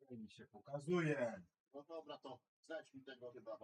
Który mi się pokazuje. No dobra, to znajdź mi tego chyba.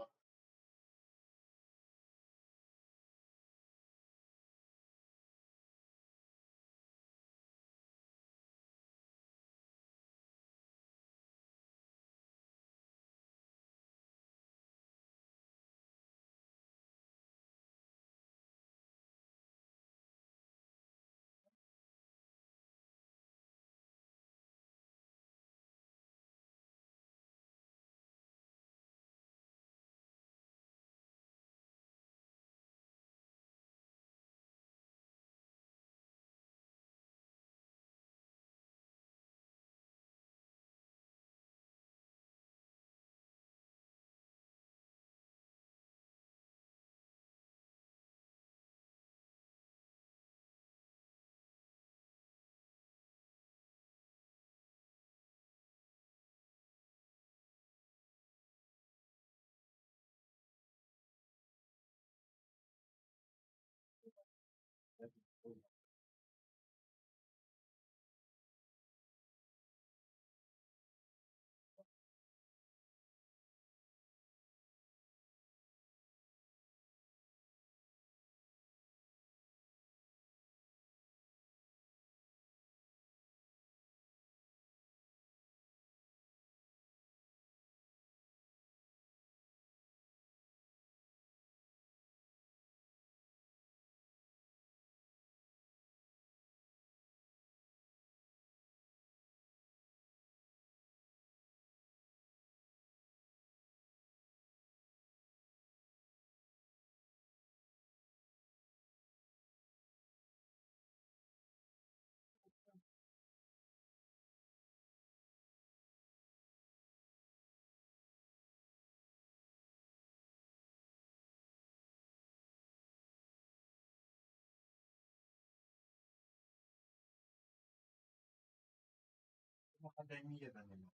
Daj mi jeden, nie ma.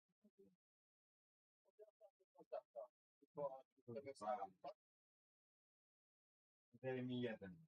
Daj mi jeden.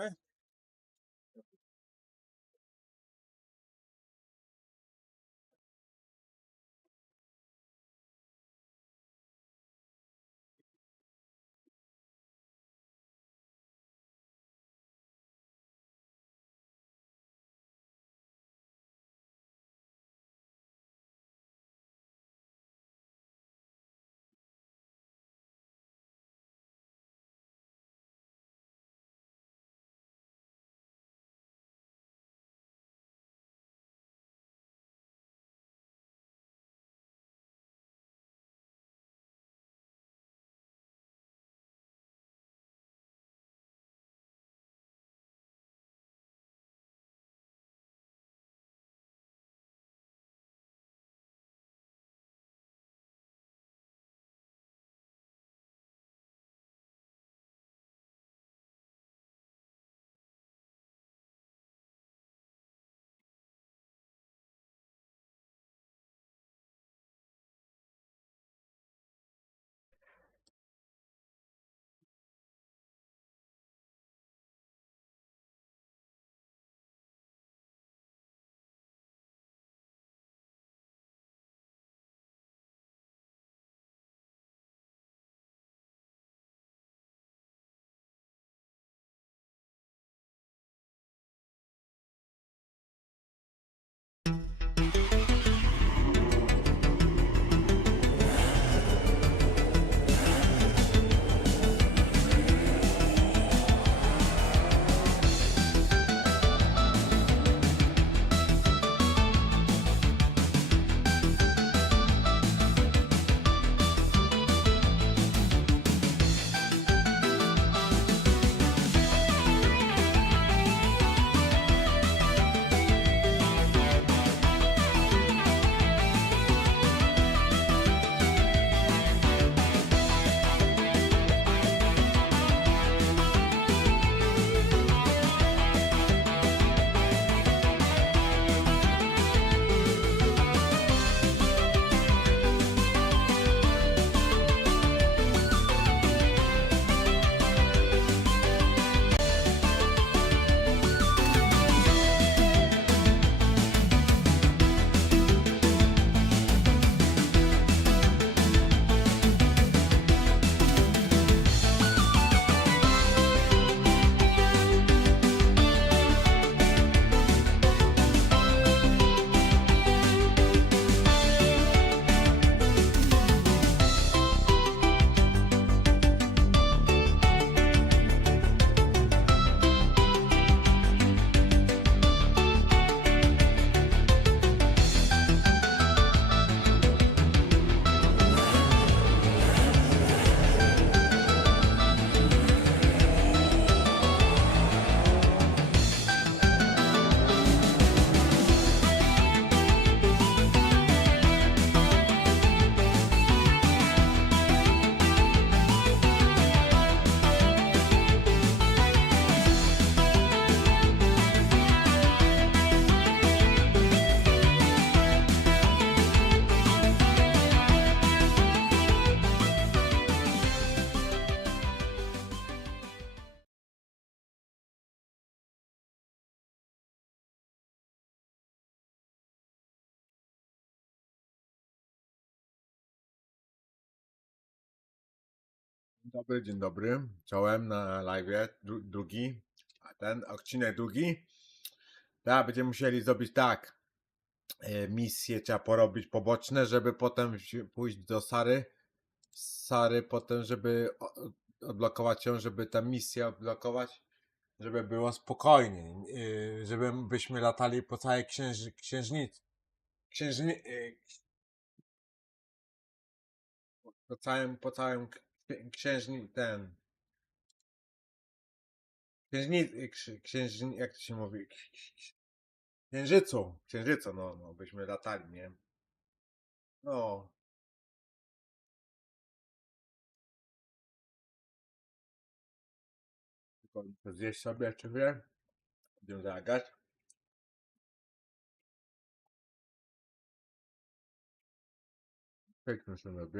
My? Dzień dobry. Czołem na live, drugi, a ten odcinek drugi. Tak, będziemy musieli zrobić tak. Misje trzeba porobić poboczne, żeby potem pójść do Sary. Sary potem, żeby odblokować ją, żeby tę misję odblokować, żeby było spokojnie. Żebyśmy latali po całej księżnicy. Po całym ten. Jak to się mówi? Księżycu, no, byśmy latali, nie? No, tylko muszę zjeść sobie, czy wie? Będziemy zalegać. Pięknie się robi.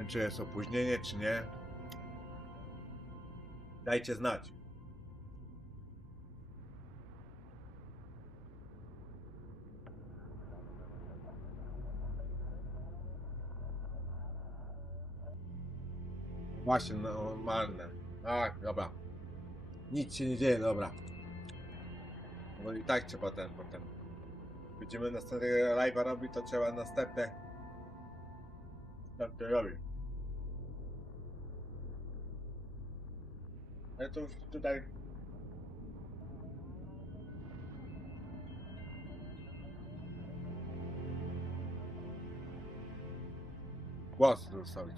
Nie wiem, czy jest opóźnienie, czy nie. Dajcie znać. Właśnie, normalne. Tak, dobra. Nic się nie dzieje, dobra. Bo i tak trzeba ten potem. Będziemy następnego live'a robić, to trzeba następne robić. Ale to już tutaj... Głos zostawić.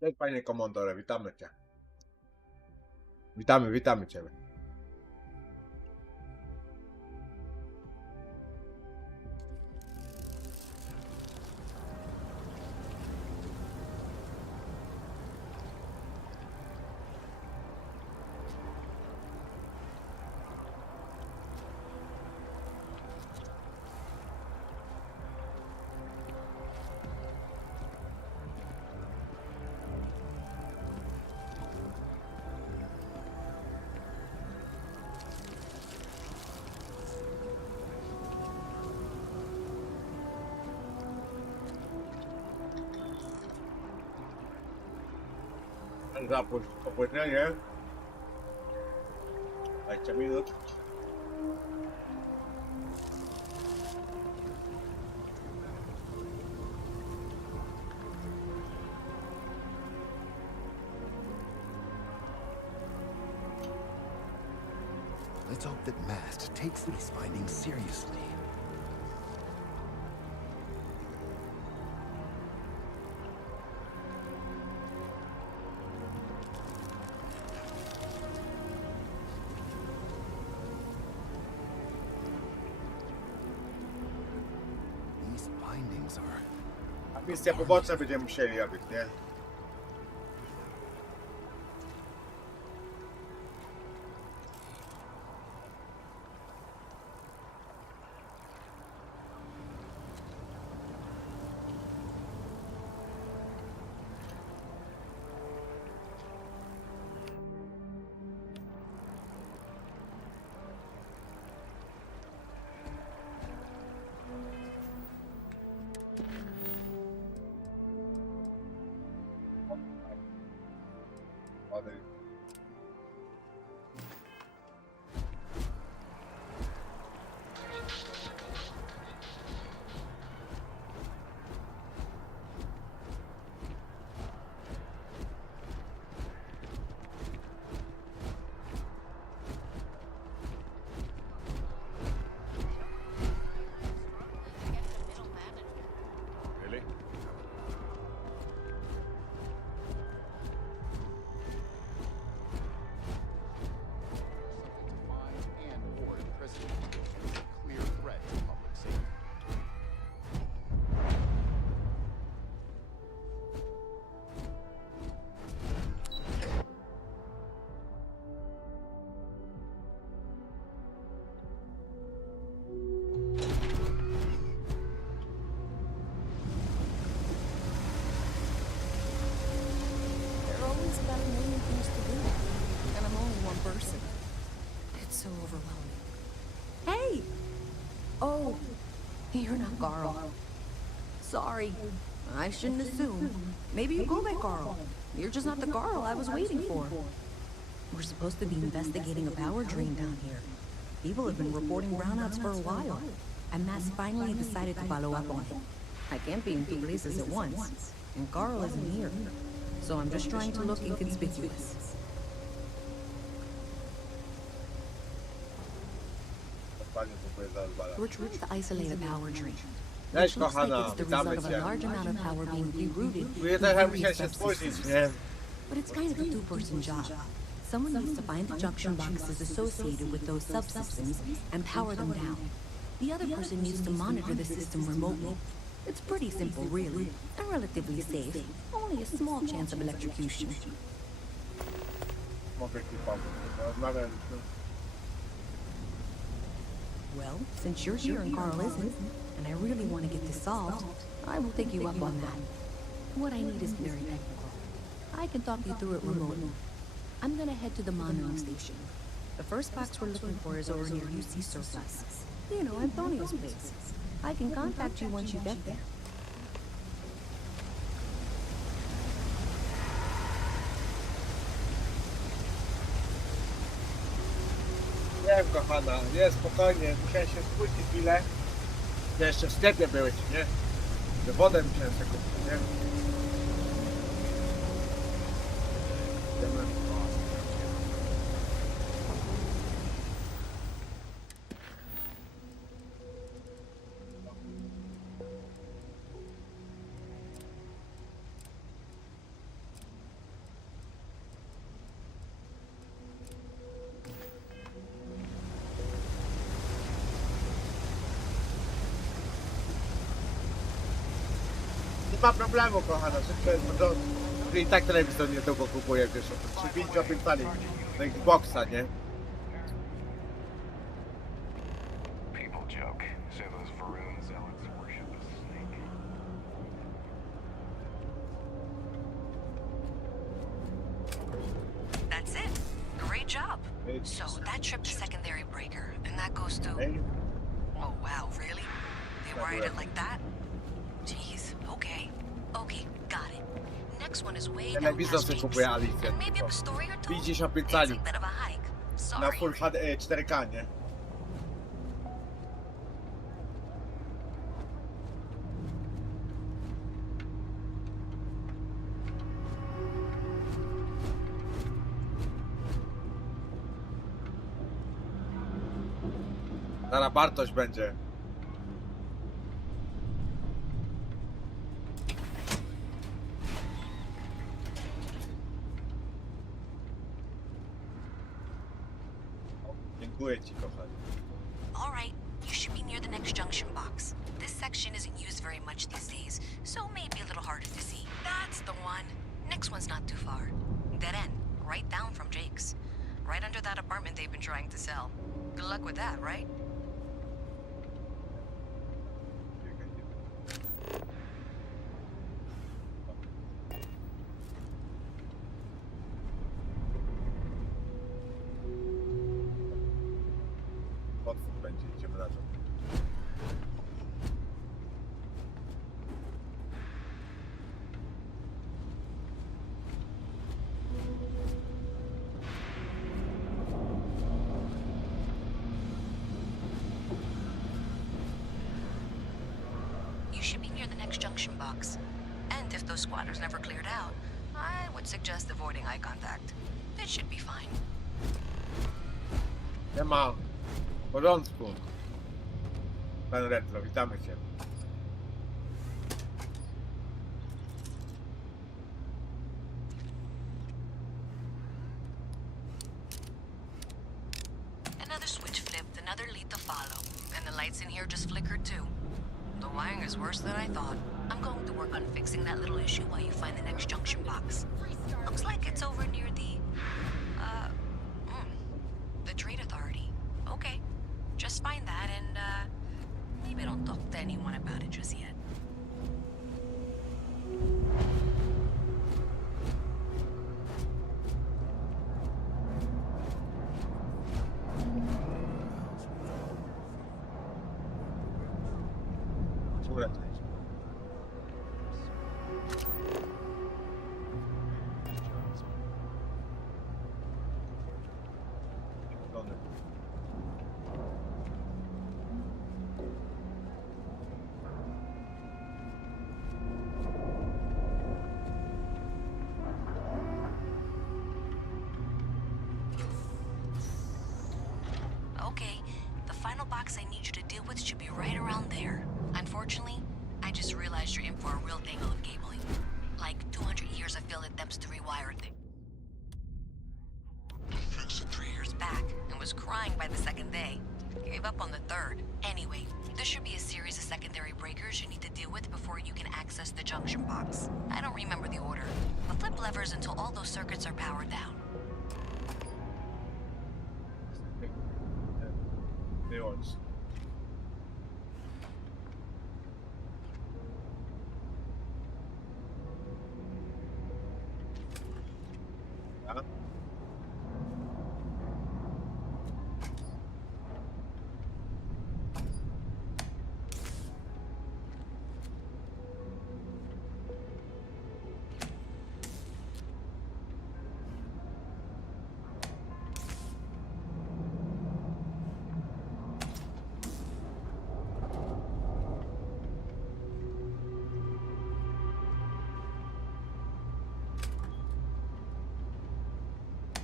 Cześć panie komandorze, witamy cię. Witamy ciebie. Za opóźnienie. 20 minut. Let's hope that Mast takes these findings seriously. These findings are... A misja poboczne będziemy musieli robić, nie? Ładnie. Really? something to find and/or imprison a clear threat to public safety. There are always about a million things to do, and I'm only one person. It's so overwhelming. Hey! Oh, you're not Carl. Sorry, I shouldn't assume. Maybe you go by Carl. You're just not the Carl I was waiting for. We're supposed to be investigating a power drain down here. People have been reporting brownouts for a while, and Mass finally decided to follow up on it. I can't be in two places at once, and Carl isn't here. So I'm just trying to look inconspicuous. Panie, to We're trying to isolate a power drain, Cześć which looks like kochana, it's the witamy result of a cię. large amount of power being rerouted Próbuję through trochę various musiał się spóźnić, subsystems. nie? But it's kind of a two-person job. Someone needs to find the junction boxes associated with those subsystems and power them down. The other person needs to monitor the system remotely. It's pretty simple, really, and relatively safe. Only a small chance of electrocution. Mogę ci pomóc. Rozmawialiśmy. Well, since you're here and Carl isn't, and I really want to get this solved, I will take you up on that. What I need is very technical. I can talk you through it remotely. I'm gonna head to the monitoring station. The first box we're looking for is over near UC Surplus. You know, Antonio's place. I can contact you once you get there. Wiem kochana, nie, spokojnie, musiałem się spóźnić chwilę. Ty jeszcze w sklepie byłeś, nie? Że wodę musiałem sobie kupić, nie? Idziemy. Nie ma problemu kochana, wszystko jest w porządku. I tak telewizor niedługo kupuję, wiesz, o 3-5 obiecali na Xboxa, nie? People joke. Say those Varun zealots worship a snake. That's it. Great job. It's- So that trip's a secondary breaker, and that goes to... Ej, Oh, wow, really? They wired it like that? Jeez, okay. Okay, got it. Next one is way down telewizor past sobie Jake's. kupuję Alicję. And maybe up a story or two? 50 It's a obiecali bit of a hike. na Sorry. Full HD 4K, nie? Zaraz Bartoś będzie. Dziękuję ci, kochani. All right, you should be near the next junction box. This section isn't used very much these days, so maybe a little harder to see. That's the one. Next one's not too far. Dead end, right down from Jake's. Right under that apartment they've been trying to sell. Good luck with that, right? Potwór będzie, idziemy na to. You should be near the next junction box. And if those squatters never cleared out, I would suggest avoiding eye contact. It should be fine. Nie ma. W porządku. Pan Retro, witamy cię. Another switch flipped, another lead to follow. And the lights in here just flickered too. The wiring is worse than I thought. I'm going to work on fixing that little issue while you find the next junction box. Looks like it's over near the trade authority. Okay, just find that and, maybe don't talk to anyone about it just yet. Górę. attempts to rewire it. Fixed it 3 years back and was crying by the second day. Gave up on the third. Anyway, there should be a series of secondary breakers you need to deal with before you can access the junction box. I don't remember the order, but flip levers until all those circuits are powered down. Wyłącz. Ja?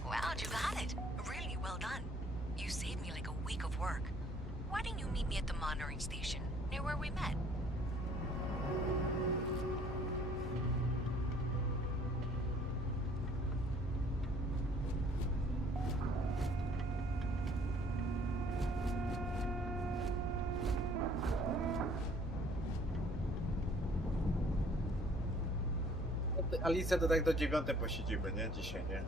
Wow, you got it. Really well done. You saved me like a week of work. Why didn't you meet me at the monitoring station, near where we met? Alicja to tak do 9 posiedzimy, nie? Dzisiaj, nie?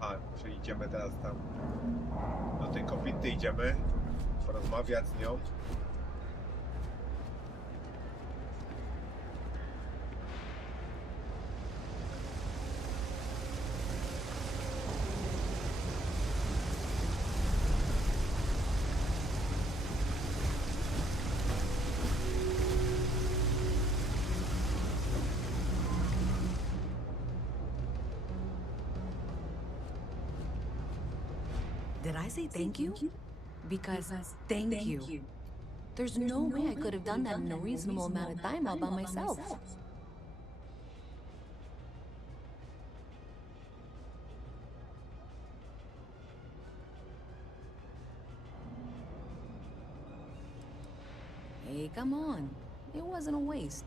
Tak. Czyli idziemy teraz tam do tej kobiety, idziemy porozmawiać z nią. Did I say thank you? Because thank you. There's no way I could have done that in a reasonable amount of time all by myself. Hey, come on. It wasn't a waste.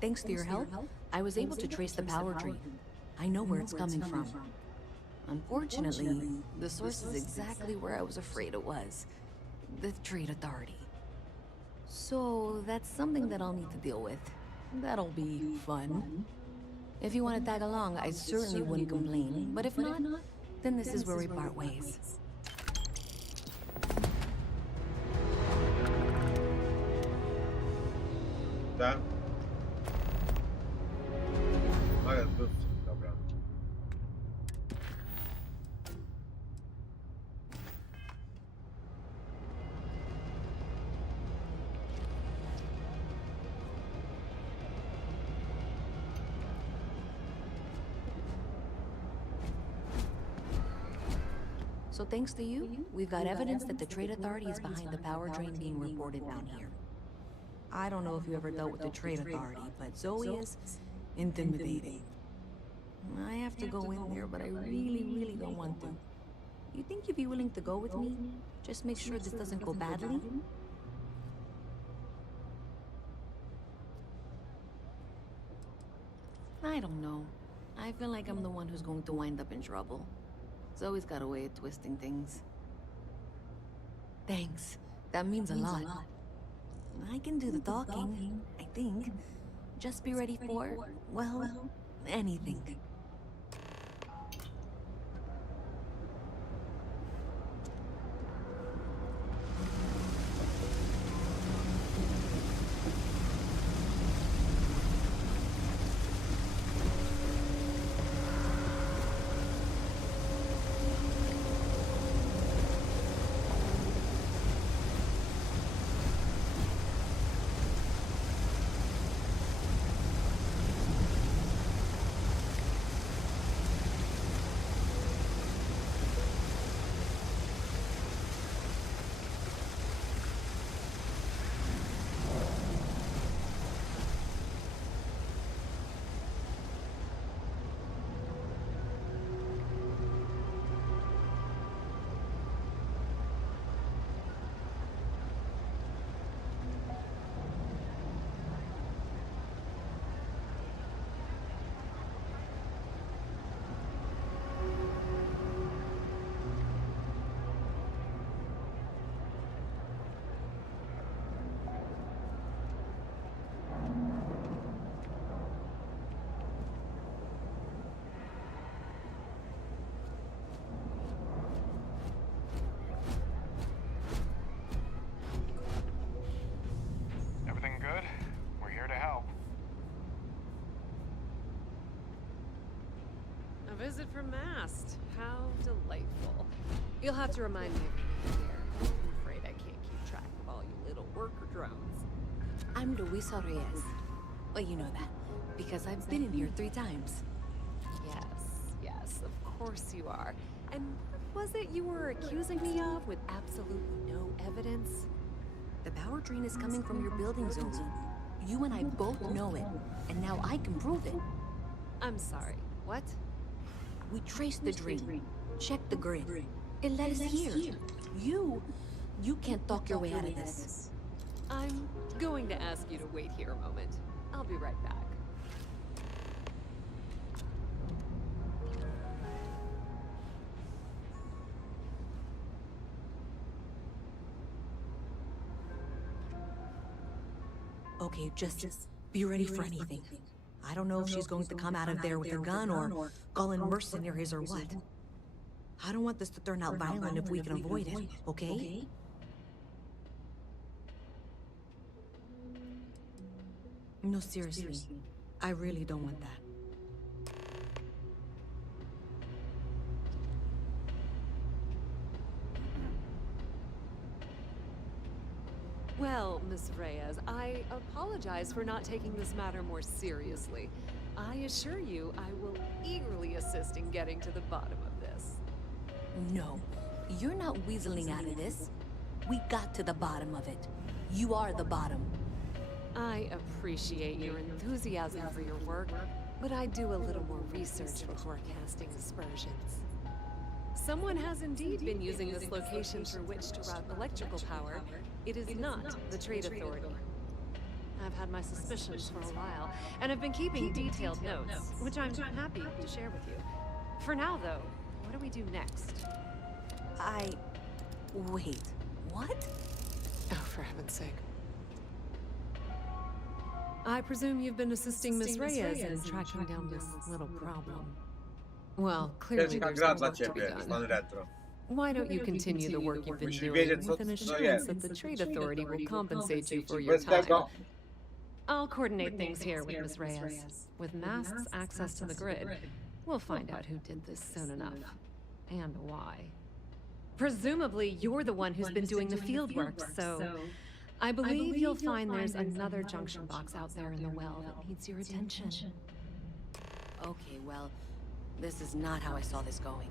Thanks to your help, I was able to trace the power drain. I know where it's coming from. Unfortunately, the source is exactly where I was afraid it was. The Trade Authority. So that's something that I'll need to deal with. That'll be fun. If you want to tag along, I certainly wouldn't complain. But if not, then this is where we part ways. Tak? No jest plus. Dobra. So thanks to you, we've got evidence that the Trade Authority is behind the power drain being reported down here. I don't know if you ever dealt with the Trade Authority, but Zoe is intimidating. I have to go in there, but I really don't want to. You think you'd be willing to go with me? Just make sure this doesn't go badly? I don't know. I feel like I'm the one who's going to wind up in trouble. Zoe's got a way of twisting things. Thanks. That means a lot. I can do the talking, I think. Just be ready for, well, anything. mast. How delightful. You'll have to remind me of your name here. I'm afraid I can't keep track of all you little worker drones. I'm Luisa Reyes. Well, you know that, because I've been in here 3 times. Yes, of course you are. And what was it you were accusing me of with absolutely no evidence? The power drain is coming from your building, Zoe. You and I both know it, and now I can prove it. I'm sorry, what? We traced the drain, checked the grid. It led us here. You can't talk your way out of this. I'm going to ask you to wait here a moment. I'll be right back. Okay, just be ready for anything. I don't know if she's going to come out of there with a gun or call in mercenaries or what. I don't want this to turn out violent if we can avoid it, okay? No, seriously. I really don't want that. Well, Miss Reyes, I apologize for not taking this matter more seriously. I assure you I will eagerly assist in getting to the bottom of this. No, you're not weaseling out of this. We got to the bottom of it. You are the bottom. I appreciate your enthusiasm for your work, but I do a little more research before casting aspersions. Someone has indeed been using this location through which to route electrical power. It is not the Trade Authority. I've had my suspicions for a while, and have been keeping detailed notes, which I'm happy to share with you. For now, though, what do we do next? Wait, what? Oh, for heaven's sake. I presume you've been assisting Miss Reyes in tracking down this little problem. Well, clearly Ciężka there's gra more dla work to be ciebie, done. pan Retro. Why don't you continue the work you've been Musisz doing wiedzieć, co- with an co assurance jest. that the Trade Authority will compensate you for your Bez time? tego I'll coordinate things here with Miss Reyes. With masts access to the grid, we'll find out who did this soon enough. And why. Presumably, you're the one who's been doing the field work, so I believe you'll find there's another junction box out there in the well that needs your attention. Okay, well, this is not how I saw this going.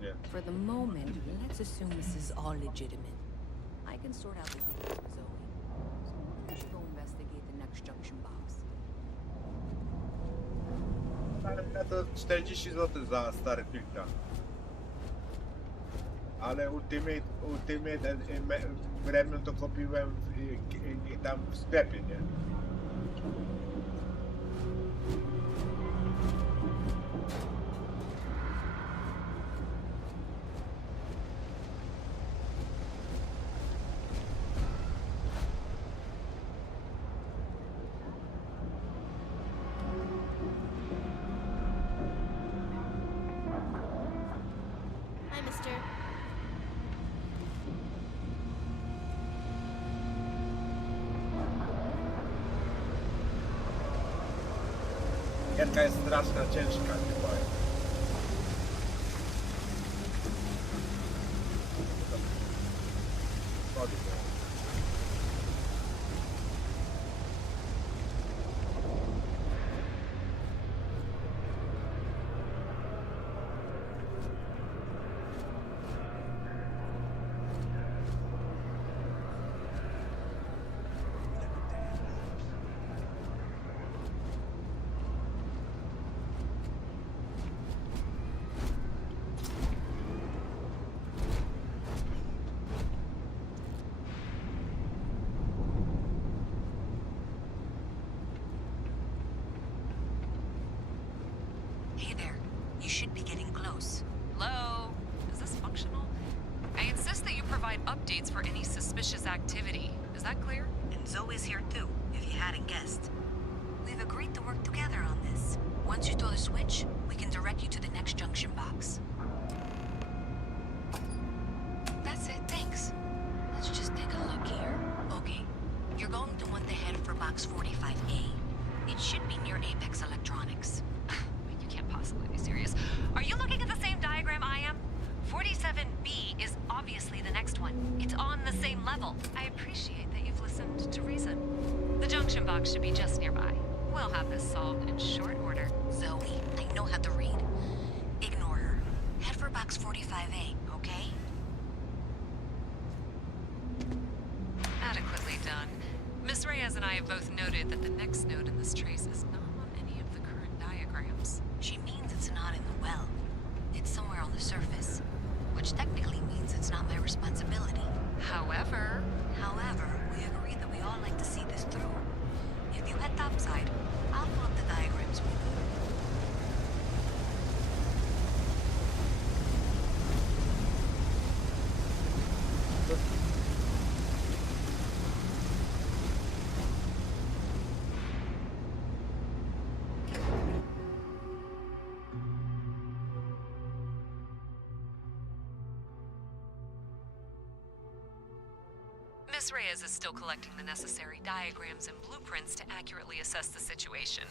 nie. For the moment, let's assume this is all legitimate. I can sort out the details with Zoe. So why don't you go investigate the next junction box? Ale to 40 zł za Starfielda. Ale Ultimate Premium to kupiłem tam w sklepie, nie? Hi, mister. Gierka jest straszna, ciężka chyba. Hey there. You should be getting close. Hello? Is this functional? I insist that you provide updates for any suspicious activity. Is that clear? And Zoe's here too, if you hadn't guessed. We've agreed to work together on this. Once you throw the switch, we can direct you to the next junction box. That's it, thanks. Let's just take a look here. Okay, you're going to want to head for box 45A. It should be near Apex Electronics. You can't possibly possibly be serious. Are you looking at the same diagram I am? 47B is obviously the next one. It's on the same level. I appreciate that you've listened to reason. The junction box should be just nearby. We'll have this solved in short order. Zoe, I know how to read. Ignore her. Head for box 45A, okay? Adequately done. Miss Reyes and I have both noted that the next node in this trace is not on any of the current diagrams. She means it's not in the well. It's somewhere on the surface. Which technically means it's not my responsibility. However, We agreed that we all like to see this through. If you head topside, I'll pull up the diagrams with you. Miss Reyes is still collecting the necessary diagrams and blueprints to accurately assess the situation.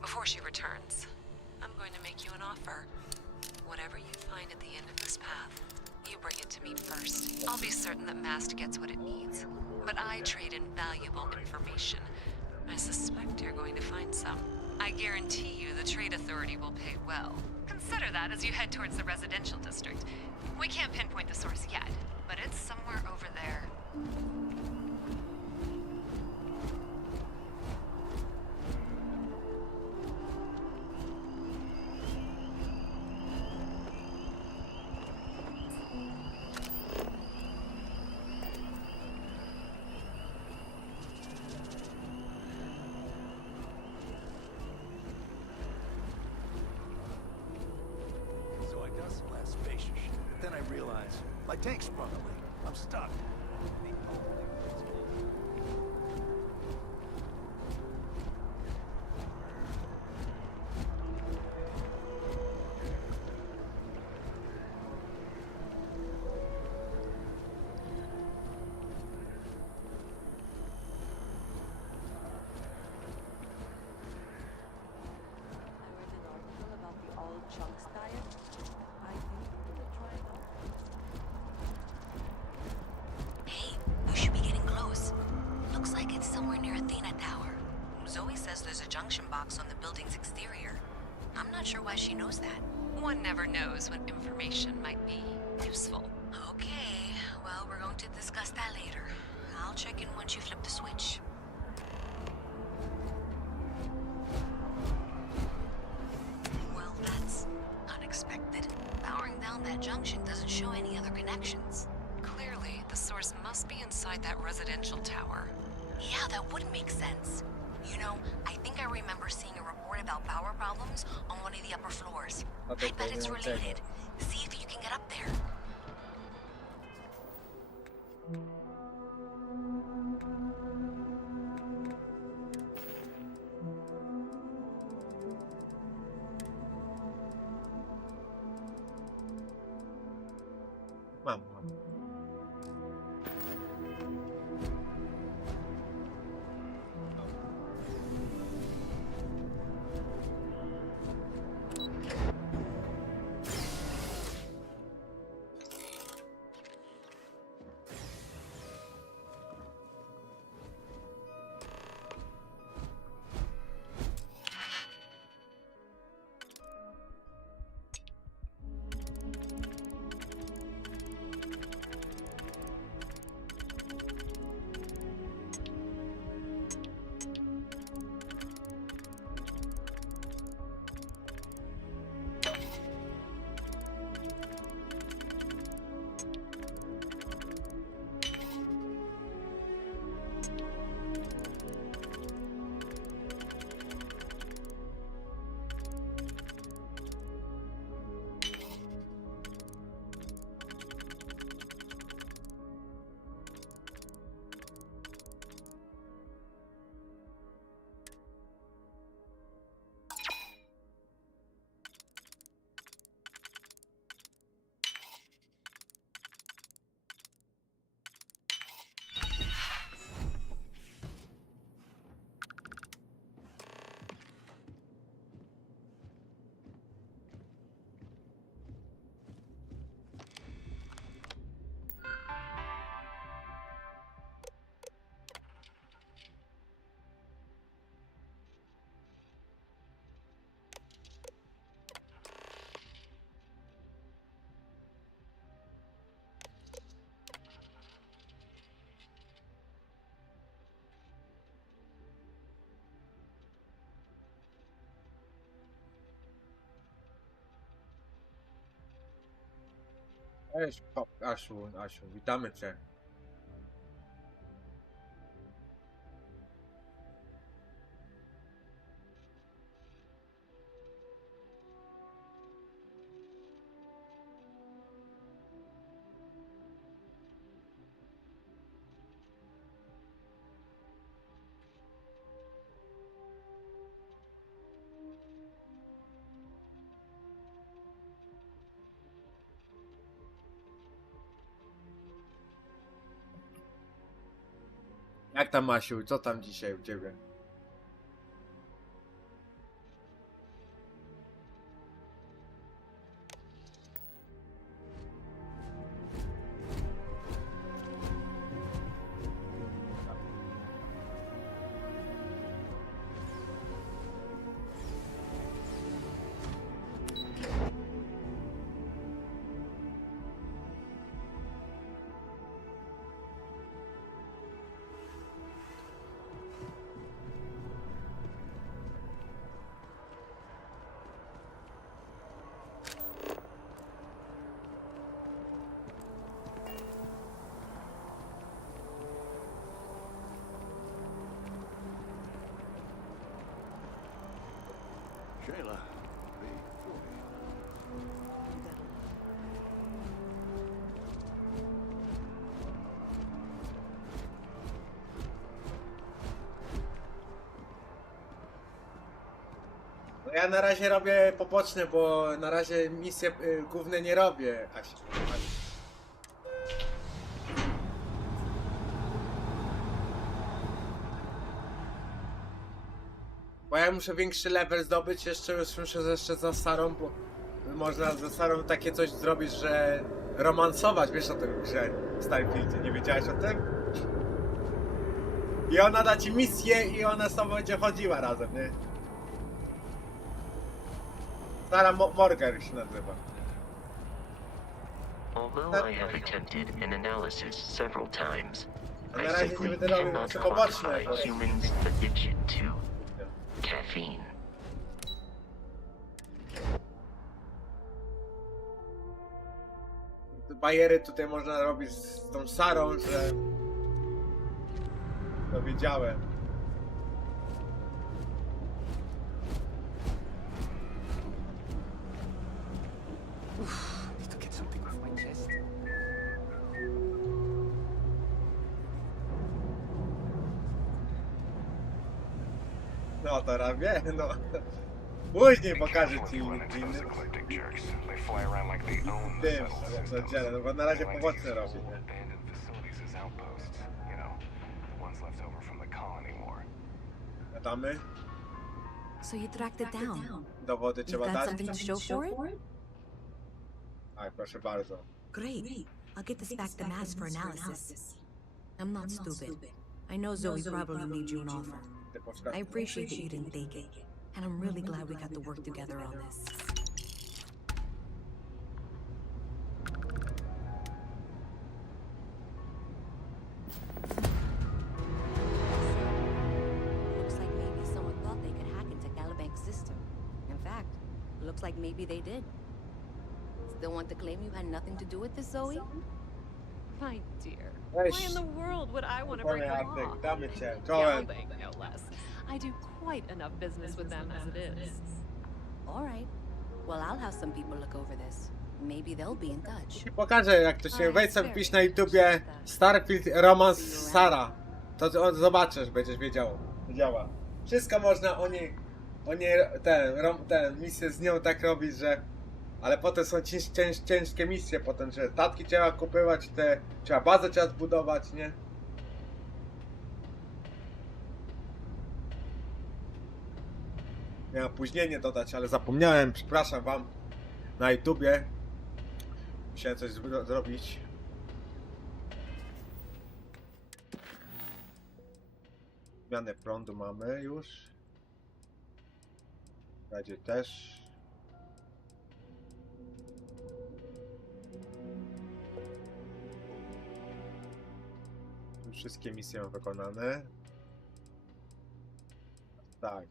Before she returns, I'm going to make you an offer. Whatever you find at the end of this path, you bring it to me first. I'll be certain that Mast gets what it needs, but I trade in valuable information. I suspect you're going to find some. I guarantee you the Trade Authority will pay well. Consider that as you head towards the residential district. We can't pinpoint the source yet, but it's somewhere over there. So I got some last spacious shit, but then I realized my tank's sprung a leak. I'm stuck. The only place Hey, we should be getting close. Looks like it's somewhere near Athena Tower. Zoe says there's a junction box on the building's exterior. I'm not sure why she knows that. One never knows when information might be useful. Okay, well, we're going to discuss that later. I'll check in once you flip the switch. Well, that's unexpected. Powering down that junction doesn't show any other connections. Clearly, the source must be inside that residential tower. Yeah, that would make sense. You know, I think I remember seeing a report about power problems on one of the upper floors. I bet it's related. See if you can get up there. Mam. Cześć, Asiu, witamy cię. Jak tam, Asiu? Co tam dzisiaj u ciebie? Shayla, the 40. No ja na razie robię poboczne, bo na razie misje główne nie robię, Asiu. Bo ja muszę większy level zdobyć, muszę jeszcze za Sarą, bo można za Sarą takie coś zrobić, że romansować, wiesz o tym grze w Starfieldzie, nie wiedziałeś o tym? I ona da ci misję i ona z tobą będzie chodziła razem, nie? Sara Morgan się nazywa. Although I have attempted an analysis several times, Na I razie nie simply będę robił, cannot muszę poboczne. quantify humans' addiction to caffeine. Bajery tutaj można robić z tą Sarą, że... To wiedziałem. Need to get something off my chest. No to robię, no. Później Be pokażę careful if ci you run into those innym eclectic jerks. They fly around like they own the tym, settled jak to systems. dzielę, no bo na razie They like to poboczne use robię, old nie? abandoned facilities as outposts. You know, the ones left over from the colony war. Gadamy, So you tracked it down. dowody You've trzeba got dać. something to show for it? Tak, proszę bardzo. Great. I'll get this back to Mass for analysis. I'm not stupid. I know Zoe probably made you an offer. Ty poczekaj. I appreciate that you didn't take it. And I'm really glad we got to work together on this. Looks like maybe someone thought they could hack into Calibank's system. In fact, looks like maybe they did. Still want to claim you had nothing to do with this, Zoe? My dear, Weź. why in the world would I want to break Panie the Artek, law? damy cię. Czołem. Gambling, no less. I do quite enough business with them as it is. All right. Well, I'll have some people look over this. Maybe they'll be in touch. I pokażę jak to się, wejdź sobie wpisz na YouTubie Starfield romans Sara. To zobaczysz, będziesz wiedziała. Wszystko można o niej misje z nią tak robić, że... Ale potem są ciężkie misje potem, że statki trzeba kupować, trzeba bazę trzeba zbudować, nie? Miałem opóźnienie dodać, ale zapomniałem, przepraszam wam. Na YouTubie musiałem coś zrobić. Zmianę prądu mamy już. W razie też. Tu wszystkie misje mam wykonane. Tak.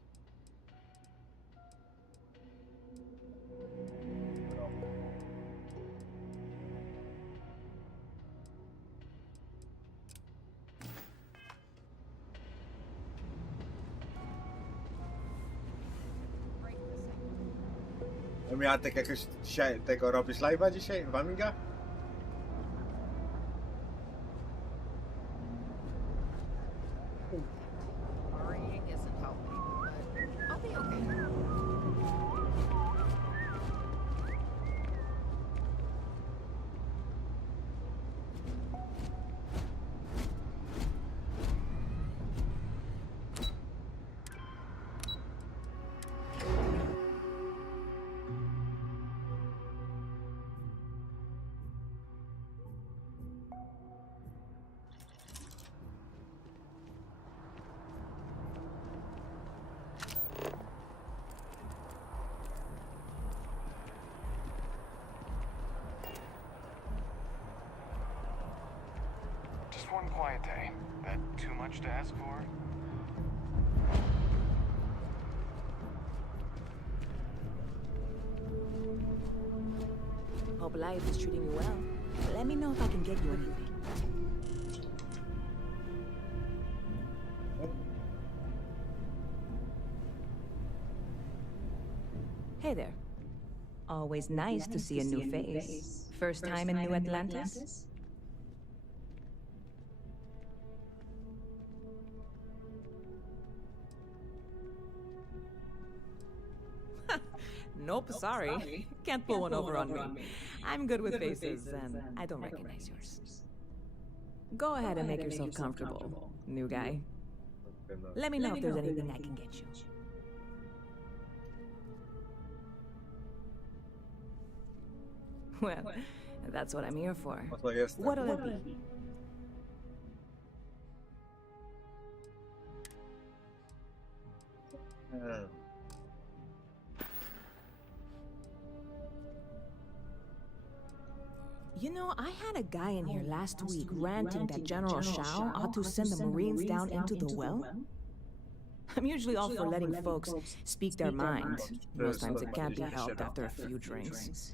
Miatek jakoś dzisiaj tego robisz live'a dzisiaj w Amiga? Worrying isn't helping, but I'll be okay. Just one quiet day. That too much to ask for? Hope life is treating you well. Let me know if I can get you anything. Hey there. Always nice to see a new face. First time in New Atlantis? Nope, sorry. Can't pull one over on me. I'm good with faces, and I don't recognize yours. Go ahead and make yourself comfortable, new guy. Let me know if there's anything I can get you. Well, that's what I'm here for. What'll it be? You know, I had a guy in here last week ranting that General Shao ought to send the Marines down into the well. I'm usually all for letting folks speak their mind. Most times it can't be helped after a few drinks.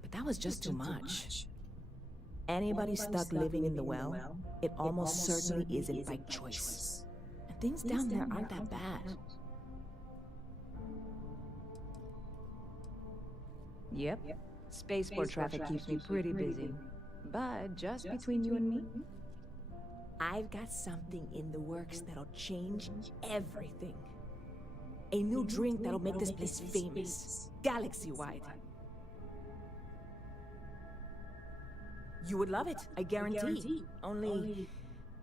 But that was just too much. Anybody stuck living in the well, it almost certainly isn't by choice. And things down there aren't that bad. Yep. Spaceport traffic keeps me pretty busy. But just between you and me, I've got something in the works that'll change everything. A new drink that'll make this place famous, galaxy-wide. You would love it, I guarantee. Only,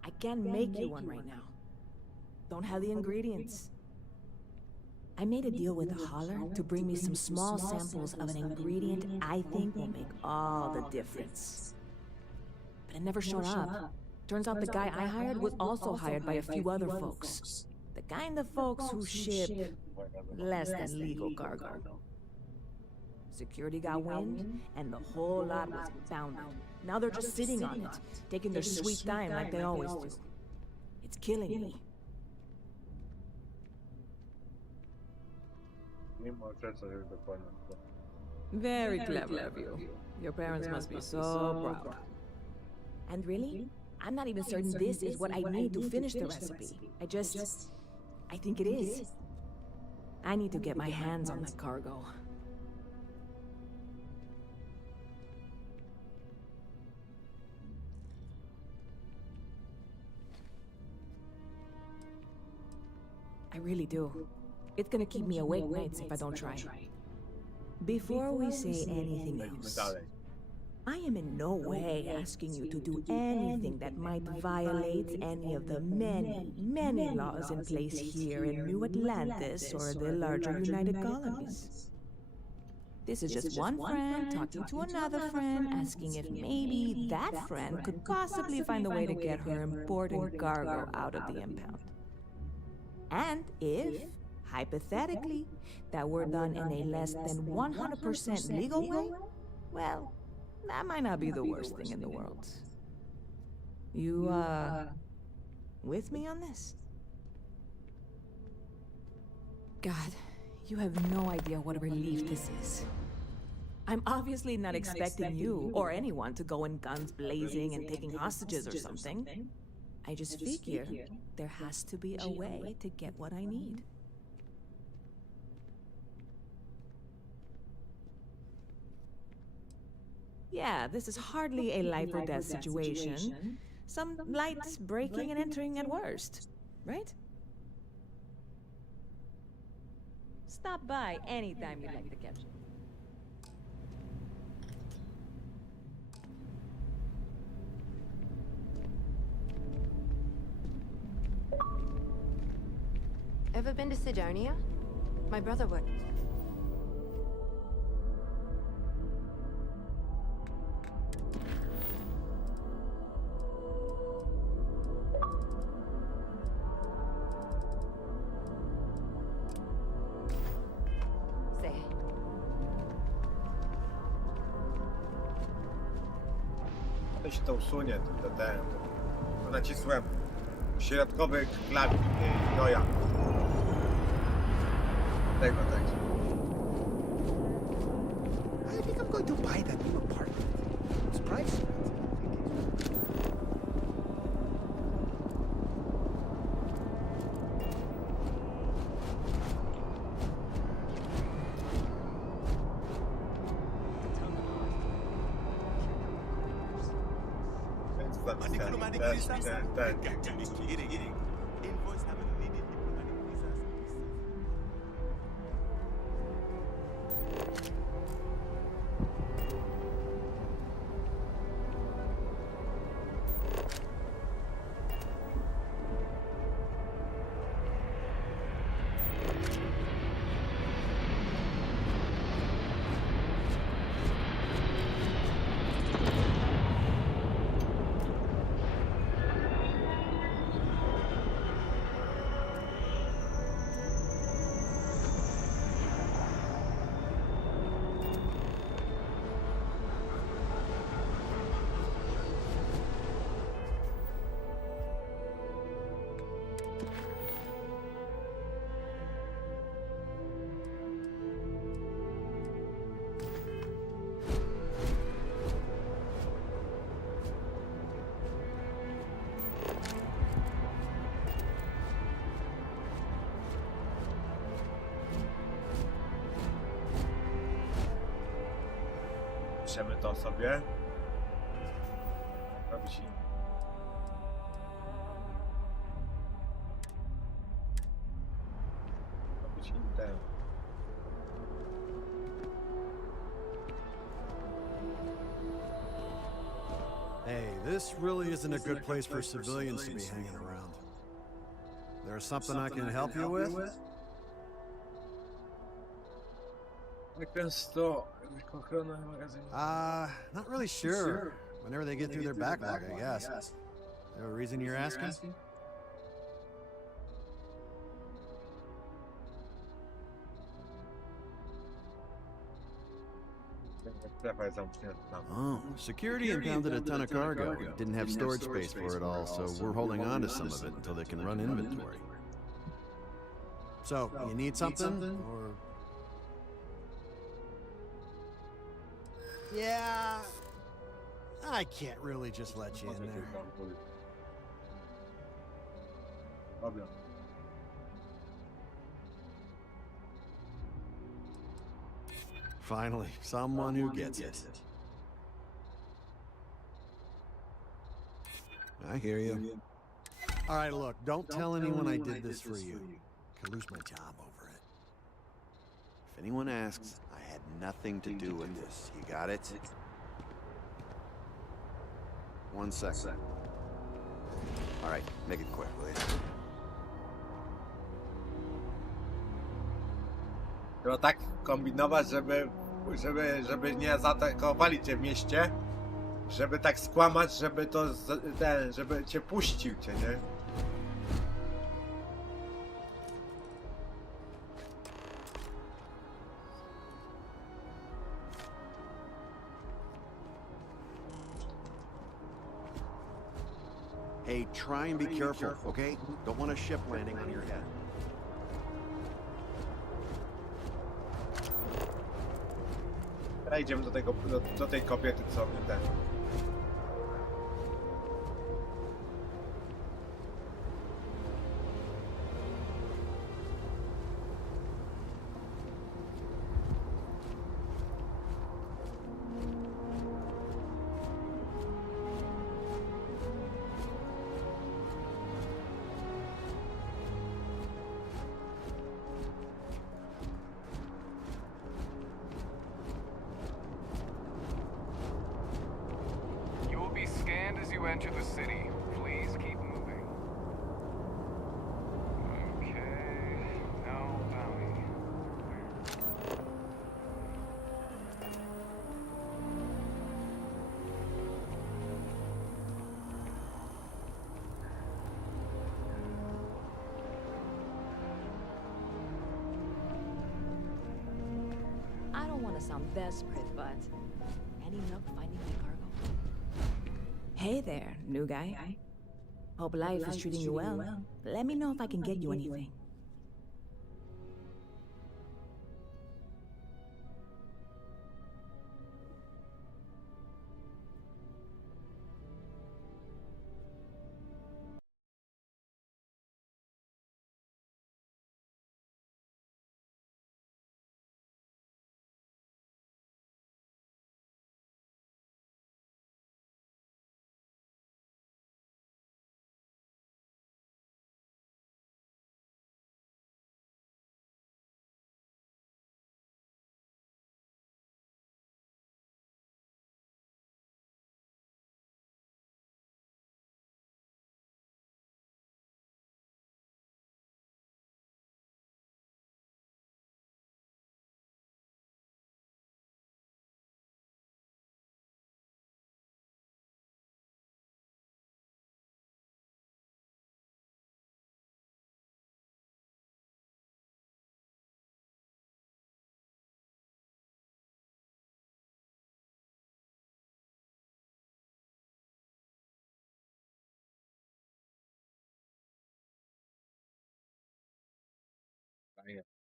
I can't make you one right now. Don't have the ingredients. I made a deal with a hauler to bring me some small samples of an ingredient I think will make all the difference. But it never showed up. Turns out the guy I hired was also hired by a few other folks. The kind of folks who ship less than legal cargo. Security got wind, and the whole lot was impounded. Now they're just sitting on it, taking their sweet time like they always do. It's killing me. Very clever of you. Your parents must be so proud. And really, I'm not even certain this is what I need to finish the recipe. I think it is. I need to get my hands on that cargo. I really do. It's gonna keep me awake nights if I don't try. Before we say anything else, I am in no way asking you to do anything that might violate any of the many, many laws in place here in New Atlantis or the larger United Colonies. This is just one friend talking to another friend, asking if maybe that friend could possibly find a way to get her important cargo out of the impound. And if, hypothetically, that were done in a less than 100% legal way, well, that might not be the worst thing in the world. You, with me on this? God, you have no idea what a relief this is. I'm obviously not expecting you or anyone to go in guns blazing and taking hostages or something. I just figure there has to be a way to get what I need. Yeah, this is hardly a life or death situation. Some light breaking and entering at worst, right? Stop by anytime you'd like to catch. Ever been to Sidonia? My brother would. Say. To się to usunie, to nacisłem środkowy klawik joja. Tego tak. I think I'm going to buy that new apartment. It's pricey. Piszemy to sobie. Robić Intel. Hey, this really isn't a good place for civilians to be hanging around. There's something I can help you with? Not really sure. Whenever they get through their backlog, I guess. Is there a reason you're asking? Oh, security impounded a ton of cargo. Didn't have storage space for it all, so we're holding on to some of it until they can run inventory. So, you need something, or...? Yeah, I can't really just let you in there. Finally, someone who gets it. I hear you. All right, look, don't tell anyone I did this for you. I could lose my job over it. If anyone asks, I had nothing to do with this. You got it? 1 second. All right, make it quick, will you? Trzeba tak kombinować, żeby nie zaatakowali cię w mieście, żeby tak skłamać, żeby to żeby cię puścił cię, nie? Hey, try and be careful, okay? Don't want a ship landing on your head. Teraz idziemy do tej kobiety, co ten. enter the city. Please keep moving. Okay. No bounty. I don't want to sound desperate, but any luck finding my cargo? Hey there, new guy. Hope life is treating you well. Let me know if I can get you anything.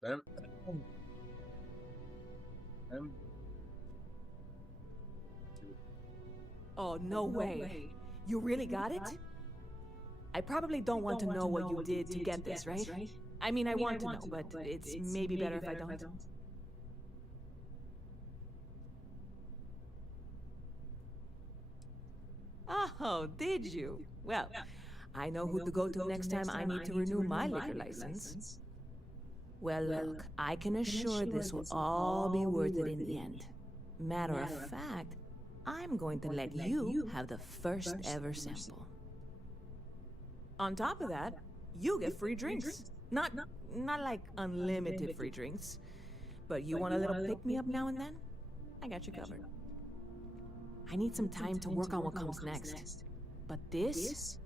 Them. Oh, no way. You really got it? I probably don't want to know what you did to get this, right? I mean, I want to know, but it's maybe better if I don't. Oh, did you? Well, I know who to go to next time I need to renew my liquor license. Well, look, I can assure this will all be worth it in the end. Matter of fact, I'm going to let you have the first ever sample. On top of that, you get free drinks. Not like unlimited free drinks, but you want a little pick-me-up now and then? I got you covered. I need some time to work on what comes next. But this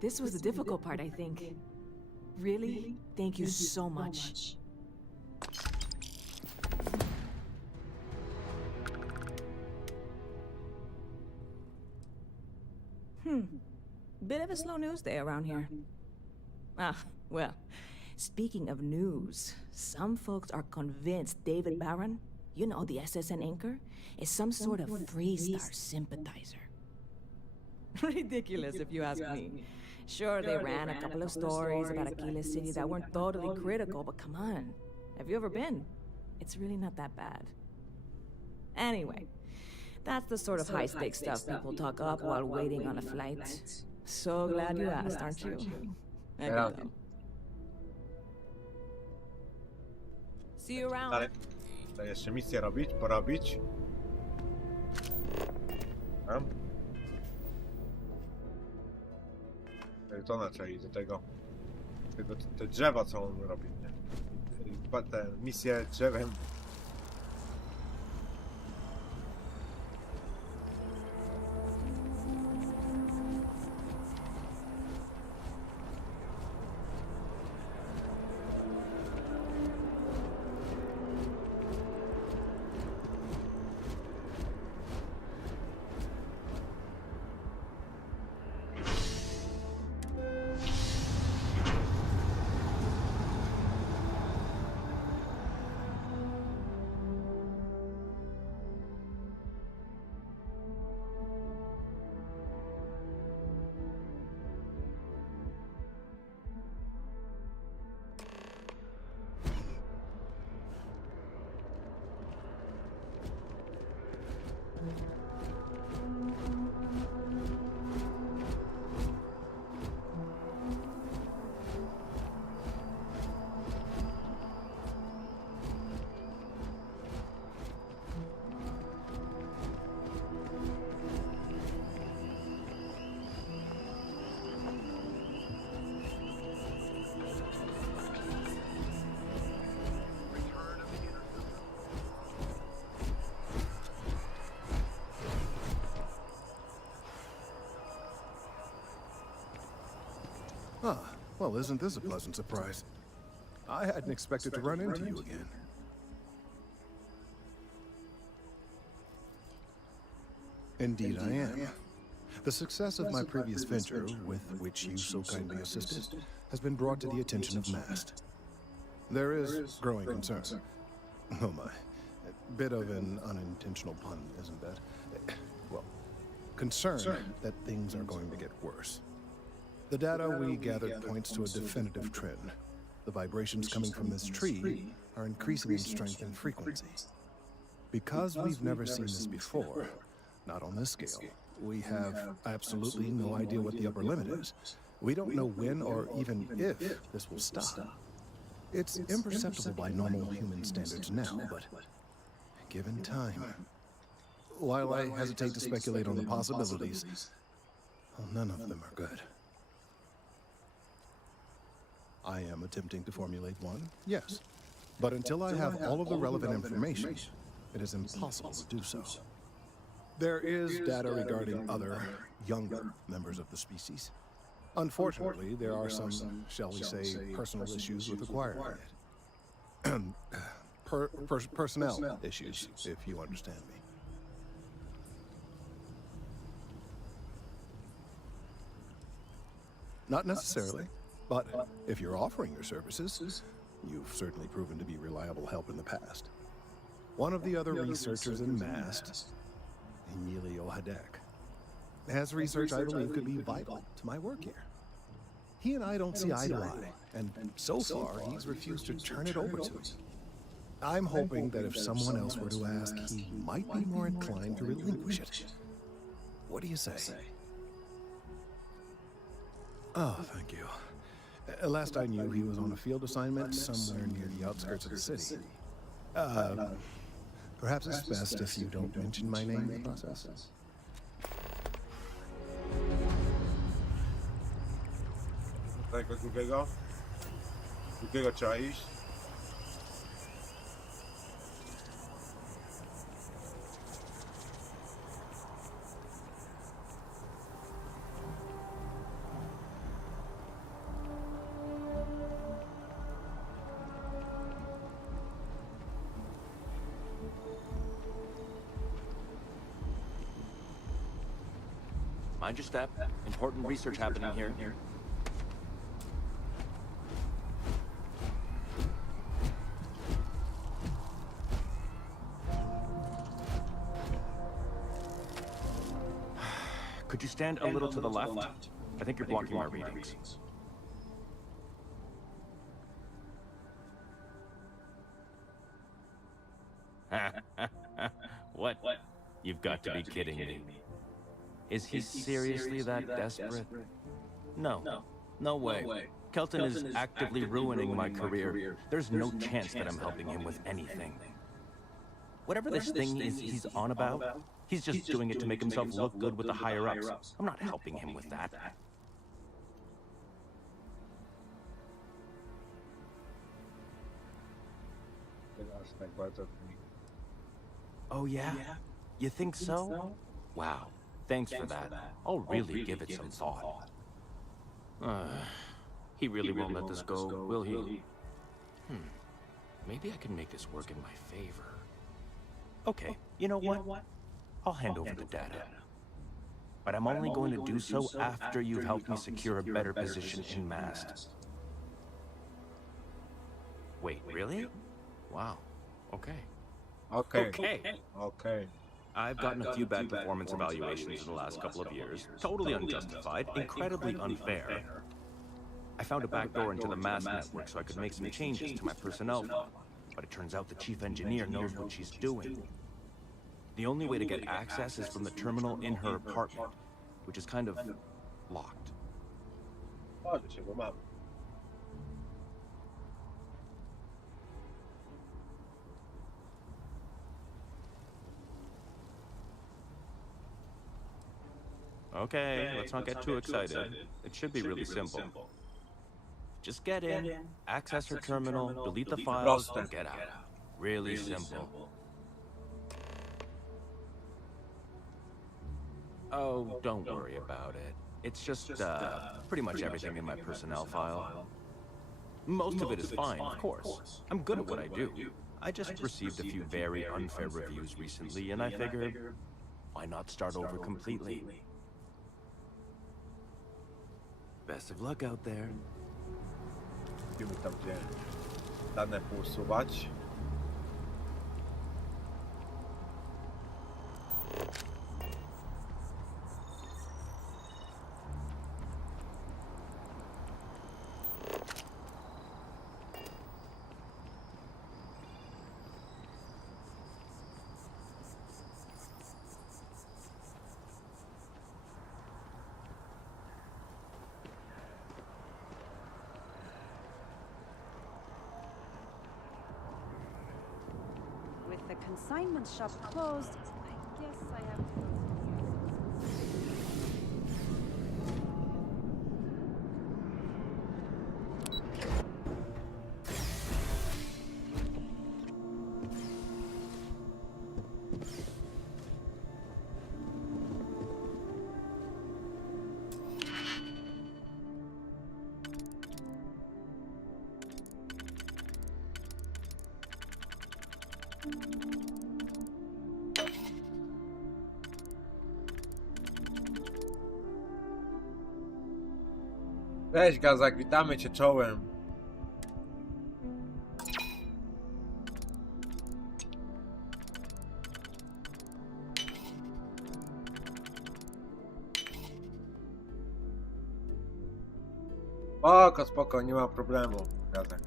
was the difficult part, I think. Really, thank you so much. Bit of a slow news day around here. Ah, well, speaking of news, some folks are convinced David Barron, you know, the SSN anchor, is some sort of Freestar sympathizer. Ridiculous, if you ask me. Sure, they ran a couple of stories about Aquila City that weren't totally critical, but come on. Have you ever been? It's really not that bad. Anyway, that's the sort of high-stakes stuff people talk up while waiting on a flight. So glad you asked, aren't you? I can tell. See you around. Ale to jeszcze misję robić, porobić. A? To na czele do tego te drzewa, co on robi, nie? Te misje drzewem. Well, isn't this a pleasant surprise? I hadn't expected to run into you again. Indeed I am. The success of my previous venture, with which you so kindly assisted, has been brought to the attention of Mast. There is growing concern. Oh my. A bit of an unintentional pun, isn't that? Well, concern that things are going to get worse. The data we gathered points to a definitive trend. The vibrations coming from this tree are increasing in strength and frequency. Because we've never seen this before, not on this scale, we have absolutely no idea what the upper limit is. We don't know when or even if this will stop. It's imperceptible by normal human standards now, but given time... While I hesitate to speculate on the possibilities, well, none of them are good. I am attempting to formulate one, yes. But until I have all of the relevant information, it is impossible to do so. There is data regarding other, younger members of the species. Unfortunately, there are some, shall we say, personal issues with acquiring it. Personnel issues, if you understand me. Not necessarily, but if you're offering your services, you've certainly proven to be reliable help in the past. One of the other researchers in Mast, Emilio Hadek, has research I believe could be vital to my work here. He and I don't see eye to eye, and so far he's refused to turn it over to me. I'm hoping that if someone else were to ask, he might be more inclined to relinquish it. What do you say? Oh, thank you. Last I knew, he was on a field assignment somewhere near the outskirts of the city. Perhaps it's best if you don't mention my name in the process. Tego drugiego? Drugiego trzeba iść. Mind your step. Important research happening here. Could you stand a little to the left? I think you're blocking my readings. What? You've got to be kidding me. Is he seriously that desperate? No. No way. Kelton is actively ruining my career. There's no chance that I'm helping him with anything. Whatever this thing is he's on about, he's just doing it to make himself look good with the higher-ups. I'm not helping him with that. Oh yeah? You think so? Wow. Thanks for that. I'll really give it some thought. He really won't let this go, will he? Maybe I can make this work in my favor. Okay, you know what? I'll hand over the data. But I'm only going to do so after you've helped me secure a better position in Mast. Wait, really? Wow. Okay. Okay. I've gotten a few bad performance evaluations in the last couple of years. Totally unjustified, incredibly unfair. I found a backdoor into the Mast network so I could make some changes to my personnel file. But it turns out the chief engineer knows what she's doing. The only way to get access is from the terminal in her apartment, which is kind of locked. Okay, let's not get too excited. It should be really simple. Just get in, access her terminal, delete the files, and get out. Really simple. Oh, don't worry about it. It's just pretty much everything in my personnel file. Most of it is fine, of course. I'm good at what I do. I just received a few very unfair reviews recently, and I figured, why not start over completely? Best of luck out there. Musimy tam gdzie dane pousuwać. With the consignment shop closed, I guess I have to go. Cześć Gazak, witamy cię czołem. Spoko, spoko, nie ma problemu, Gazak.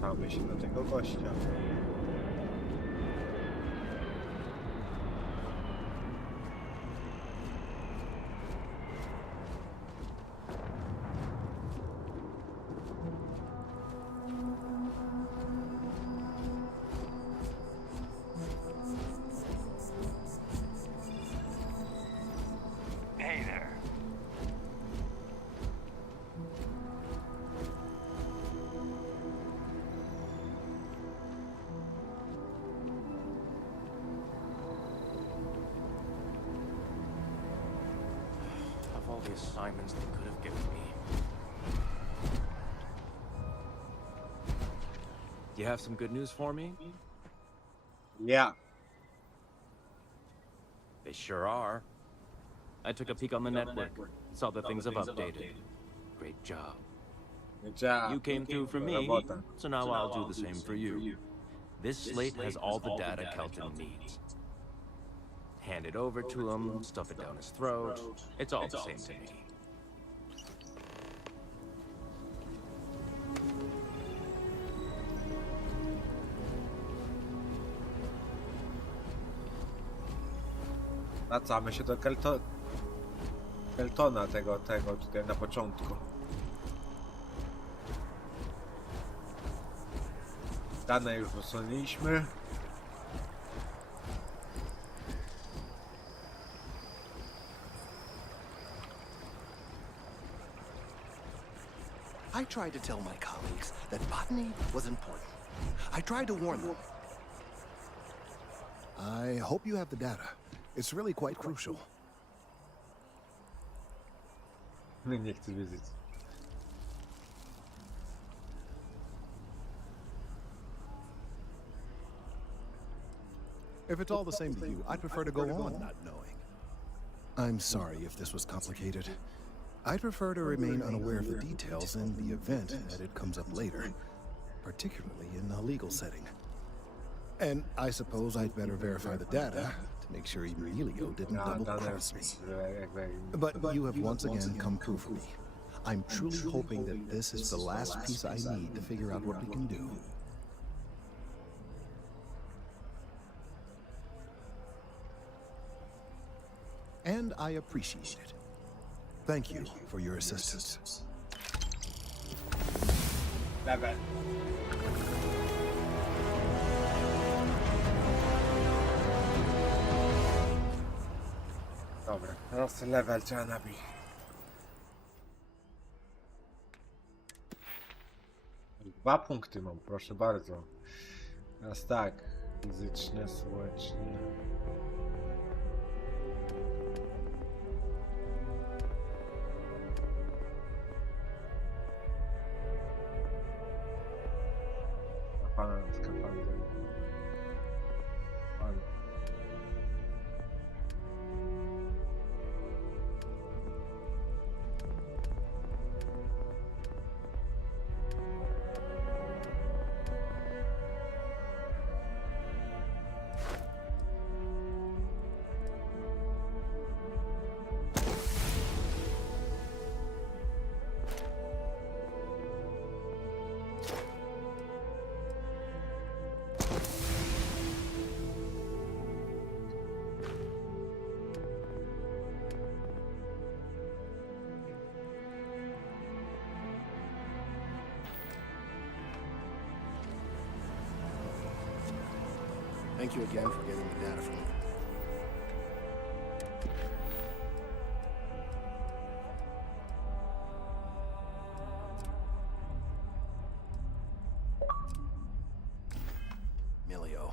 Dostamy się do tego gościa. Hey there. Of all the assignments they could have given me. You have some good news for me? Yeah. They sure are. I took a peek on the network, saw that things have updated. Great job. Good job. You came through for me, Robota. so now I'll do the same for you. This slate has all the data Kelton needs. Hand it over to him, stuff it down his throat. It's all the same to me. Wracamy się do Keltona, tego tutaj na początku. Dane już usunięliśmy. I tried to tell my colleagues that botany was important. I tried to warn them. I hope you have the data. It's really quite crucial. Nie chcę wiedzieć. If it's all the same to you, I'd prefer to go on not knowing. I'm sorry if this was complicated. I'd prefer to remain unaware of the details in the event that it comes up later, particularly in a legal setting. And I suppose I'd better verify the data to make sure even Elio didn't double-cross me. But you have once again come through for me. I'm truly hoping that this is the last piece I need to figure out what we can do. And I appreciate it. Thank you for your assistance. Level. Dobra, teraz level trzeba nabić. Dwa punkty mam, proszę bardzo. Teraz tak, fizyczne, społeczne. Skafander. Thank you again for getting the data from me. Emilio.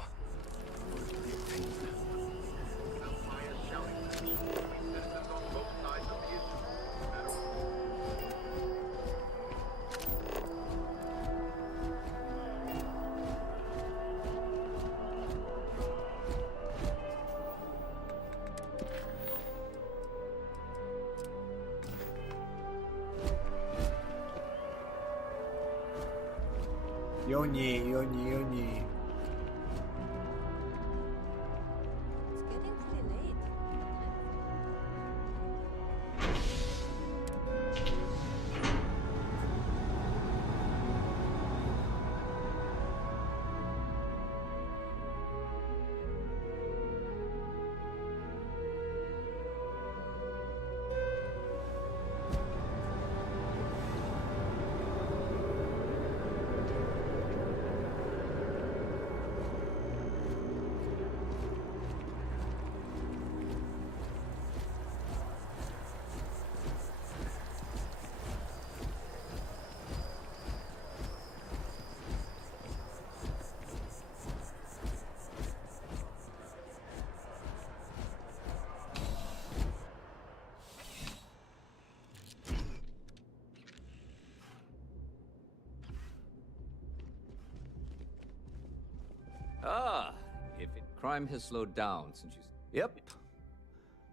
Yoni. Ah, if it... Crime has slowed down since you... Yep.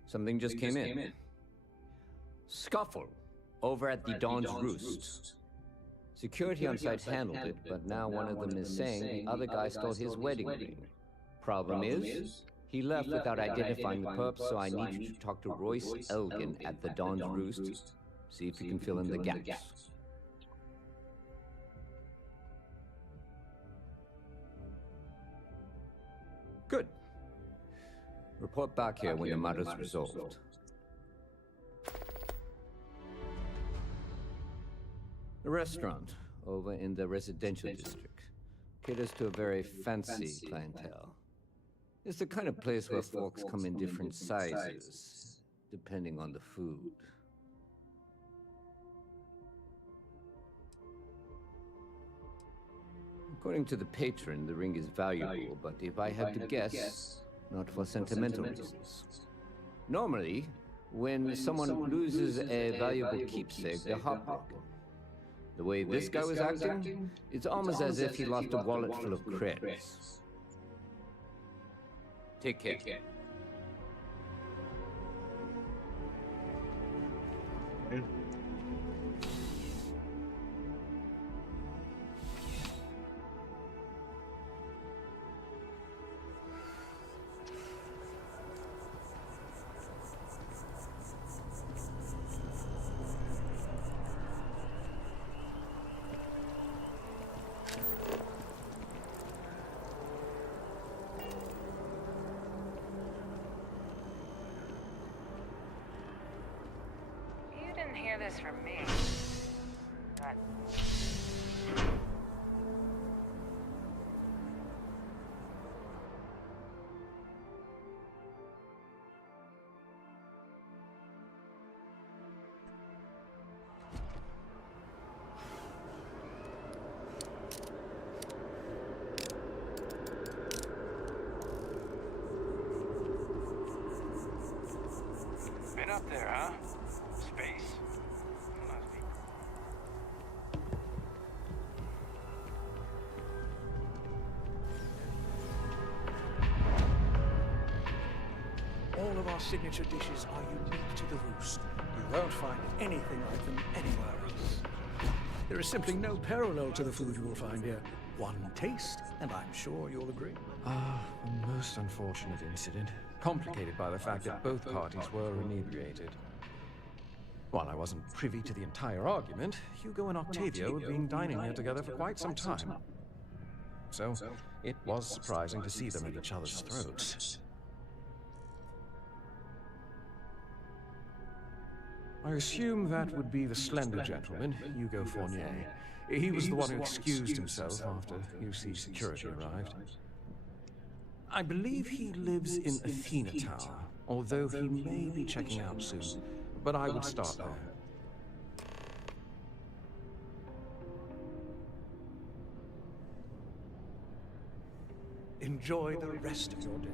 Something just came in. Scuffle over at the Dawn's Roost. Security on site handled it, but now one of them is saying the other guy stole his wedding ring. Problem is, he left without identifying the perp, so I need you to talk to Royce Elgin at the Dawn's Roost. See if you can fill in the gaps. Good. Report back here when your matter's resolved. The restaurant over in the residential district caters to a very fancy clientele. It's the kind of place where forks come in different sizes, depending on the food. According to the patron, the ring is valuable, but if I had to guess, not for sentimental reasons. Normally, when someone loses a valuable keepsake, they're heartbroken. The way this guy was acting, it's almost as if he lost a wallet full of creds. Take care. You didn't hear this from me, but... Been up there, huh? Space. Must be. All of our signature dishes are unique to the Roost. You won't find anything like them anywhere else. There is simply no parallel to the food you will find here. One taste, and I'm sure you'll agree. A most unfortunate incident, complicated by the fact that both parties were inebriated. While I wasn't privy to the entire argument, Hugo and Octavio had been dining here together for quite some time. So, it was surprising to see them at each other's throats. I assume that would be the slender gentleman, Hugo Fournier. He was the one who excused himself after UC security arrived. I believe he lives in Athena Tower, although he may be checking out soon. But I would start there. Enjoy the rest of your day.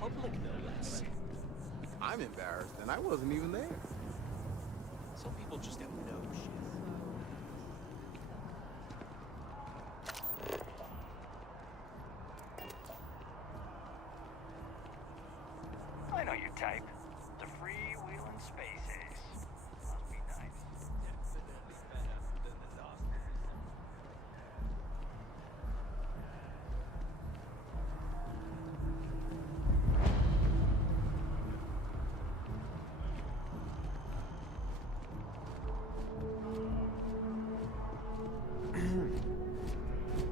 Public, no less. I'm embarrassed, and I wasn't even there. Some people just have no shit. I know your type. The freewheeling space ace. Must be nice. Definitely better than the dog.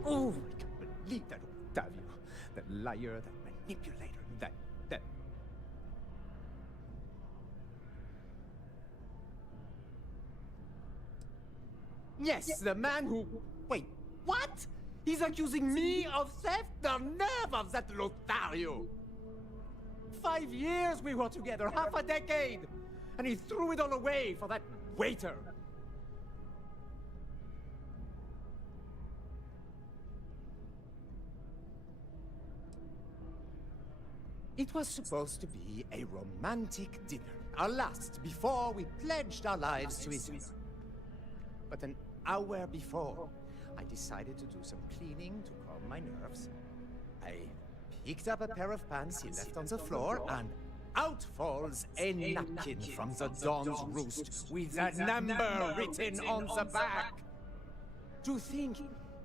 Oh, I can't believe that Octavio. That liar, that manipulator, that... Yes, the man who... Wait, what? He's accusing me of theft? The nerve of that Lothario! 5 years we were together, half a decade! And he threw it all away for that waiter! It was supposed to be a romantic dinner, our last before we pledged our lives to each other. But an hour before, I decided to do some cleaning to calm my nerves. I picked up a pair of pants he left on the floor, and out falls a napkin from the Dawn's Roost with a number written on the back. To think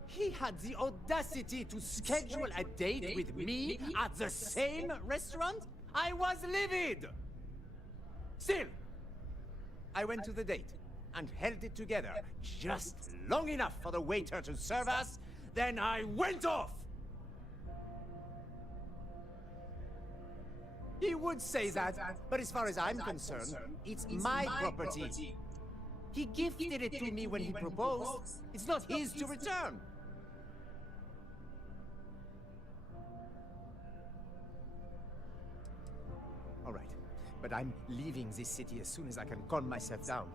he had the audacity to schedule a date with me at the same restaurant? I was livid! Still, I went to the date and held it together just long enough for the waiter to serve us, then I went off! He would say that, but as far as I'm concerned, it's my property. He gifted it to me when he proposed. It's not his to return. All right, but I'm leaving this city as soon as I can calm myself down.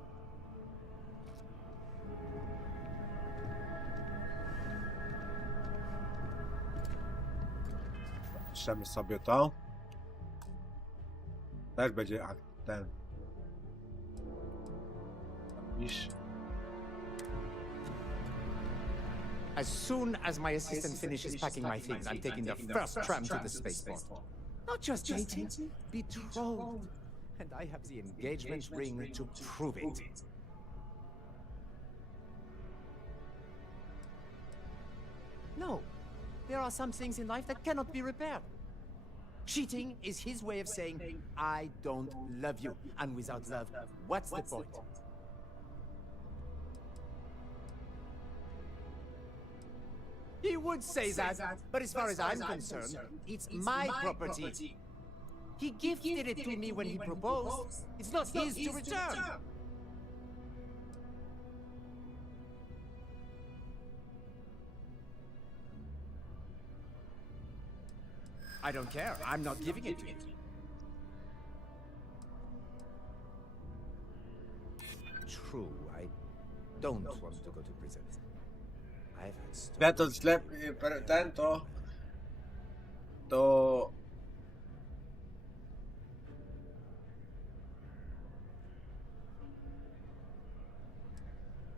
Piszemy sobie to. Też będzie ten. Iż. As soon as my assistant finishes packing my things, I'm taking the first tram to the spaceport. Not just dating, betrothed. And I have the engagement ring to prove it. No, there are some things in life that cannot be repaired. Cheating is his way of saying, I don't love you. And without love, what's the point? He would say that, but as far as I'm concerned, it's my property. He gifted it to me when he proposed. It's not his to return. I don't care. I'm not giving it to you. True, I don't want to go to prison. I've had Ten to sklep, ten to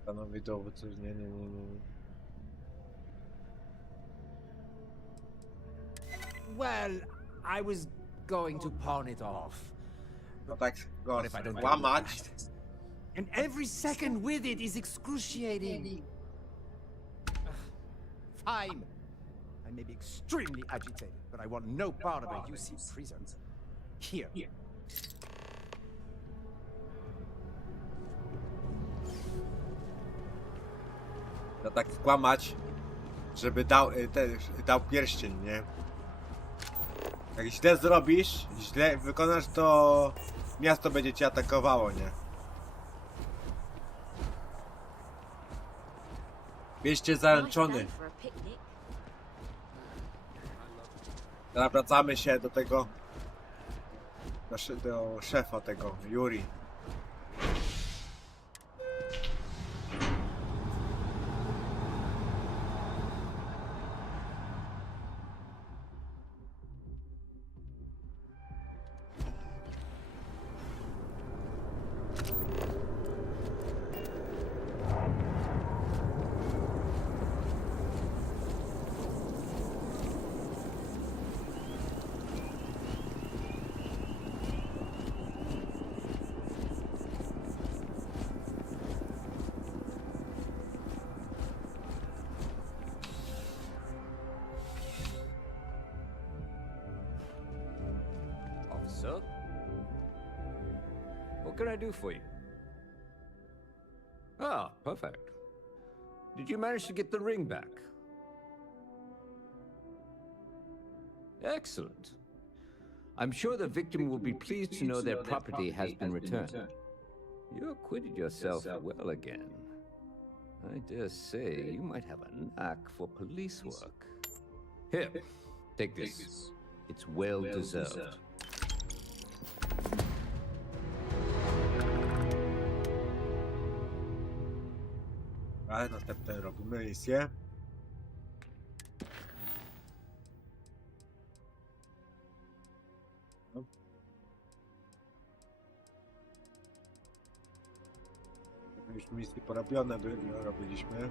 stanowi dowód, coś nie. Well, I was going to pawn it off. No tak go What if I don't get łamać. it? And every second with it is excruciating. Fine. I may be extremely agitated, but I want no part of a UC prison. Here. No tak skłamać, żeby dał pierścień, nie? Jak źle zrobisz, źle wykonasz, to miasto będzie cię atakowało, nie? Wieście zaręczony. Teraz wracamy się do tego, do szefa tego, Yuri. Officer? What can I do for you? Ah, perfect. Did you manage to get the ring back? Excellent. I'm sure the victim will be pleased to know their property has been returned. You acquitted yourself well again. I dare say you might have a knack for police work. Here, take this. It's well deserved. Ale następne robimy misję. No. Już misje porobione robiliśmy.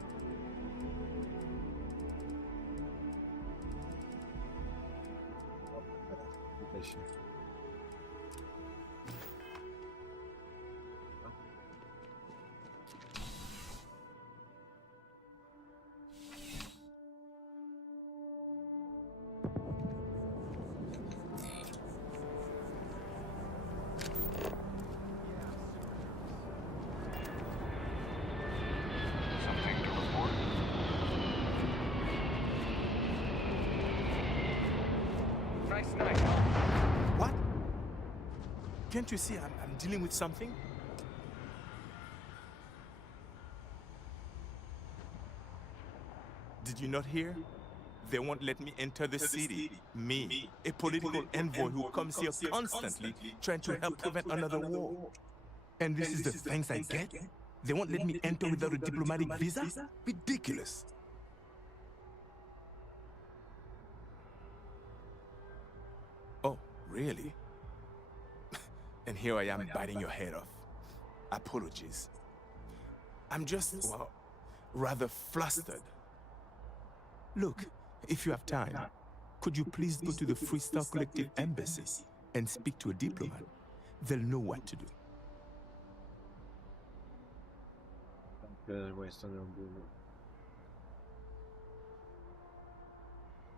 O, teraz tutaj się. Something to report? Nice night. What? Can't you see I'm dealing with something? Did you not hear? They won't let me enter the city. Me, a political envoy who comes here constantly trying to help prevent another war. And this is the thanks I get? They won't let me enter without a diplomatic visa? Ridiculous. Oh, really? And here I am biting your head off. Apologies. I'm just, well, rather flustered. Look, if you have time, could you please go to the Freestar Collective Embassy and speak to a diplomat? They'll know what to do.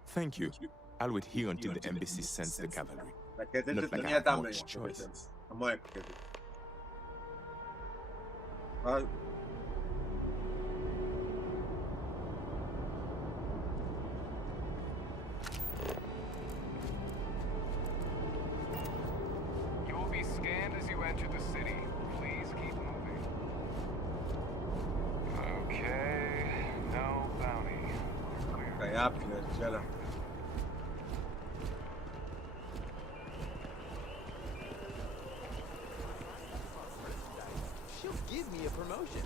Thank you. I'll wait here until the embassy sends the cavalry. Not like I have much choice. You will be scanned as you enter the city. Please keep moving. Okay, no bounty. Clear. She'll give me a promotion.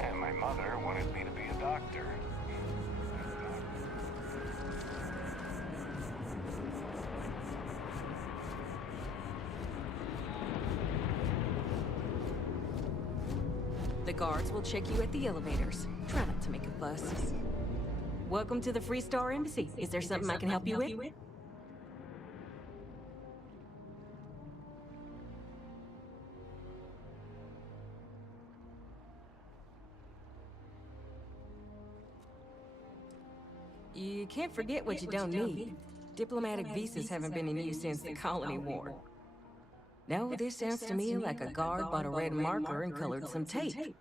And my mother wanted me to be a doctor. The guards will check you at the elevators. Try not to make a fuss. Welcome to the Freestar Embassy. Is there something I can help you with? You can't forget what you don't need. Diplomatic visas haven't been in use since the Colony War. No, this sounds to me like a guard bought a red marker and colored some tape.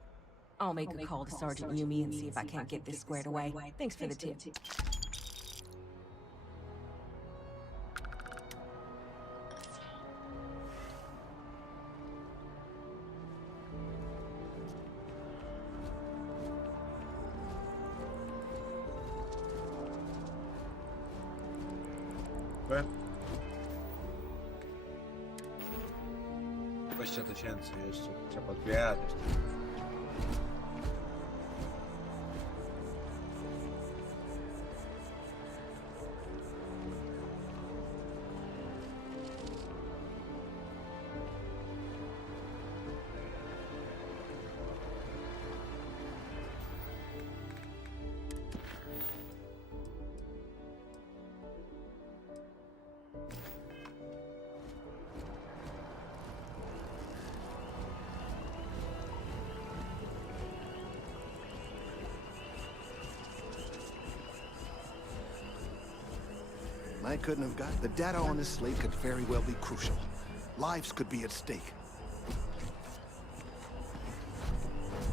I'll make a call to Sergeant Yumi and see if I can't get this squared away. Thanks for the tip. Super. 20 000 jeszcze, trzeba podbierać. I couldn't have got the data on this slate could very well be crucial. Lives could be at stake.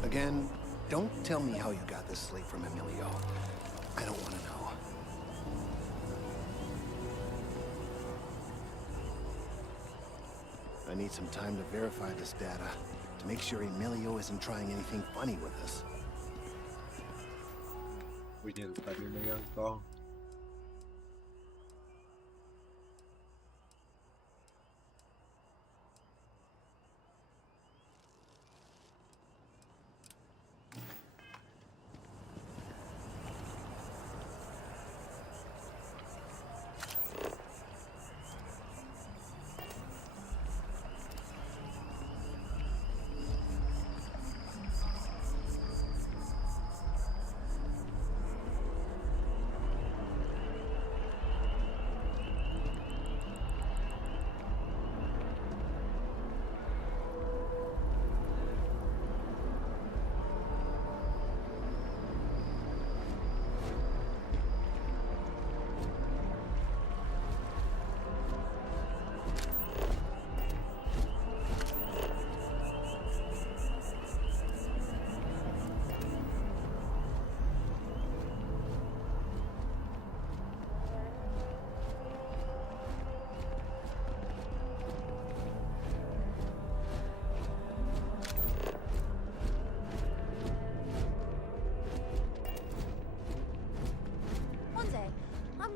Again, don't tell me how you got this slate from Emilio. I don't want to know. I need some time to verify this data, to make sure Emilio isn't trying anything funny with us. We didn't study Emilio.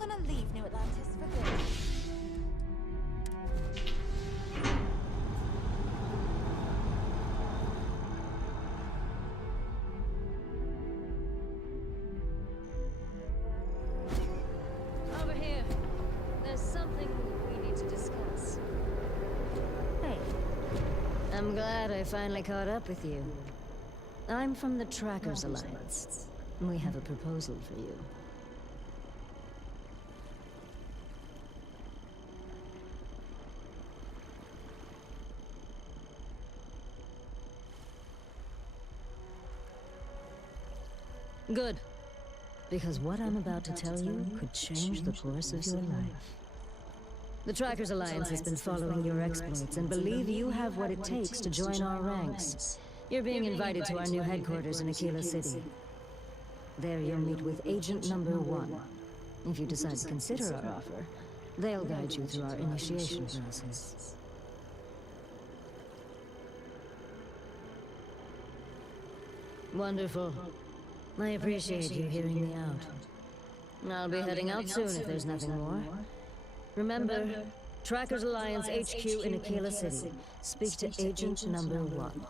I'm gonna leave New Atlantis for good. Over here. There's something we need to discuss. Hey. I'm glad I finally caught up with you. I'm from the Trackers Alliance. We have a proposal for you. Good. Because what I'm about to tell you could change the course of your life. The Trackers Alliance has been following your exploits and believe you have what it takes to join our ranks. You're being invited to our new headquarters in Aquila City. There you'll meet with Agent Number 1. If you decide to consider our offer, they'll guide you through our initiation process. Wonderful. I appreciate you hearing me out. I'll be heading out soon if there's nothing more. Remember, Trackers Alliance HQ in Aquila City. Speak to Agent Number 1.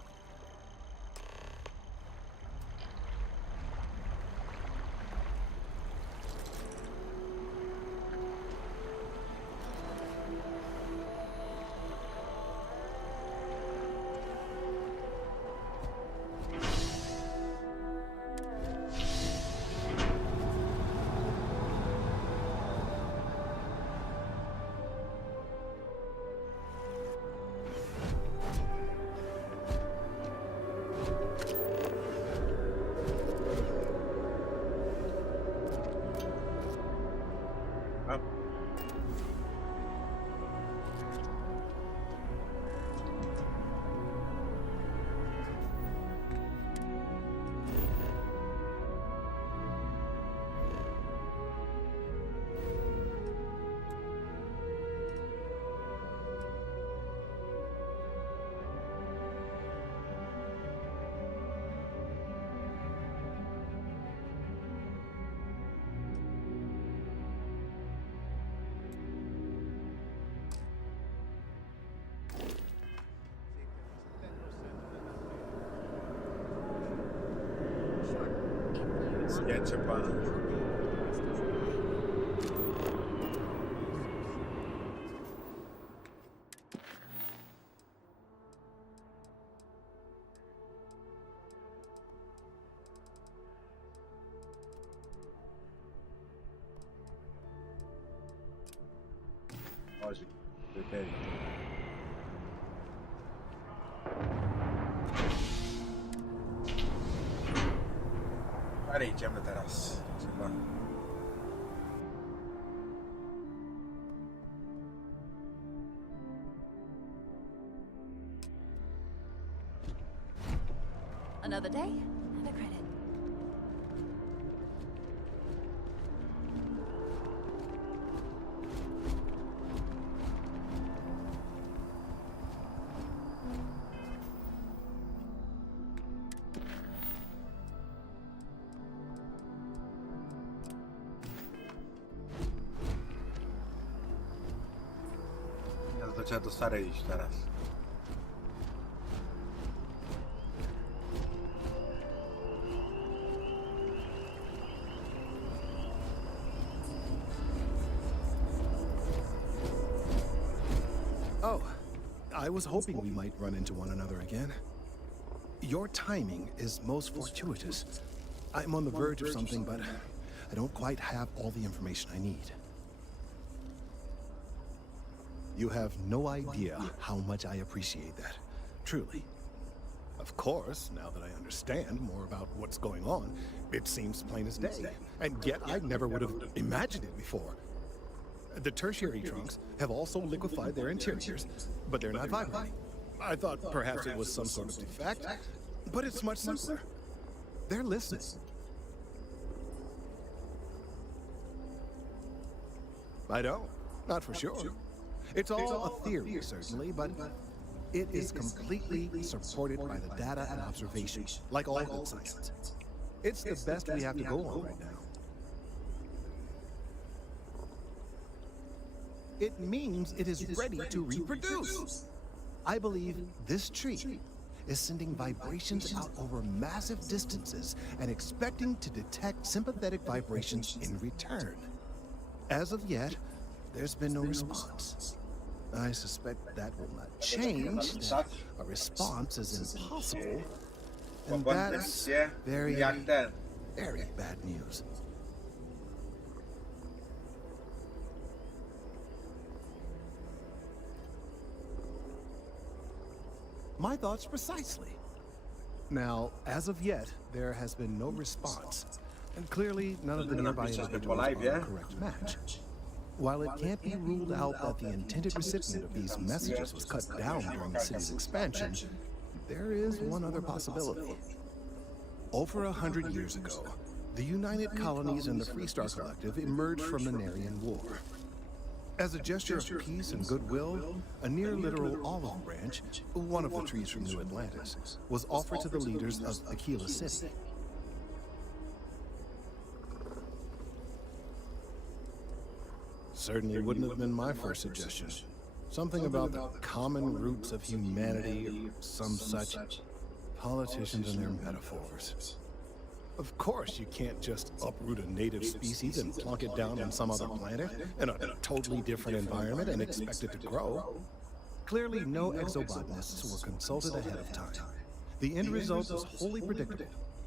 Zdjęcie pana. Chodzi. Wypieli. Ale idziemy teraz. Chyba. Another day, another credit. To trzeba do starej iść teraz. Oh, I was hoping we might run into one another again. Your timing is most fortuitous. I'm on the verge of something, but I don't quite have all the information I need. You have no idea how much I appreciate that. Truly. Of course, now that I understand more about what's going on, it seems plain as day. And yet I never would have imagined it before. The tertiary trunks have also liquefied their interiors, but they're not vibrating. I thought perhaps it was some sort of defect, but it's much simpler. They're listening. I don't. Not for sure. It's all a theory, certainly, but it is completely supported by the data and observation, like all good science. It's the best we have to go on right now. It means it is ready to reproduce. I believe this tree is sending vibrations out over massive distances and expecting to detect sympathetic vibrations in return. As of yet, there's been no response. I suspect that will not change, that a response is impossible, and that's very, very bad news. My thoughts precisely. Now, as of yet, there has been no response, and clearly none of the nearby individuals are a correct match. While it can't be ruled out that the intended recipient of these messages was cut down during the city's expansion, there is one other possibility. Over 100 years ago, the United Colonies and the Freestar Collective emerged from the Narian War. As a gesture of peace and goodwill, a near-literal olive branch, one of the trees from New Atlantis, was offered to the leaders of Aquila City. Certainly wouldn't have been my first suggestion. Something about the common roots of humanity, or some such. Politicians and their metaphors. Of course, you can't just uproot a native species and plunk it down on some other planet in a totally different environment and expect it to grow. Clearly, no exobotanists were consulted ahead of time. The end result was wholly predictable.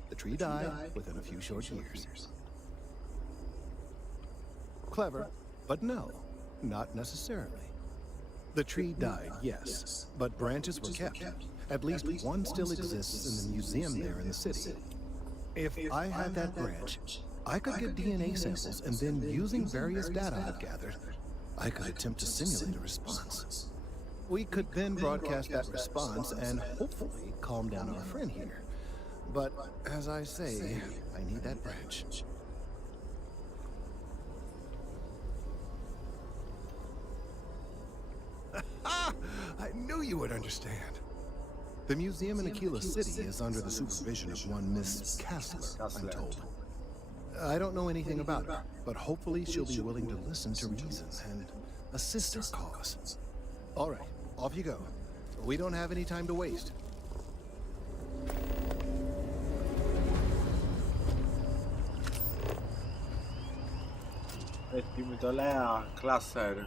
The tree died within a few short years. Clever, but no, not necessarily. The tree died, yes, but branches were kept. At least one still exists in the museum there in the city. If I had that branch, I could get DNA samples, and then using various data I've gathered, I could attempt to simulate a response. We could then broadcast that response and hopefully calm down our friend here. But as I say, I need that branch. I knew you would understand. The museum in Aquila City is under the supervision of one Miss Kastler, I'm told. I don't know anything about her, but hopefully she'll be willing to listen to reason and assist our cause. All right, off you go. We don't have any time to waste. Lecimy do Lea, klaser.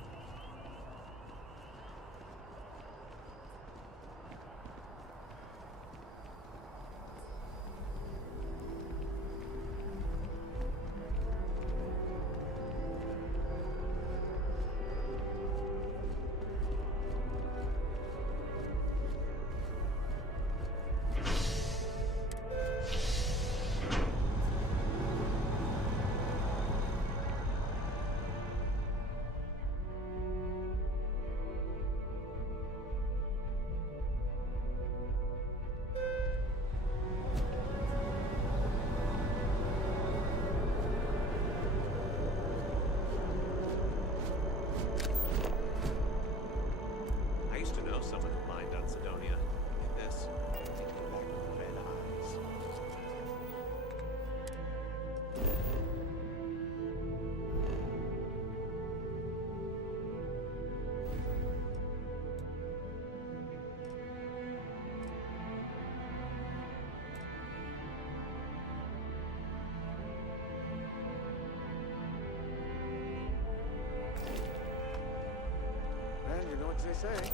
You know what they say.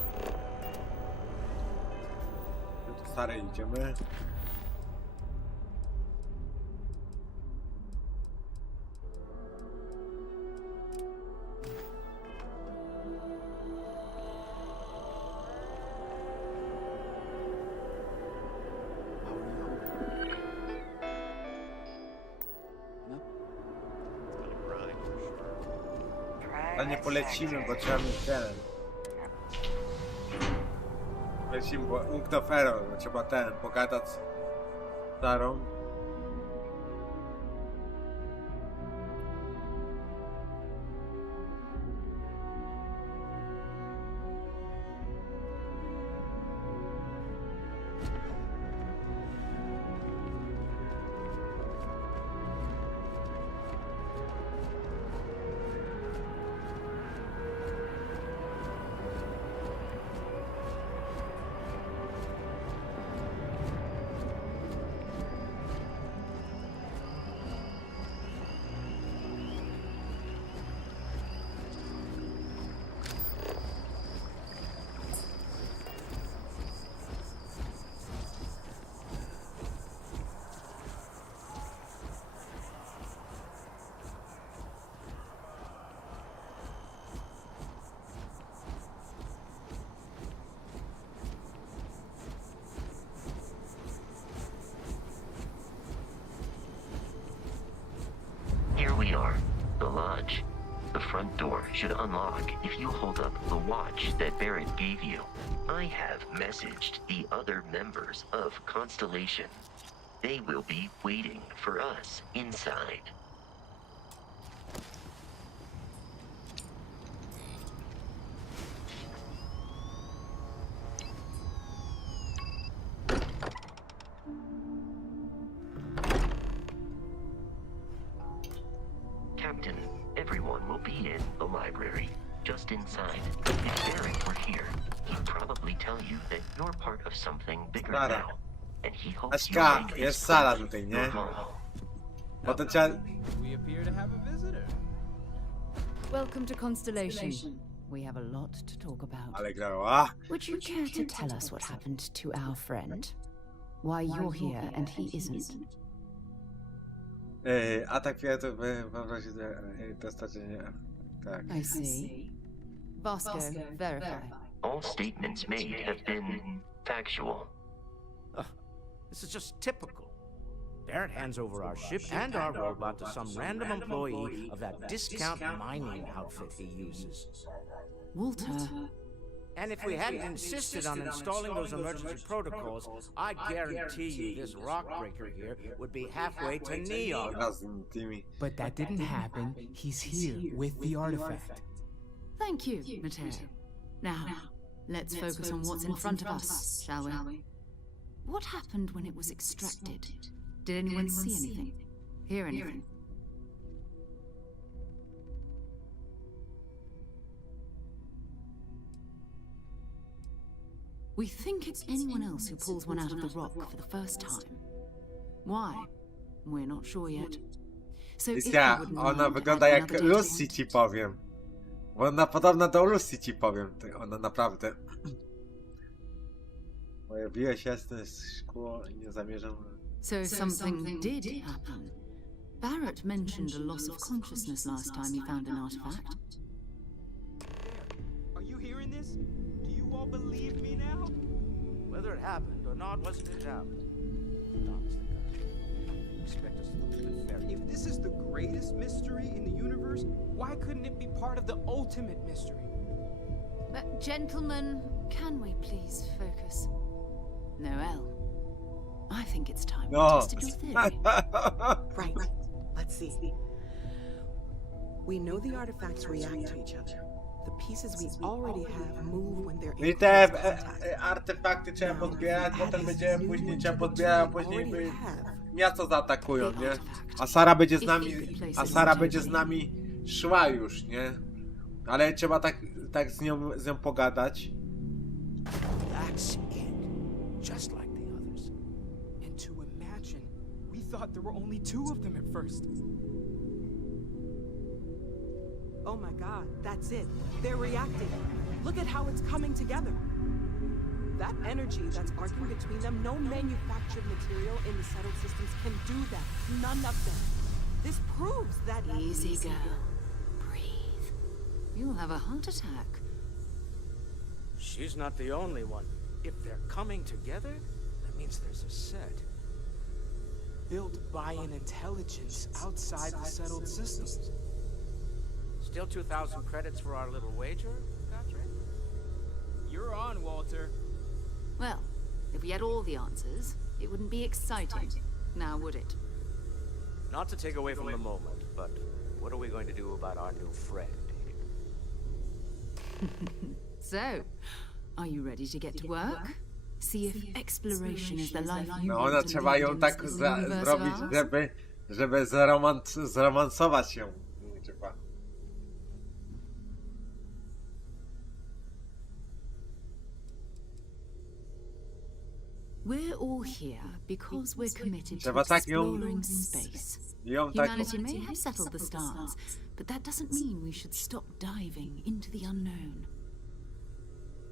Do starej idziemy. Ale nie polecimy, bo trzeba mieć ten. Lecimy, bo Unknoferą, bo trzeba ten, pogadać z starą. lodge. The front door should unlock if you hold up the watch that Barrett gave you. I have messaged the other members of Constellation. They will be waiting for us inside. Captain, everyone will be in the library, just inside. If Barrett were here, he'd probably tell you that you're part of something bigger now. And he hopes you Aśka, make jest this sala place tutaj, your nie? home. Potem trzeba... We appear to have a visitor. Welcome to Constellation. We have a lot to talk about. Ale grała. Would you care to tell us what happened to our friend? Why you're here and he isn't? Atak kwiatów poprosi dostarczenie. Tak. I see. Vasco, verify. All statements made have been factual. This is just typical. Barrett hands over our ship and our robot to some random employee of that discount mining outfit he uses. Walter. And if we hadn't insisted on installing those emergency protocols, I guarantee you this rock breaker here would be halfway to Neo. But that didn't happen. He's here with the artifact. Thank you, Matteo. Now, let's focus on what's in front of us, shall we? What happened when it was extracted? Did anyone see anything? Hear anything? We think it's anyone else who pulls one out of the rock for the first time. Why? We're not sure yet. So if you Ja, wouldn't ona mind wygląda adding jak another data Lucy, ci powiem. Bo ona podobna do Lucy, ci powiem. Ona naprawdę. Pojawiło się jasne szkło i nie zamierzam... So something did happen. Barrett mentioned a loss of consciousness last time he found an artifact. Are you hearing this? Do you all believe me now? Whether it happened or not, wasn't it happened? Honestly, guys, expect us to believe fairy. If this is the greatest mystery in the universe, why couldn't it be part of the ultimate mystery? Gentlemen, can we please focus? Noel, I think it's time we tested your theory. Right. Let's see. We know the artifacts react to each other. The pieces we already have move when they're I te artefakty trzeba podbierać, potem będziemy później trzeba podbierać, a później miasto zaatakują, nie? A Sara będzie z nami szła już, nie? Ale trzeba tak z nią pogadać. That's it. Just like the others. And to imagine, we thought there were only 2 of them at first. Oh my god, that's it. They're reacting. Look at how it's coming together. That energy that's arcing between them, no manufactured material in the settled systems can do that. None of them. This proves that... Easy, girl. Breathe. You'll have a heart attack. She's not the only one. If they're coming together, that means there's a set. Built by an intelligence outside the settled systems. Still 2,000 credits for our little wager, Godfrey? You're on, Walter. Well, if we had all the answers, it wouldn't be exciting. Now, would it? Not to take away from the moment, but what are we going to do about our new friend here? So, are you ready to get to work? See if exploration is the life you No, want ona to trzeba lead ją in tak this little universe zrobić, of ours? żeby zromansować ją. Trzeba. We're all here because we're committed to Trzeba tak ją... exploring space. Humanity may have settled the stars, but that doesn't mean we should stop diving into the unknown.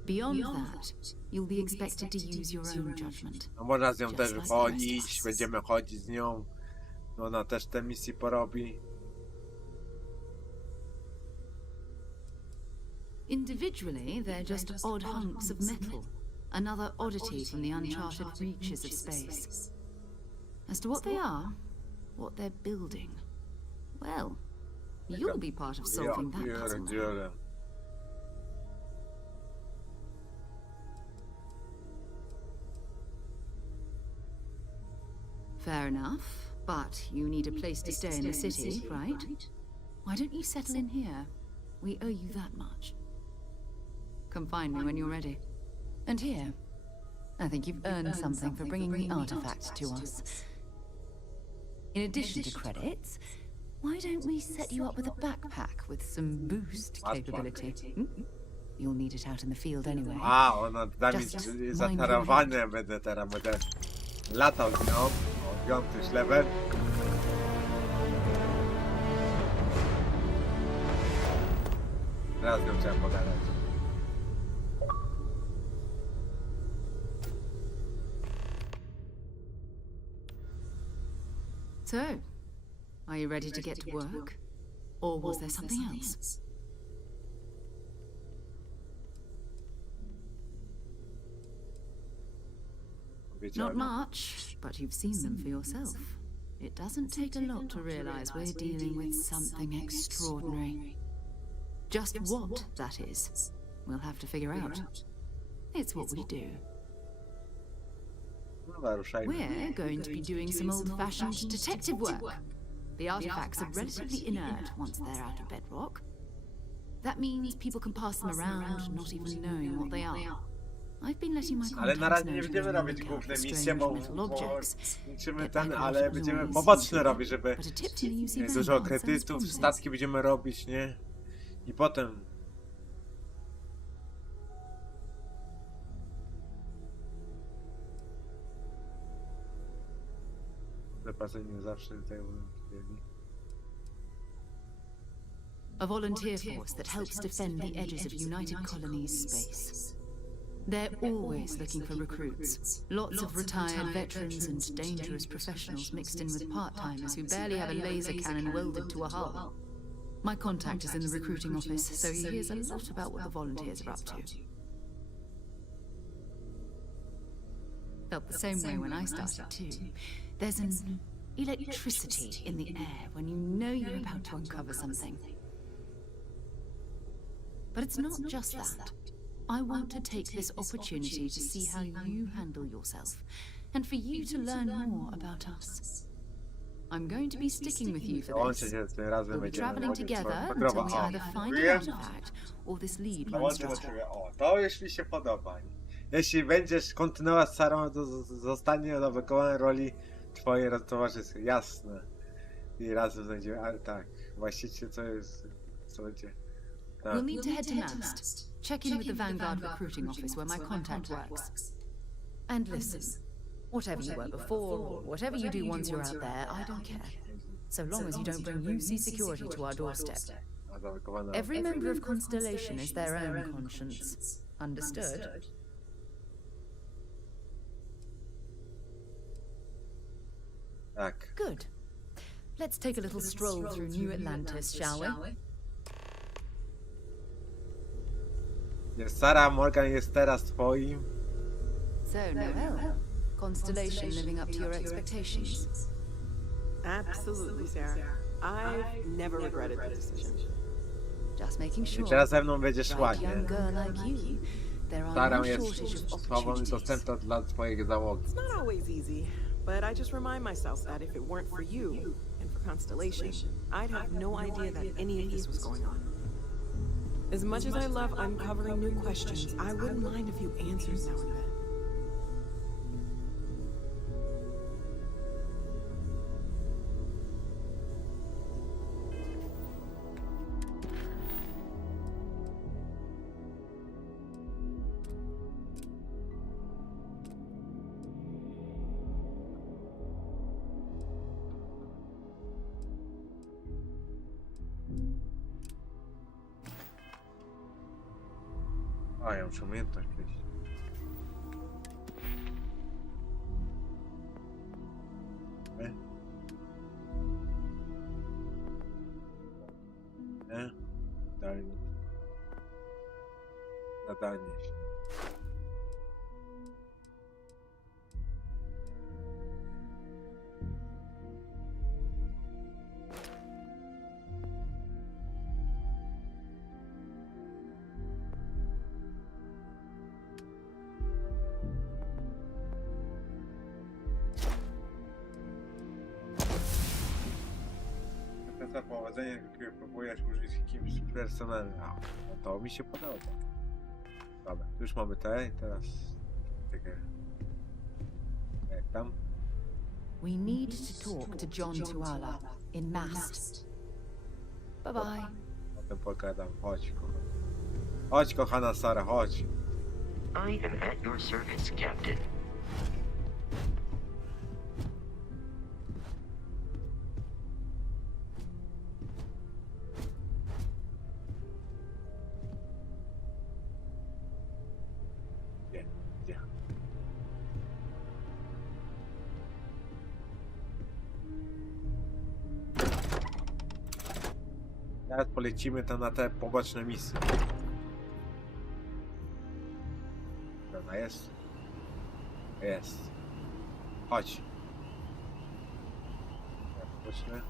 Beyond that, you'll be expected to use your own judgment. No można z nią też chodzić, będziemy chodzić z nią. No ona też te misje porobi. Individually, they're just odd hunks of metal. Another oddity from the uncharted reaches of space. As to what they are, what they're building, well, You'll be part of solving that puzzle. Pierdzielę. Fair enough, but you need a place to stay in the city, right? Why don't you settle in here? We owe you that much. Come find me when you're ready. And here, I think you've earned something for bringing the artifact to us. In addition to credits, why don't we set you up with a backpack with some boost capability? You'll need it out in the field anyway. A, ona da mi Just zatarowane, będę latał z nią. O, 5. level. Teraz nią chciałem pogadać. So, are you ready to get to work? Or was there something else? Not much, but you've seen them for yourself. It doesn't take a lot to realize we're dealing with something extraordinary. Just what that is, we'll have to figure out. It's what we do. We're going to be doing some old-fashioned detective work. The artifacts are relatively inert once they're out of bedrock. That means people can pass them around, not even knowing what they are. I've been letting my Ale na razie nie będziemy robić główne misje, bo liczymy ten, ale będziemy poboczne robić, żeby mieć dużo kredytów, statki będziemy robić, nie? I potem... Zapasenie zawsze tutaj a volunteer force that helps defend the edges of United Colonies space. They're always looking for recruits. Lots of retired veterans and dangerous professionals mixed in with part-timers who barely have a laser cannon welded to a hull. My contact is in the recruiting office, so he hears a lot about what the volunteers are up to. Felt the same way when I started too. There's an electricity in the air when you know you're about to uncover something. But it's not just that. I want to take this opportunity to see how you handle yourself, and for you to learn more about us. I'm going to be sticking with you for this. We'll be traveling together until we either find an artifact or this lead runs dry. O, to jeśli się podoba. Jeśli będziesz kontynuować Sarą, to zostanie do wykonania roli twojej towarzyskiej. Jasne. I razem znajdziemy, ale tak. Właściwie co jest, co będzie. Tak. We'll need to head to Mast. Check in with the Vanguard recruiting office where my contact works. And listen, whatever you were before, or whatever you do once you're out there, I don't care. So long as you don't bring UC security to our doorstep. Every member of Constellation is their own conscience. Understood? Tak. Good. Let's take a little stroll through New Atlantis, shall we? Sarah Morgan jest teraz twoim. So, Noel, Constellation living up to your expectations? Absolutely, Sarah. I've never regretted the decision. Just making I sure. teraz ze mną będzie szła, Bright nie? young girl like you, there are Sarah no jest shortage of słabą i opportunities. dostępna dla twojej załogi. It's not always easy, but I just remind myself that if it weren't for you and for Constellation, I'd have no idea that any of this was going on. As much as I love uncovering new questions, I wouldn't mind a few answers now and then. A, ja muszę umiejętność przejść. Nie? Nie? Dalej. Zadanie. za powodzenie, kiedy próbujesz użyć kimś personelnym. A, no to mi się podoba. Dobra, już mamy te i teraz... Jak tam? We need to talk to John Tuala in Mast. Bye bye. Potem pogadam. Chodź, kochana. Chodź, kochana Sara, chodź. I am at your service, Captain. Gdzie? Teraz polecimy tam na te poboczne misje. Ona jest? Jest. Chodź. Poboczne.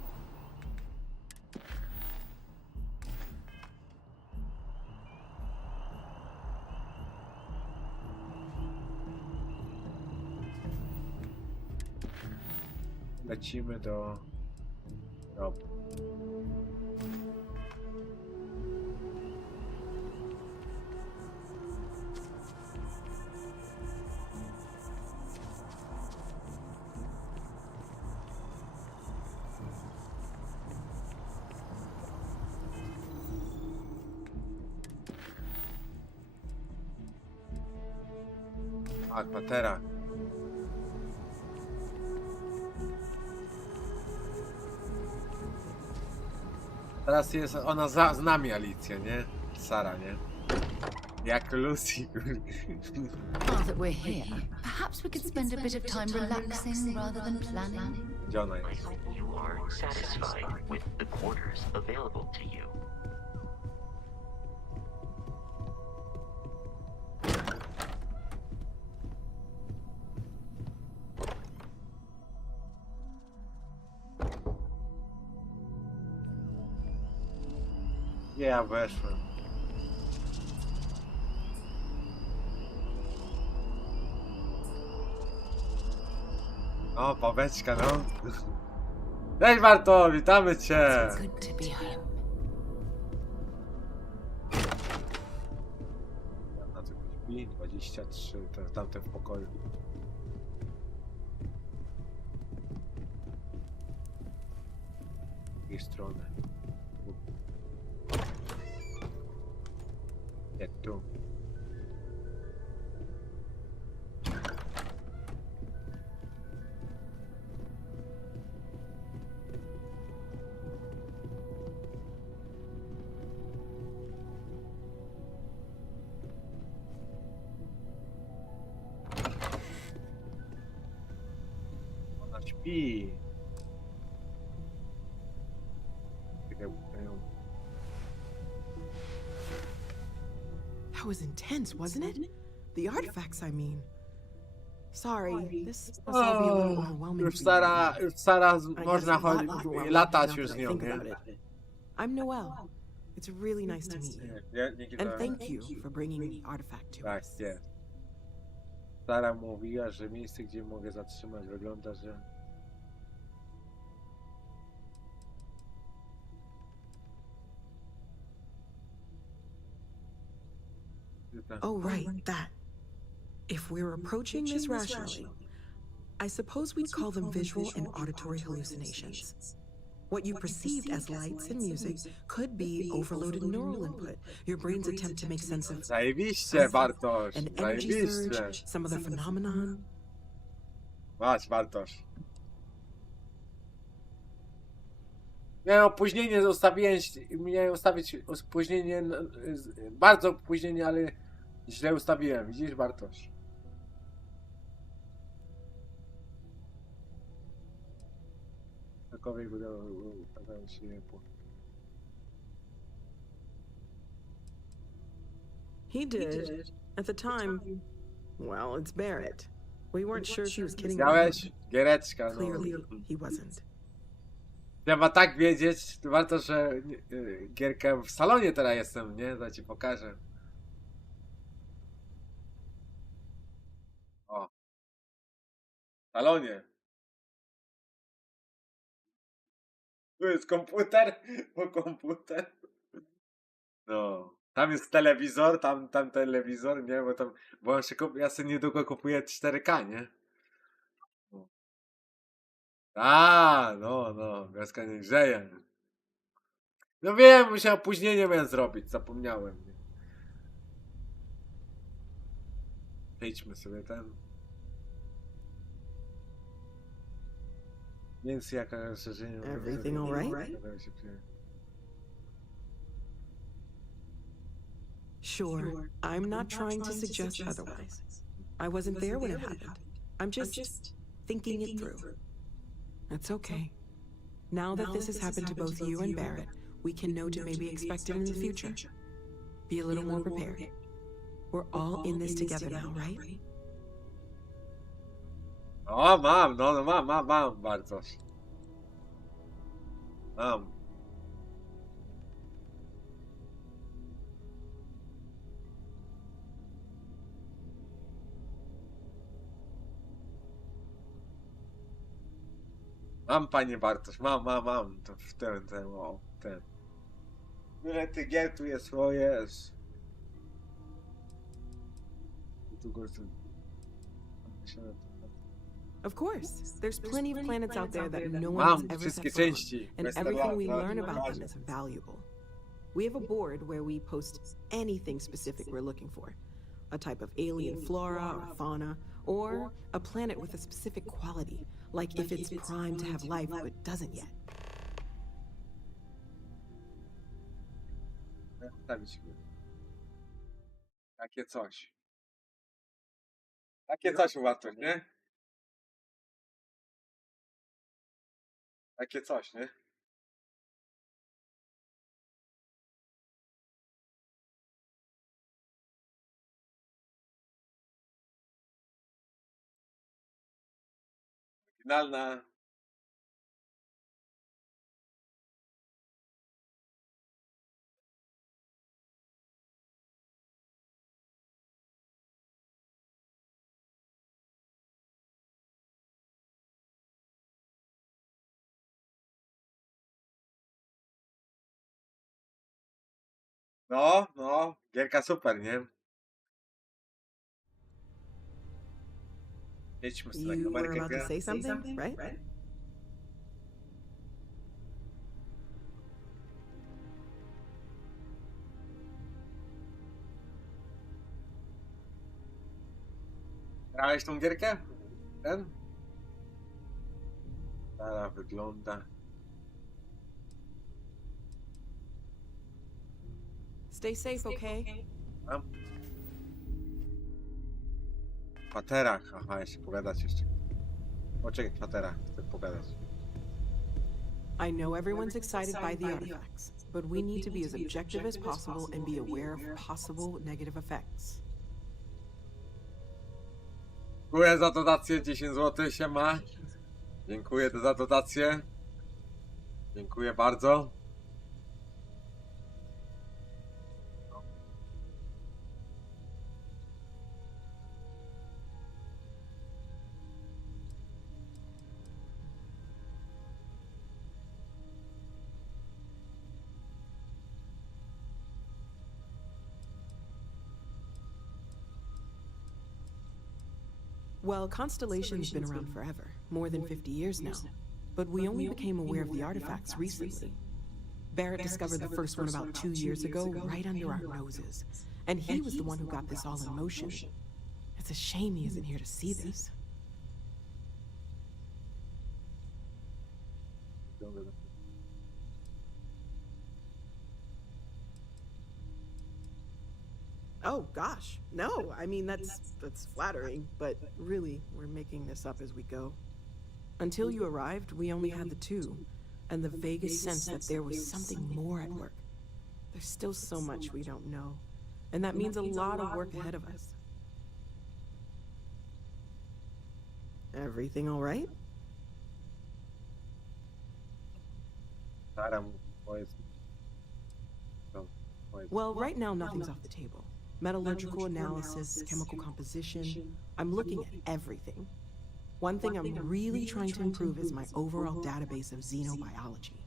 Lecimy do robu. A, kwatera. Teraz jest ona z nami, Alicja, nie? Sara, nie? Jak Lucy. Now that we're here, perhaps we could spend a bit of time relaxing rather than planning. Gdzie ona I jest? hope you are satisfied with the quarters available to you. Nie, ja weszłem. O, babeczka, no. Cześć Barto, witamy cię. Good to be home. Na co śpi? 23, to tamten w pokoju. Z drugiej strony. Nie, tu. Ona śpi. That was intense, wasn't it? The artifacts, I mean. Sorry, this must all be a little overwhelming. Już for you. Sara, I guess można a lot chodzić, overwhelming latać now już that z I nią, think nie? about it. I'm Noelle. It's really nice to meet you. And thank you for bringing the artifact to Tak, us. jest. Sara mówiła, że miejsce, gdzie mogę zatrzymać, wygląda, że... Oh, right, that. If we're approaching this rationally, I suppose we'd call them visual and auditory hallucinations. What you perceived as lights and music could be overloaded neural input, your brain's attempt to make sense of Zajebiście, Bartosz! an energy Zajebiście! surge, some of the phenomenon. Masz, Bartosz. Miałem opóźnienie, miałem ustawić opóźnienie, bardzo opóźnienie, ale źle ustawiłem. Widzisz, Bartosz? Takowej udało się po... He did. At the time, well, it's Barrett. We weren't sure if he was kidding. Widziałeś? Giereczka, no. Clearly, he wasn't. Trzeba tak wiedzieć, warto, że gierkę w salonie teraz jestem, nie? To ci pokażę. O. W salonie. Tu jest komputer, bo komputer. No. Tam jest telewizor, tam telewizor, nie? Bo tam, bo on się ja sobie niedługo kupuję 4K, nie? No. A, no, gazka nie grzeje. No wiem, musiałem opóźnienie miałem zrobić, zapomniałem. Nie? Przejdźmy sobie ten. Więc jaka rozszerzenie... Everything all right? Sure, I'm not trying to suggest otherwise. I wasn't there when it happened. I'm just thinking it through. That's okay. Now that this has happened to both you and Barrett, we can know to maybe expect it in the future. Be a little more prepared. We're all in this together now, right? O, mam bardzo. Mam. Mam, panie Bartosz, mam. To w ten. Ile ty gier tu jest swoje? Of course, there's plenty of planets out there that no one has ever set foot on, and everything we learn about them is valuable. We have a board where we post anything specific we're looking for. A type of alien flora or fauna, or a planet with a specific quality, like if it's primed to have life but doesn't yet. Takie coś. Takie coś ułatwić, nie? Takie coś, nie? Finalna. No, gierka super, nie? Jedźmy sobie na You were kamerkę. about to say something, right? Grałeś tą gierkę? Ten? Stara wygląda. Stay safe, okay? W kwaterach. Aha, jeszcze pogadać jeszcze. Poczekaj, w kwaterach. Chcę pogadać. I know everyone's excited by the artifacts, but we need to be as objective as possible and be aware of possible negative effects. Dziękuję za dotację, 10 zł się ma. Dziękuję za dotację. Dziękuję bardzo. Well, Constellation's been around forever, more than 50 years now. But we only became aware of the artifacts recently. Barrett discovered the first one about 2 years ago, right under our noses. And he was the one who got this all in motion. It's a shame he isn't here to see this. Oh gosh, no. I mean, that's flattering, but really, we're making this up as we go. Until you arrived, we only had the two, and the vaguest sense that there was something more at work. There's still so much we don't know, and that means a lot of work ahead of us. Everything all right? Well, right now, nothing's off the table. Metallurgical analysis, chemical composition. I'm looking at everything. One thing I'm really trying to improve is my overall database of xenobiology.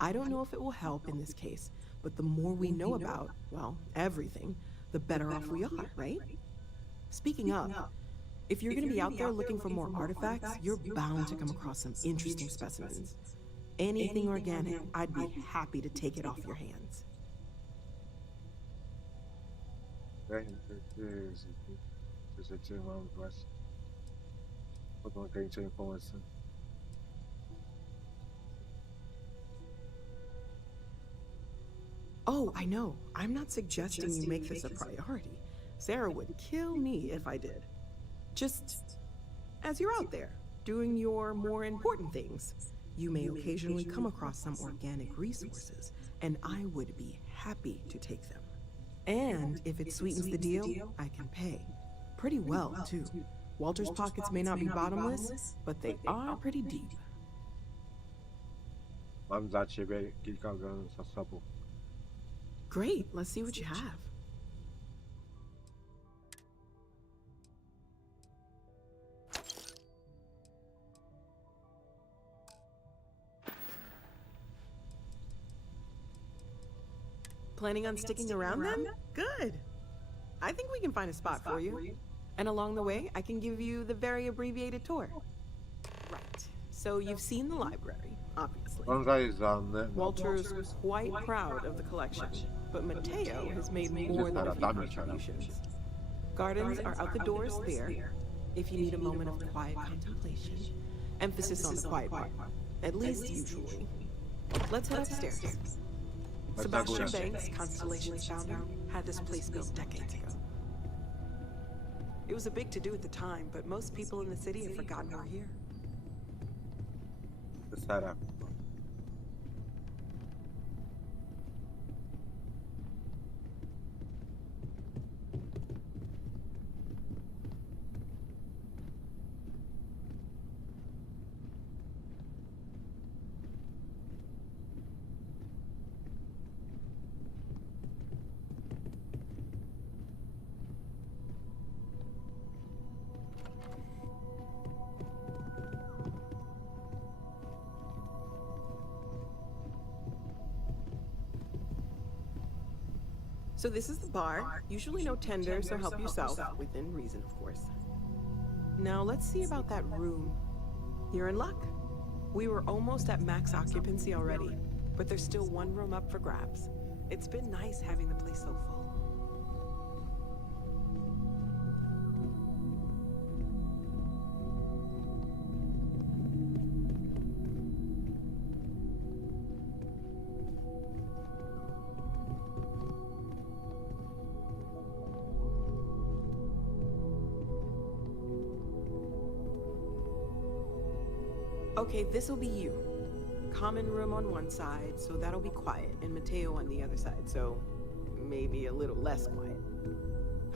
I don't know if it will help in this case, but the more we know about, well, everything, the better off we are, right? Speaking of, if you're going to be out there looking for more artifacts, you're bound to come across some interesting specimens. Anything organic, I'd be happy to take it off your hands. Oh, I know. I'm not suggesting you make this a priority. Sarah would kill me if I did. Just as you're out there, doing your more important things, you may occasionally come across some organic resources, and I would be happy to take them. And if it sweetens the deal, I can pay. Pretty well, too. Walter's pockets may not be bottomless, but they are pretty deep. Mam dla ciebie kilka zasobów. Great, let's see what you have. Planning on sticking around then? Good. I think we can find a spot for you. And along the way, I can give you the very abbreviated tour. Right. So you've seen the library, obviously. Walter's quite proud of the collection, but Mateo has made more than a few contributions. Gardens are out the doors there, if you need a moment of quiet contemplation. Emphasis on the quiet part, at least usually. Let's head upstairs. Sebastian Banks, Constellation's founder, had this place built decades ago. It was a big to-do at the time, but most people in the city have forgotten we're here. The setup. So this is the bar. Usually no tender, so help yourself, within reason, of course. Now let's see about that room. You're in luck. We were almost at max occupancy already, but there's still one room up for grabs. It's been nice having the place so full. Okay, this'll be you. Common room on one side, so that'll be quiet, and Mateo on the other side, so maybe a little less quiet.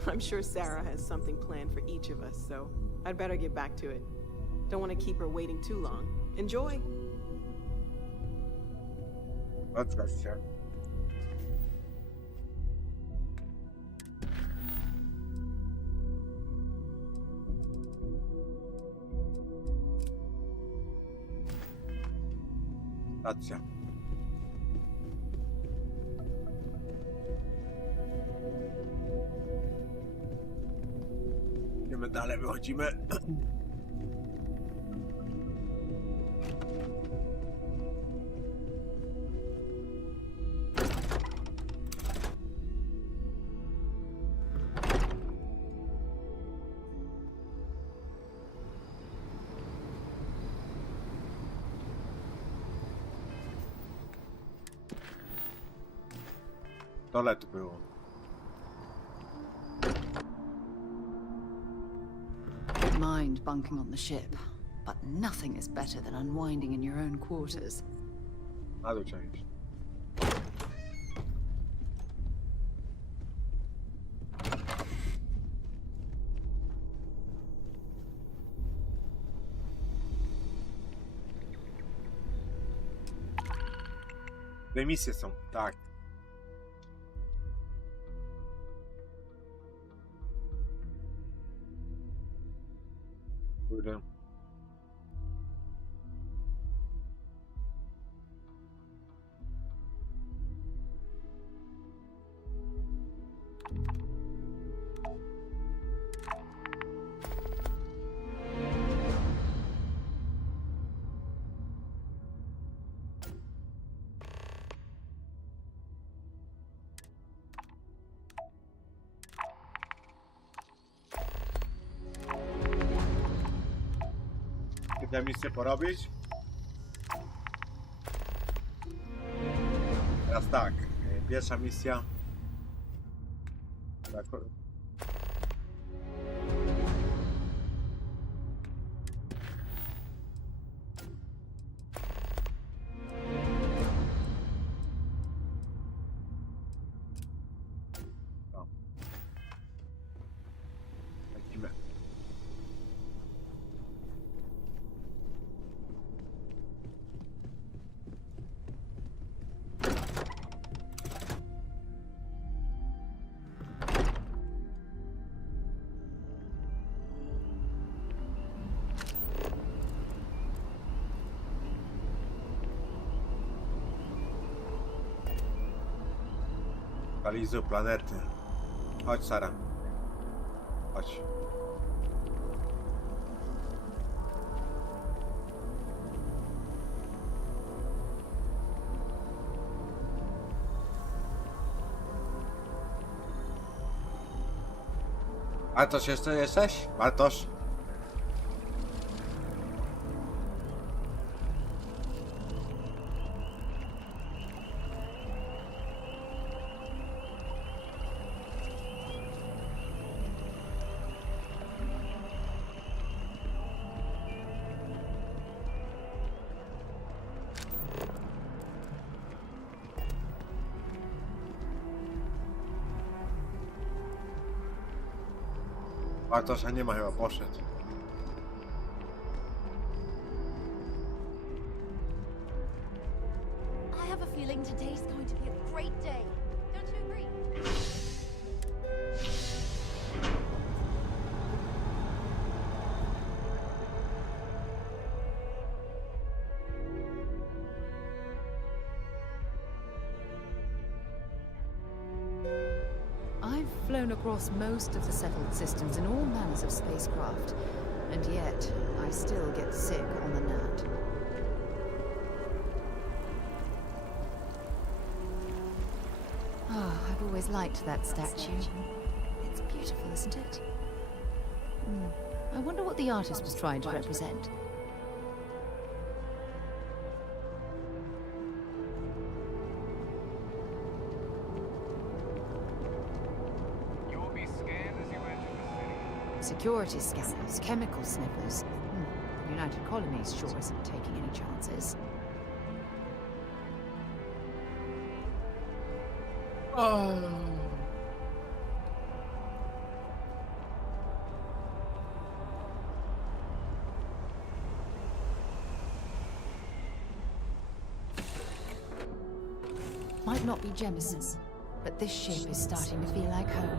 I'm sure Sarah has something planned for each of us, so I'd better get back to it. Don't want to keep her waiting too long. Enjoy! Let's go, Sarah. Racja. Idziemy dalej, wychodzimy. Dole tu było. Don't mind bunking on the ship, but nothing is better than unwinding in your own quarters. That'll change. Te misje są, tak. Kurde. Będziemy misję porobić. Teraz tak, pierwsza misja. Tak. No. Lecimy. Lokalizuj planety. Chodź, Sara. Chodź. Bartosz, jeszcze jesteś? Bartosz? Bartosza nie ma, chyba poszedł. I have a feeling today's going to be a great day. Don't you agree? I've flown across most of the settled systems in all manners of spacecraft, and yet I still get sick on the gnat. Ah, I've always liked that statue. It's beautiful, isn't it? I wonder what the artist was trying to represent. You'll be scanned as you enter the city. Security scanners, chemical sniffers. United Colonies sure isn't taking any chances. Might not be Jemison, but this ship is starting to feel like home.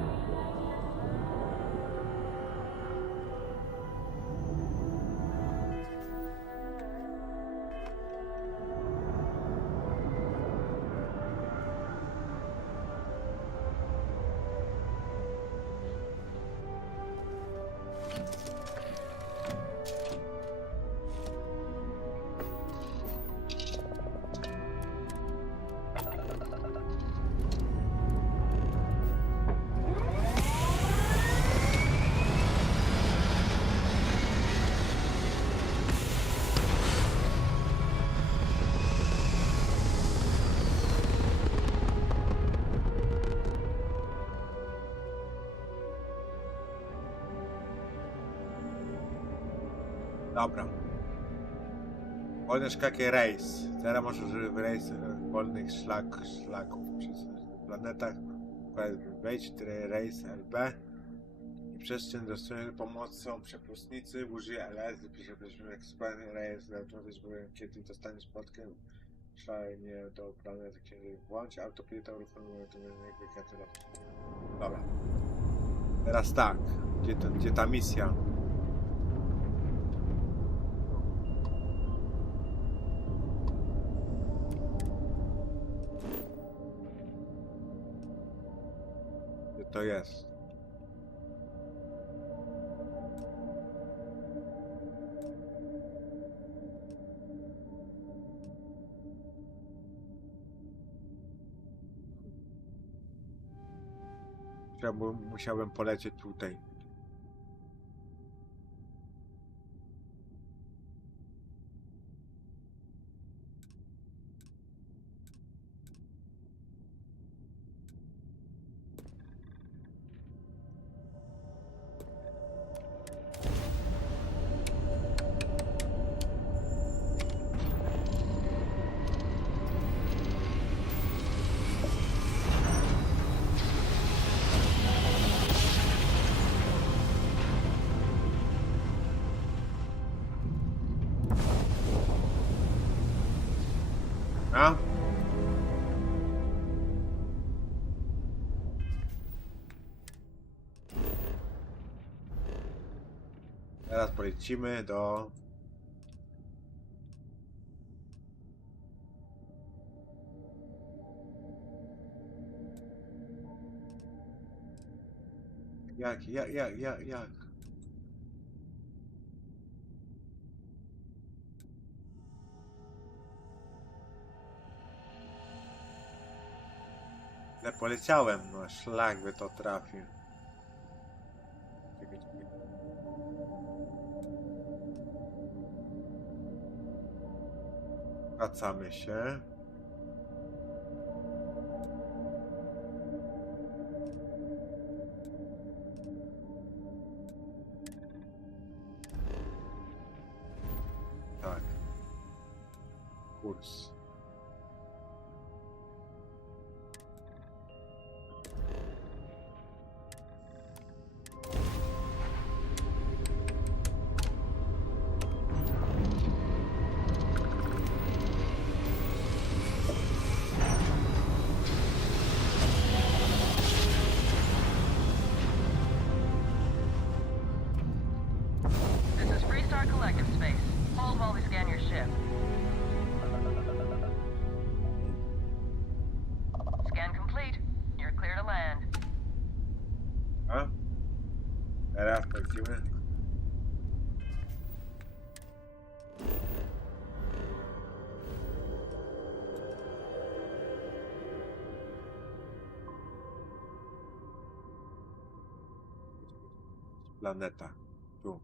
Dobra. Wolny szlakie rejs. Teraz możesz użyć rejs wolnych szlaków przez planetach. Wejdź w rejs LB i przestrzeń dostępną pomocą przepustnicy. Użyj LS, pisze eksperyment rejs, kiedy dostaniesz spotkę szalenie do planety, kiedy włącz autopilota uruchomiony to jakby katalog. Dobra. Teraz tak. Gdzie ta misja? To jest. Musiałbym polecieć tutaj. A? Teraz polecimy do... Jak? Źle poleciałem, no szlak by to trafił. Czekaj. Wracamy się. Tak. Kurs. This is Freestar Collective Space. Hold while we scan your ship. Scan complete. You're clear to land. A? Teraz polecimy. Planeta. Tu.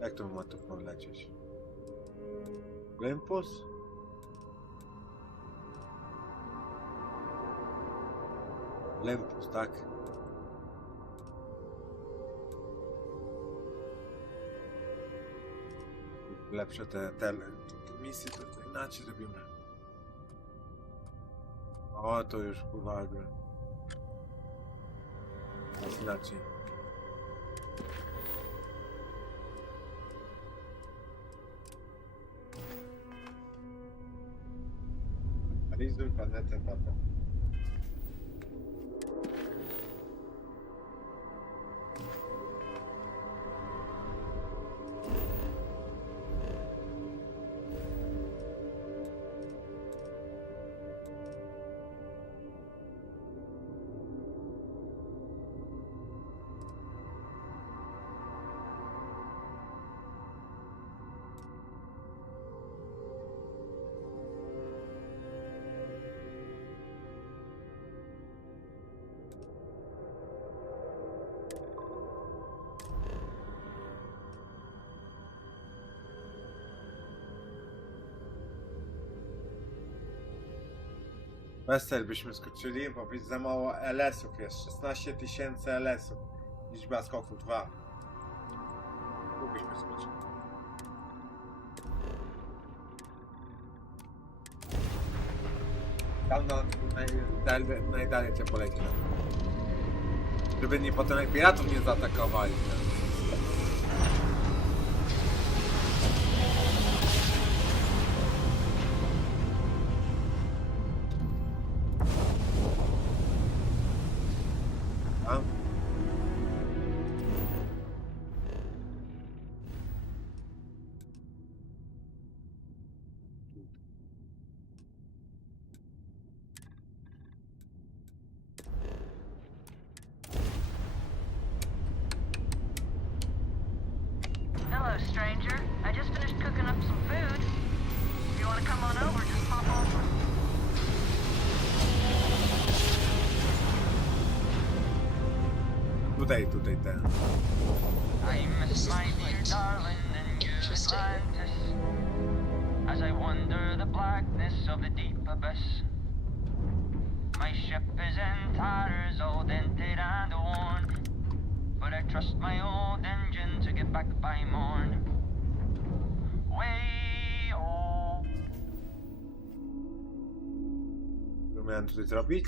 Jak to ma tu polecieć? Olympus? Olympus, tak? Lepsze te misje to inaczej robimy. O, to już uwaga. Inaczej. Analizuj planetę Papa. Wesel byśmy skoczyli, bo jest za mało LS-ów jest. 16 000 LS-ów. Liczba skoków 2. Tu byśmy skoczyli. Tam najdalej cię poleci. Żeby nie potem jak piratów nie zaatakowali. Hello, stranger. I just finished cooking up some food. If you want to come on over, just pop over. Tutaj ten. I miss my dear darling and your Atlantis, as I wander the blackness of the deep abyss. My ship is in tatters, all dented and worn, but I trust my old engine to get back by morn. Way oh. miałem tutaj zrobić?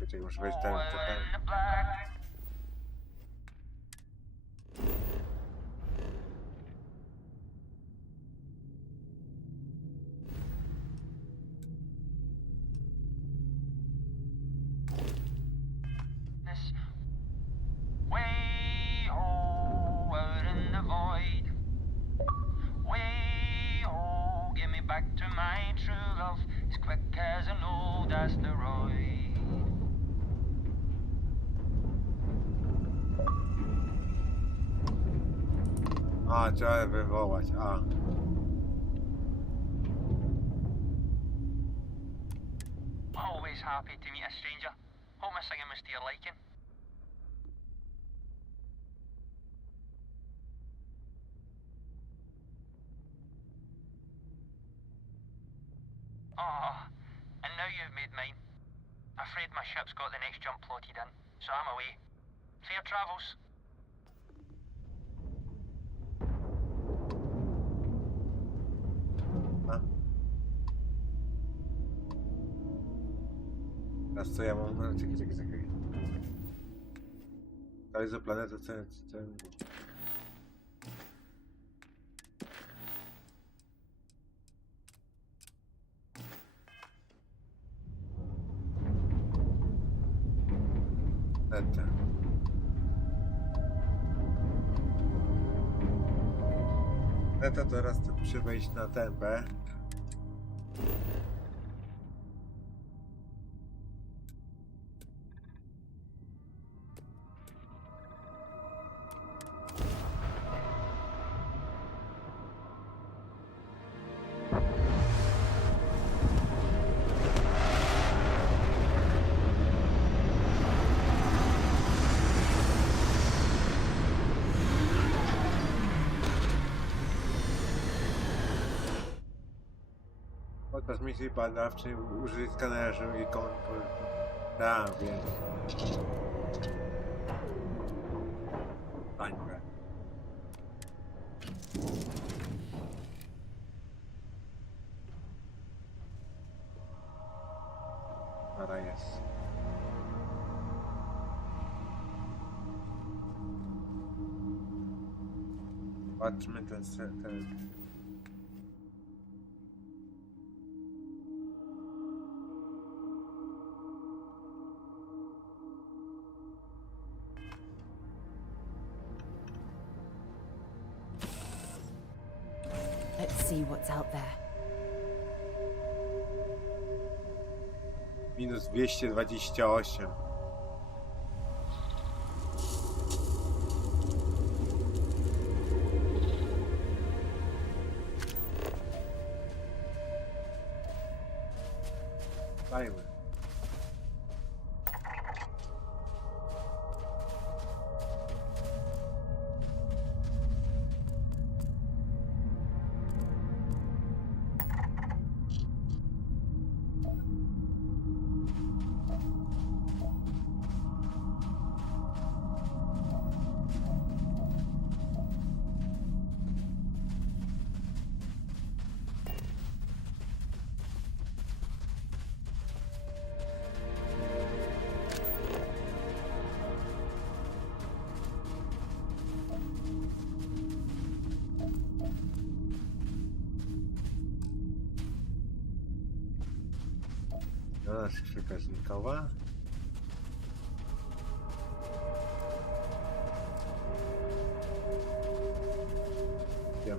Czekaj, muszę wejść ten. Way out in the void. Way give me back to my true love, as quick as an old asteroid. A, trzeba wywołać, a. Always happy to meet a stranger. Hope my singing was to your liking. Oh, and now you've made mine. Afraid my ship's got the next jump plotted in, so I'm away. Fair travels. A. Teraz co ja mam? No, czekaj. To jest za planetę, co... To teraz to muszę wejść na tempę. Podczas misji badawczej użyj skanerzu i Tak, wiem. Bańkę. Para jest. Patrzmy ten. Let's see what's out there. Minus 228. Dajmy. Skrzynka znikowa. Wiem.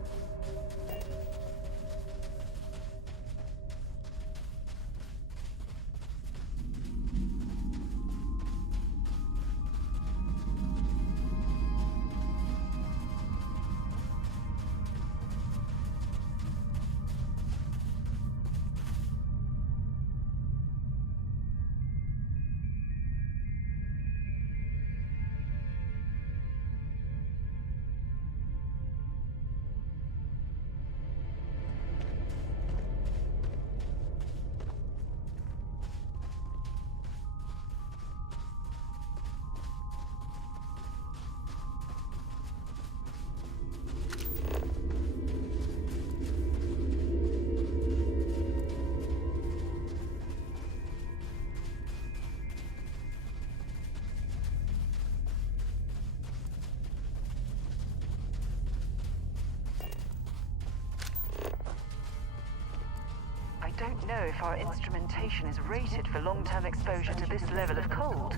don't know if our instrumentation is rated for long-term exposure to this level of cold.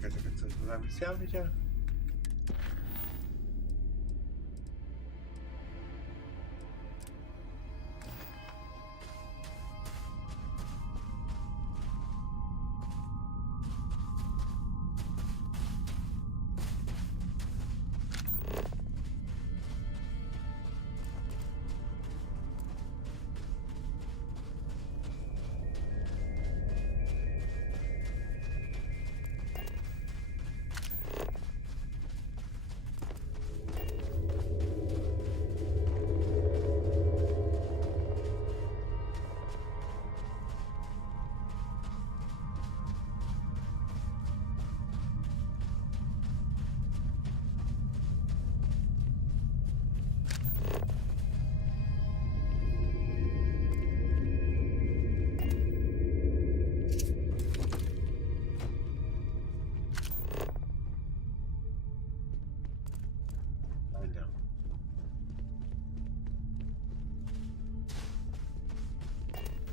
Czekaj, coś za misjami cię?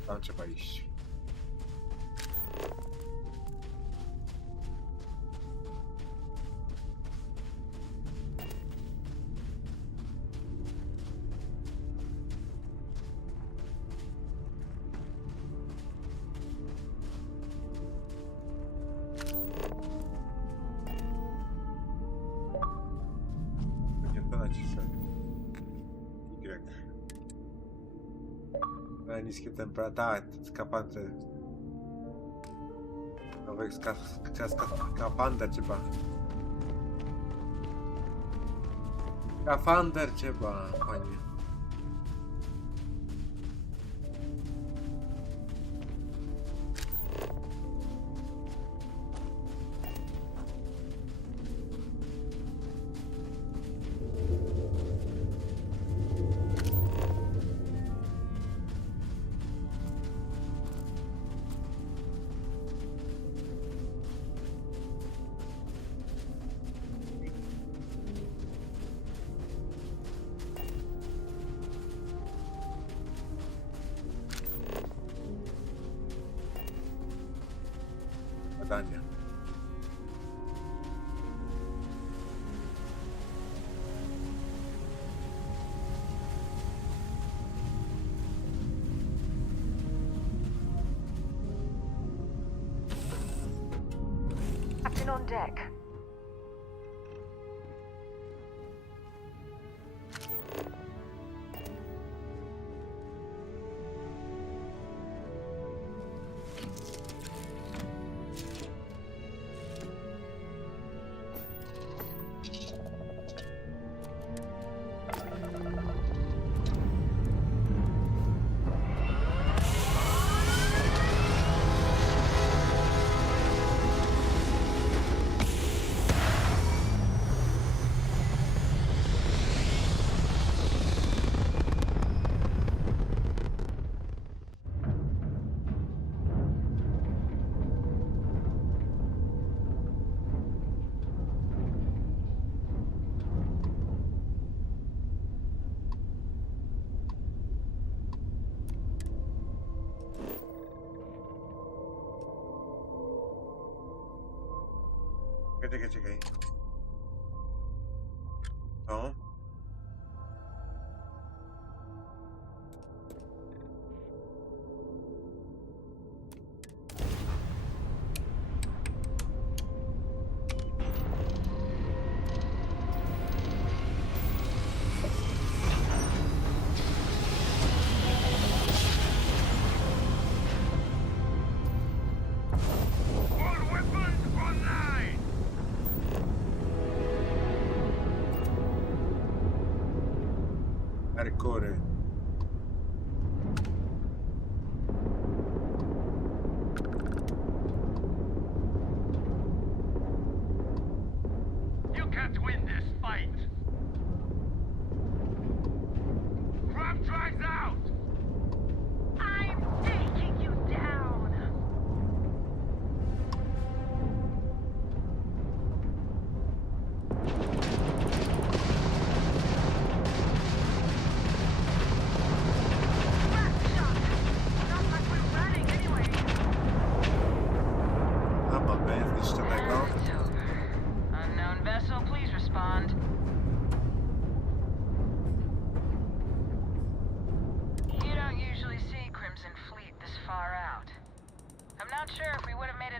Tam trzeba iść. Będzie to naciskać. Y. Niskie temperatury, tak, skafander. Nowych skafander trzeba. Skafander trzeba, panie. Badania. Captain on deck. Czekaj. O. Arcore. You can't win this fight. Crop drives out. I'm taking you down.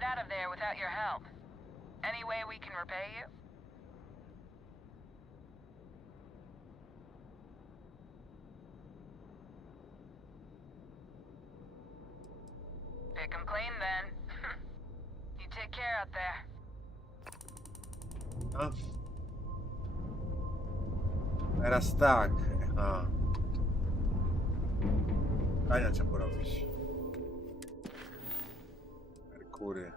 out of there without your help. Any way we can repay you? Pick 'em clean then. You take care out there. No. Teraz tak. Aha. Dania trzeba porobić. Merkury.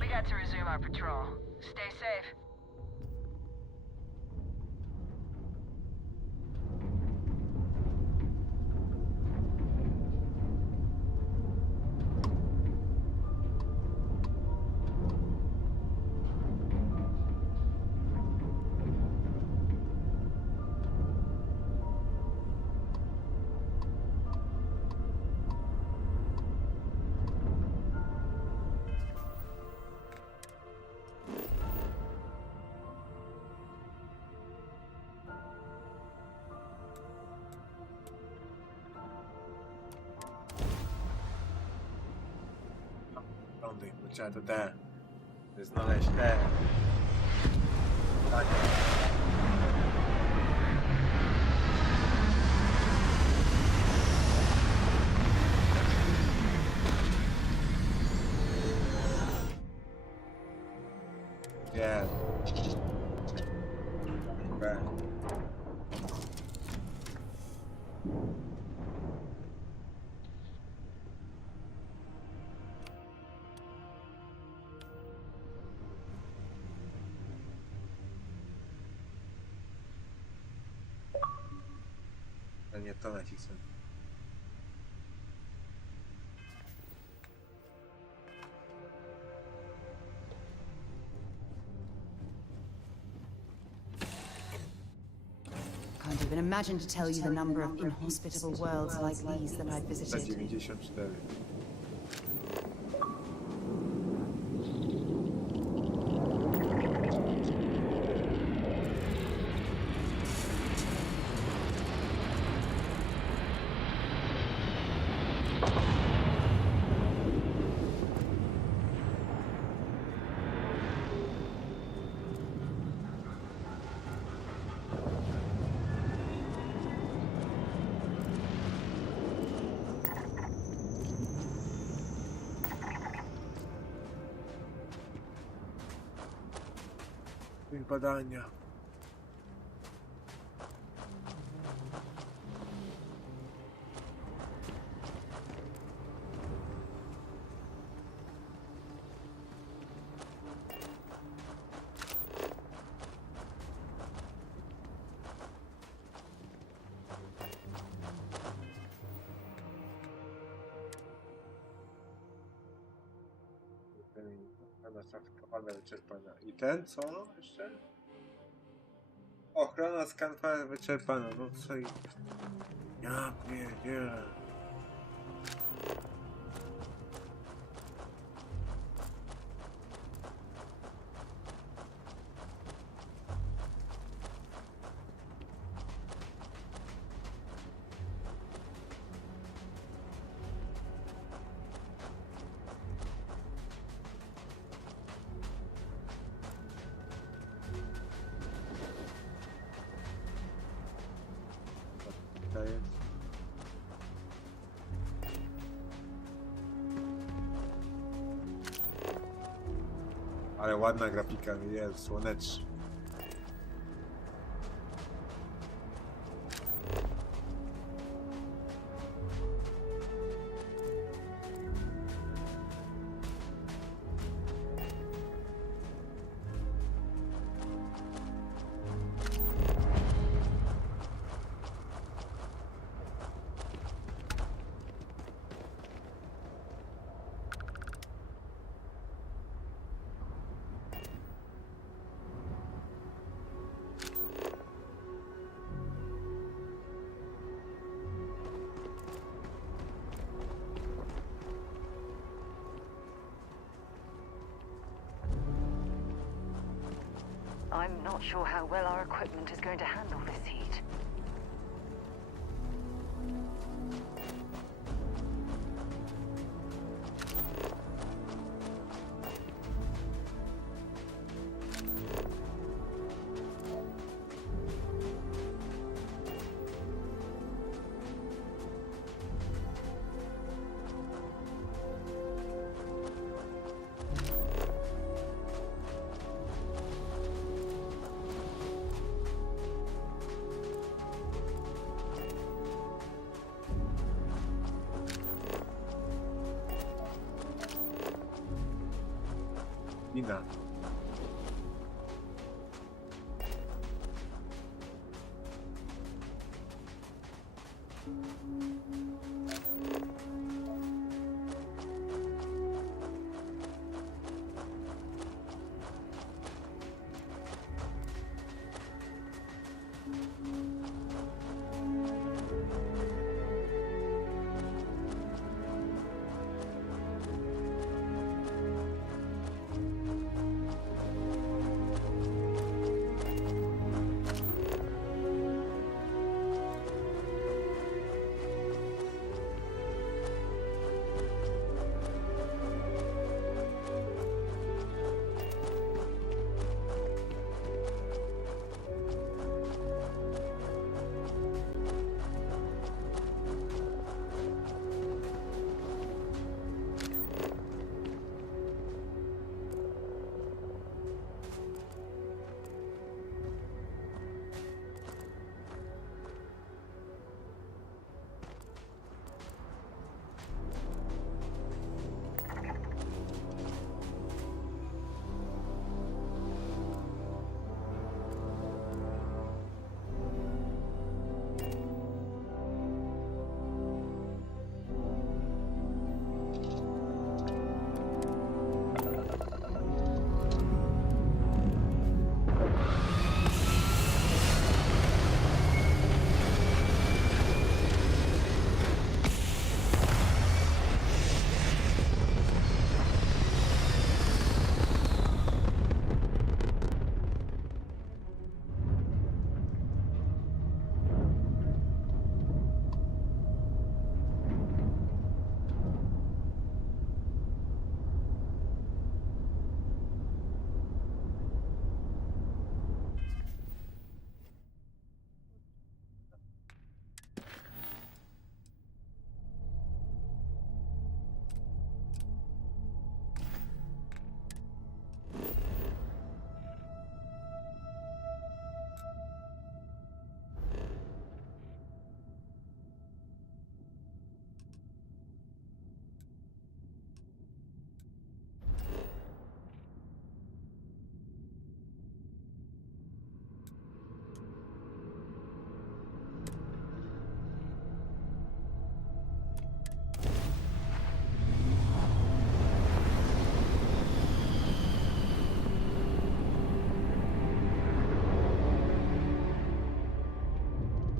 We got to resume our patrol. Stay safe. Prądy, bo trzeba to znaleźć te. Tak. Yeah. Okay. A nie to nacisnę. Can't even imagine to tell you the number of inhospitable worlds like these that I've visited. 94. Badania. Skanfala wyczerpana. I ten co jeszcze? Ochrona skanfala wyczerpana. No co i... Ja pierdzielę. Ale ładna grafika, jest słonecznie. I'm not sure how well our equipment is going to handle this heat. Nina.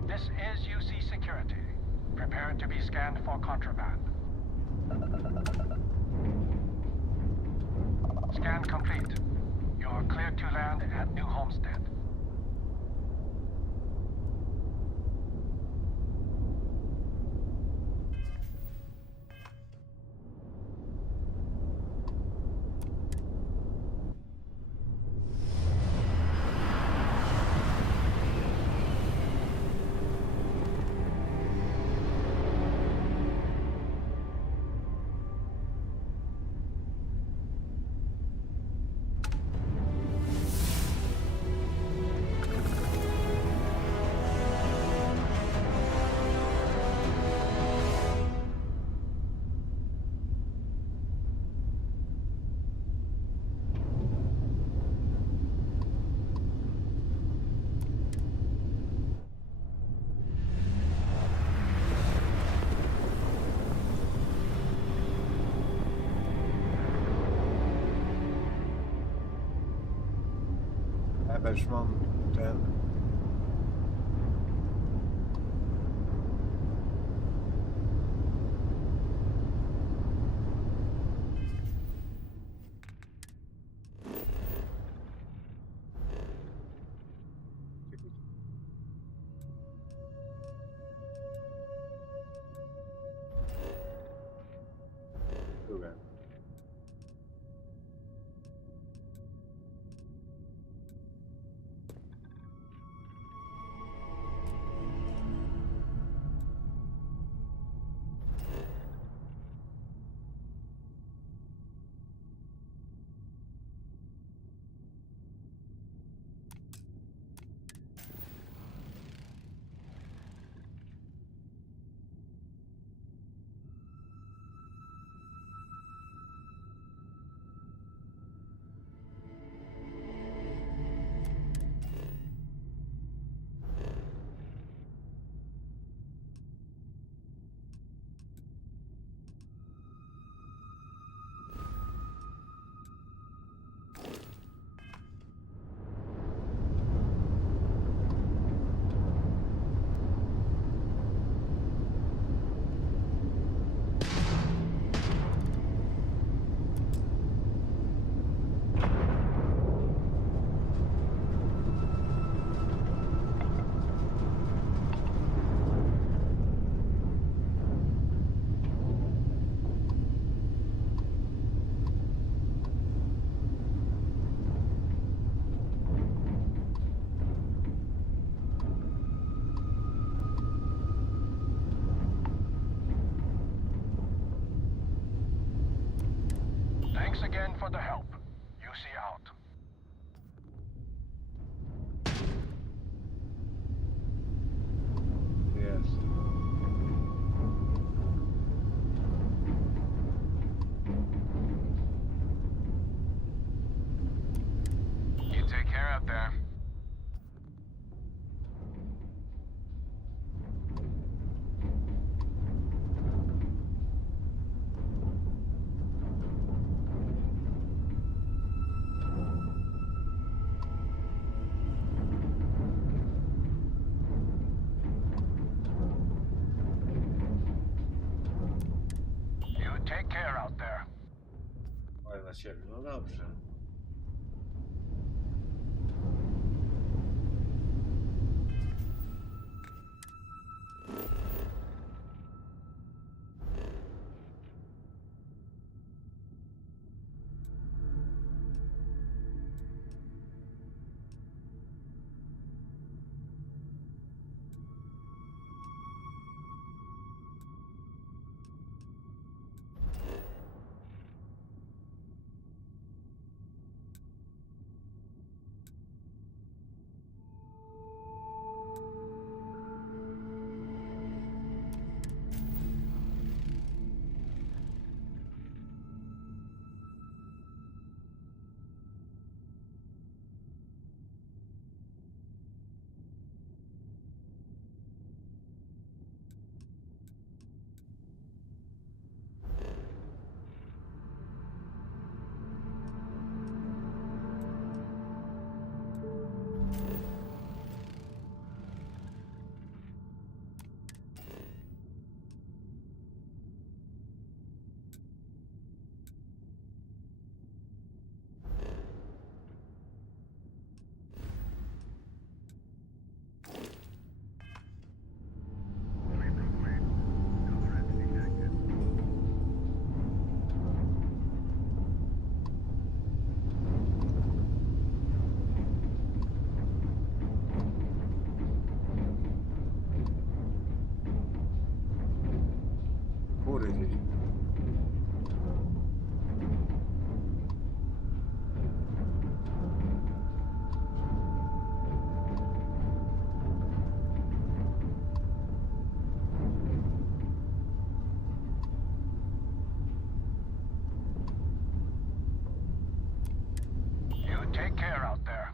This is UC Security. Prepare to be scanned for contraband. Scan complete. You're cleared to land at New Homestead. Ja już mam ten... Looking for the help. UC out. Yes. You take care out there. You take care out there. Oj, na siebie, no dobrze. Góry gdzieś. You take care out there.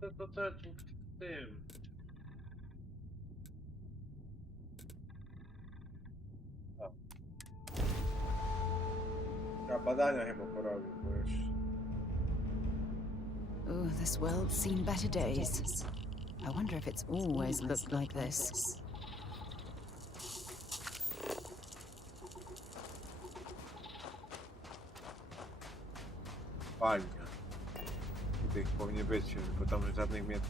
To tu w tym. O. Trzeba badania chyba porobić, bo już... Oh, this world's seen better days. I wonder if it's always looked like this. Fajnie. Tutaj powinien być, bo tam żadnych miejsc.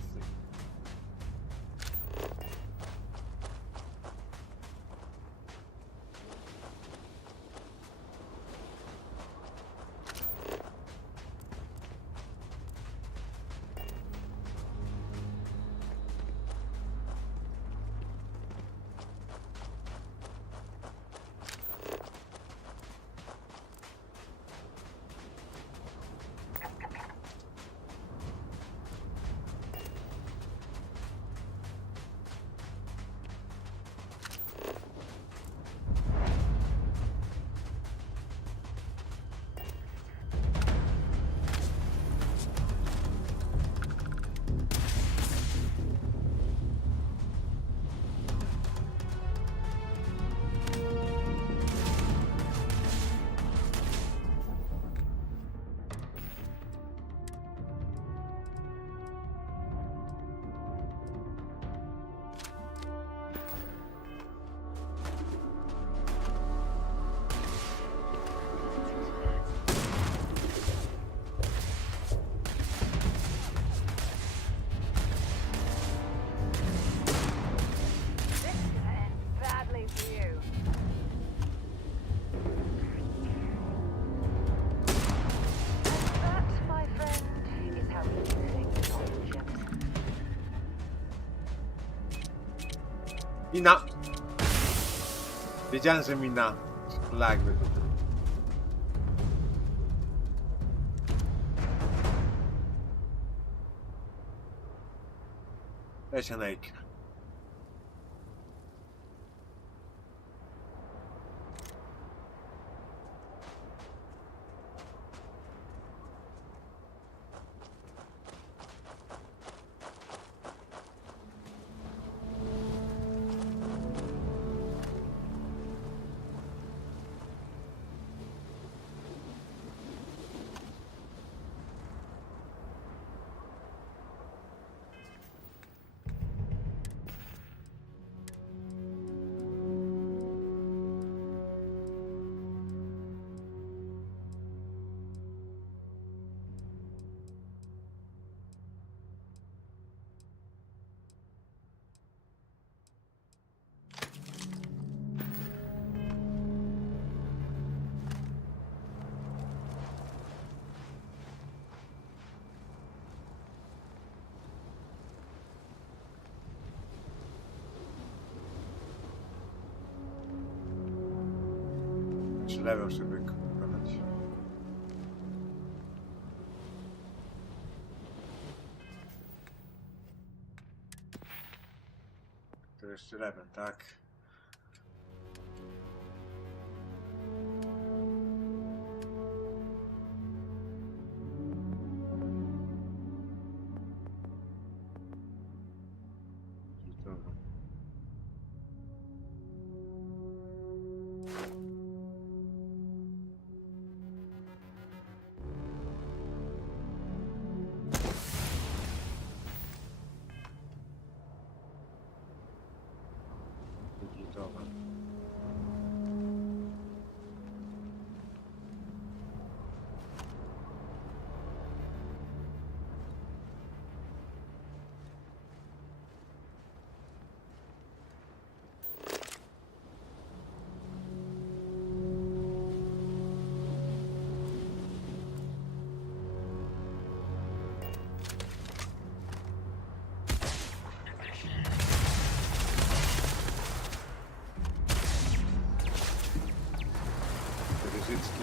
Mina! Wiedziałem, że mina. Jakby to. Weź Anejkę. Lewą szybę wykonać. To jeszcze lewem, tak?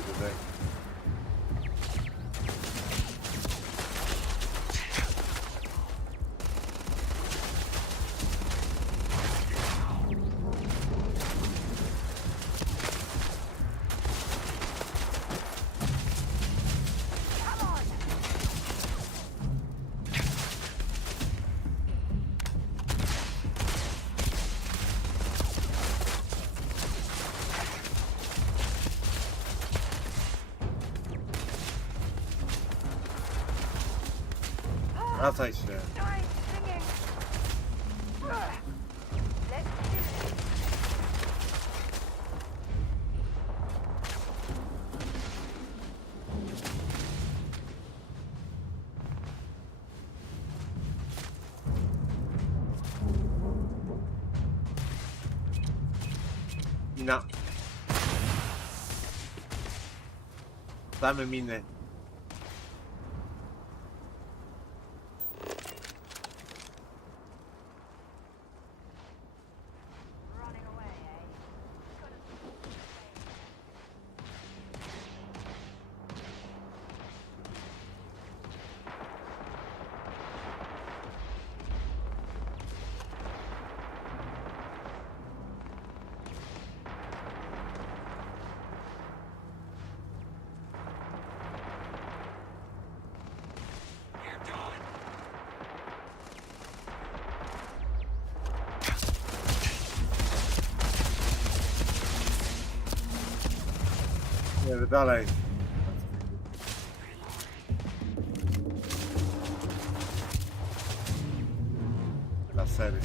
Tutaj. Wracaj się. Mina. Damy miny. Nie, dalej. Lasery.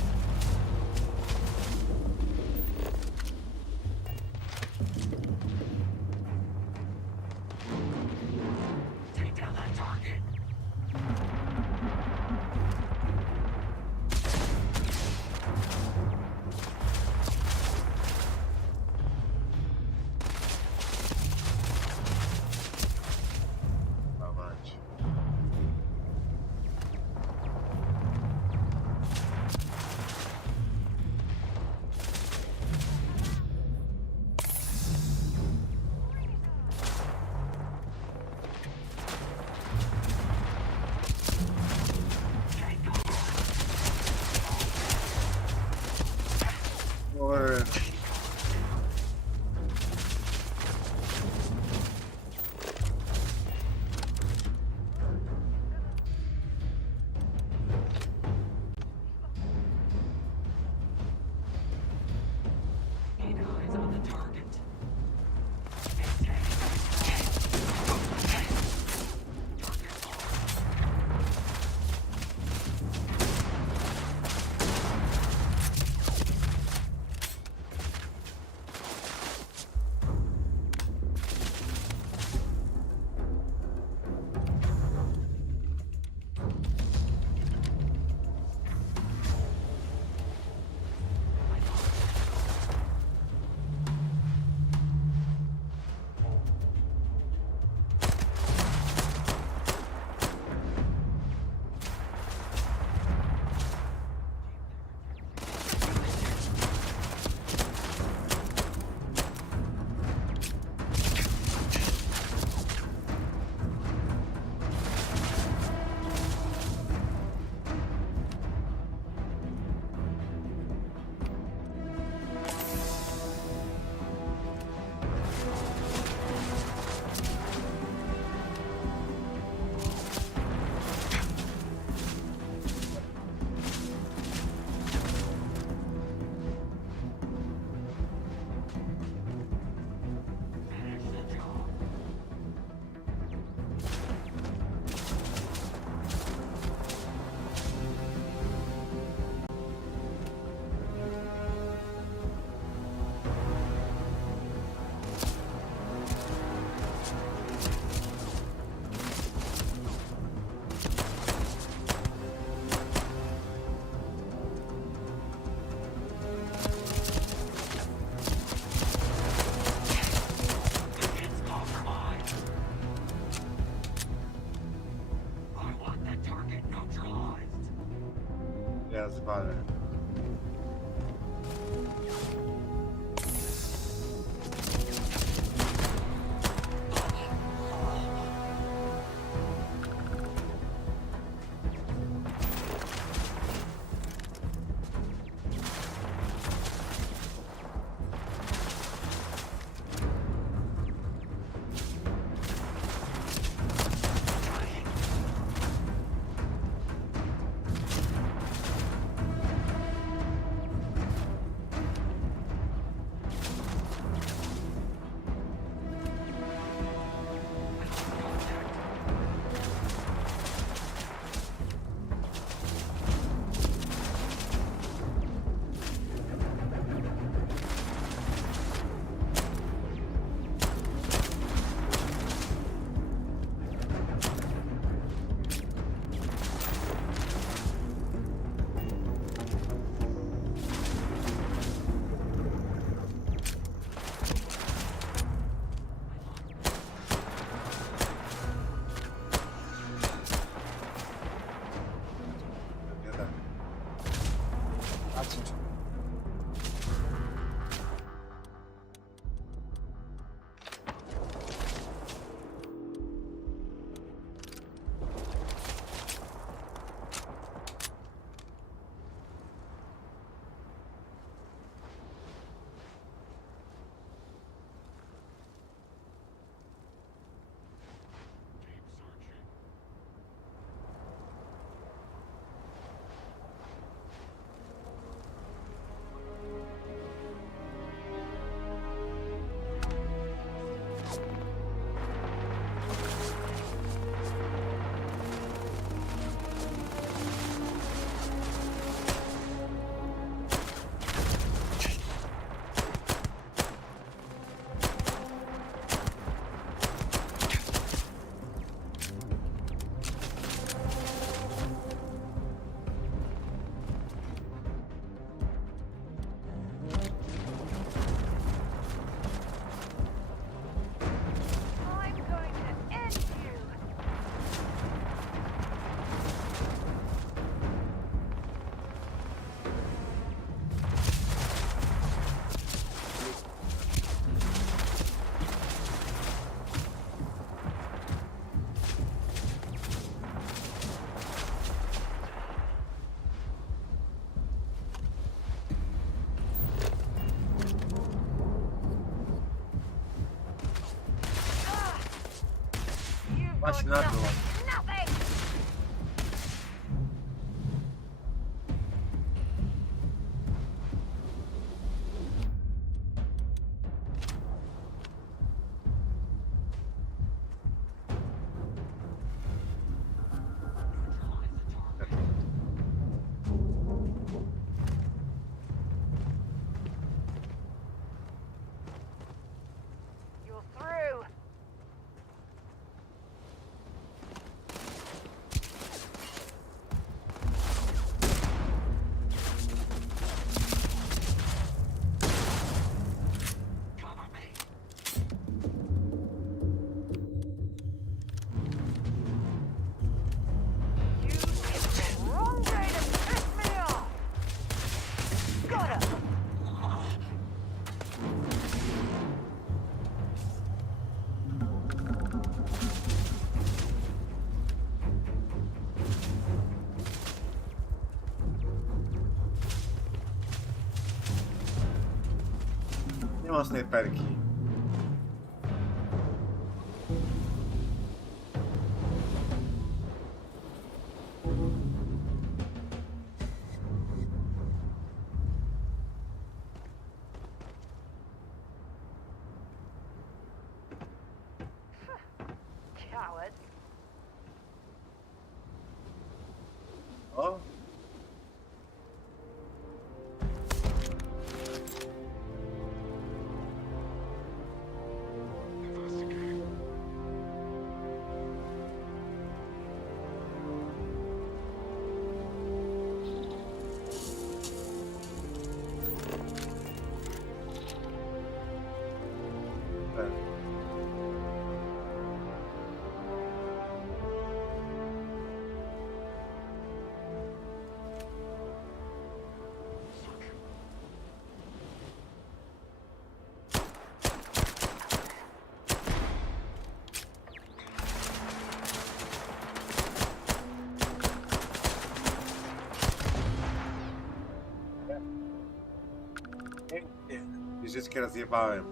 wywalę. Właśnie na dół. You're through. Wrong day to piss me off. Got it. Nie ma snajperki. Coward. O! Pięknie. Wieżyczkę rozjebałem.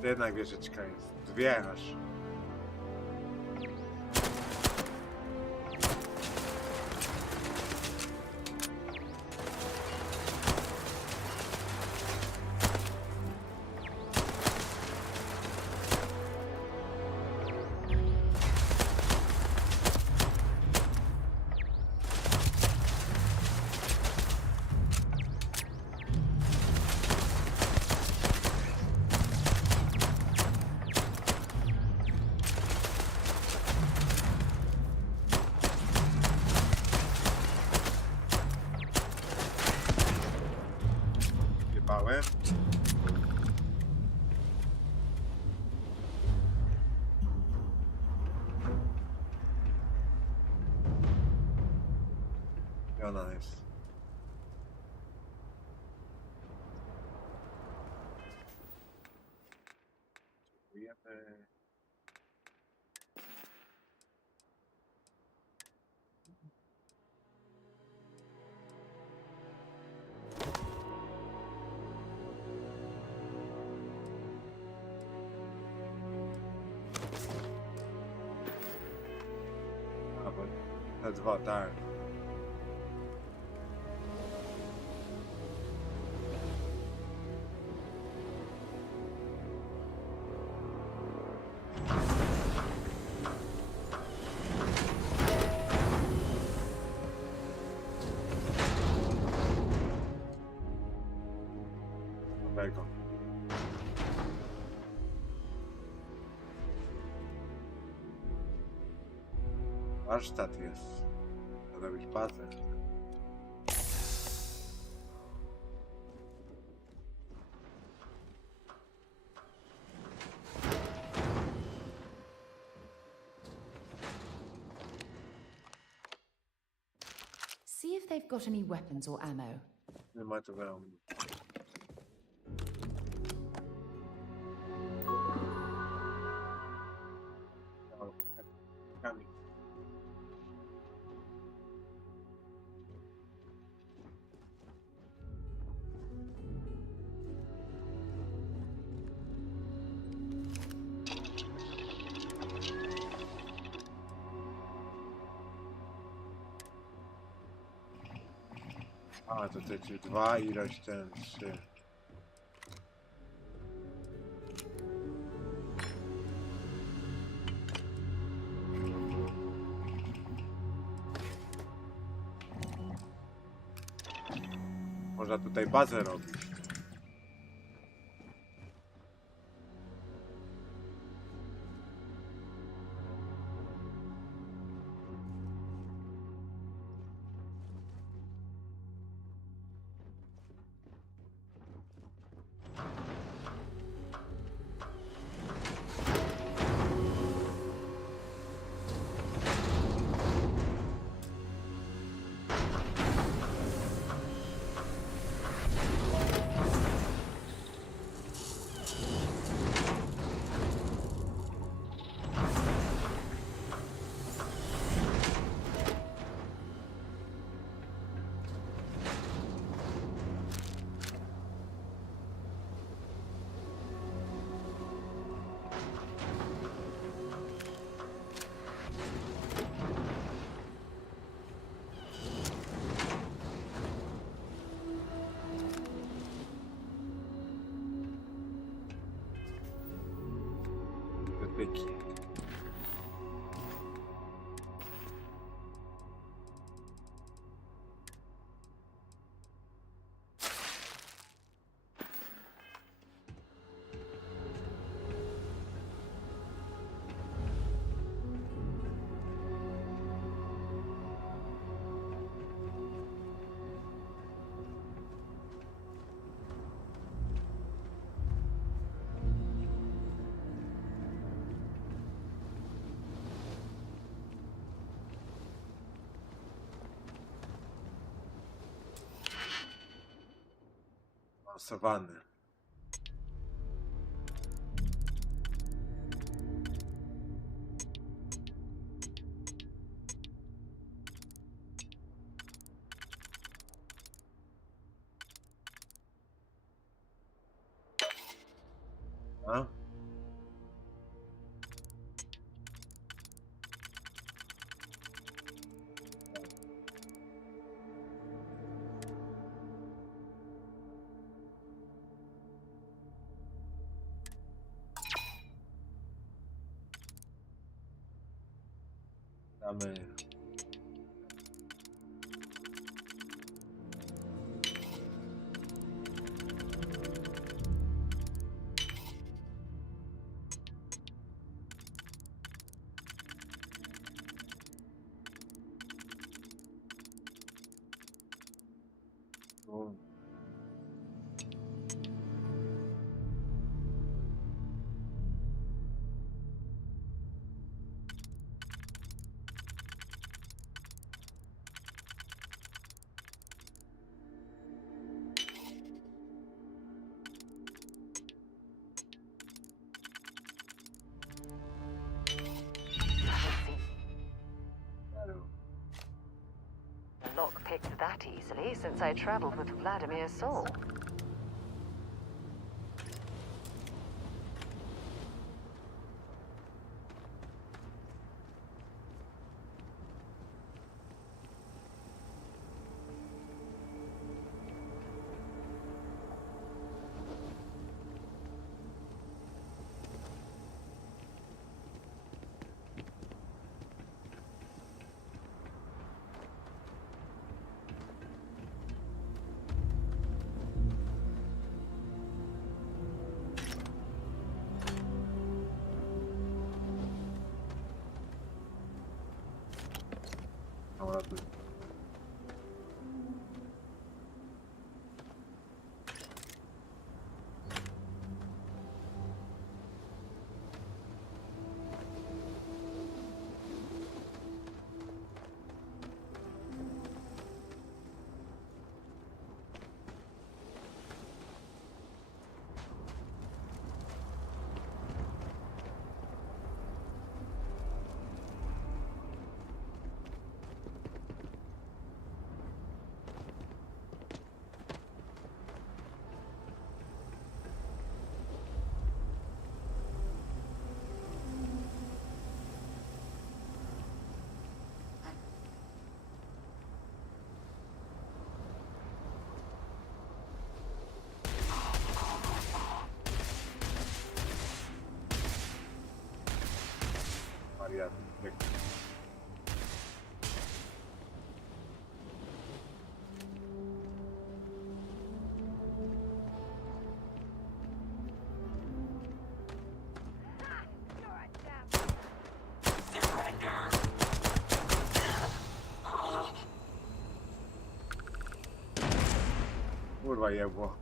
To jednak wieżyczka jest. Dwie aż. Jebałem. I ona jest. Dziękujemy. A, bo te dwa, tak. Nowego. Warsztat jest. To robić bazę. See if they've got any weapons or ammo. Nie ma to wełny. Kamień. A, to te ci dwa, ilość ten, trzy. Można tutaj bazę robić. Byki. Sawanny. A? Damy. The lock picked that easily since I traveled with Vladimir's soul. Dobra, tu. Wariat. Kurwa jebło.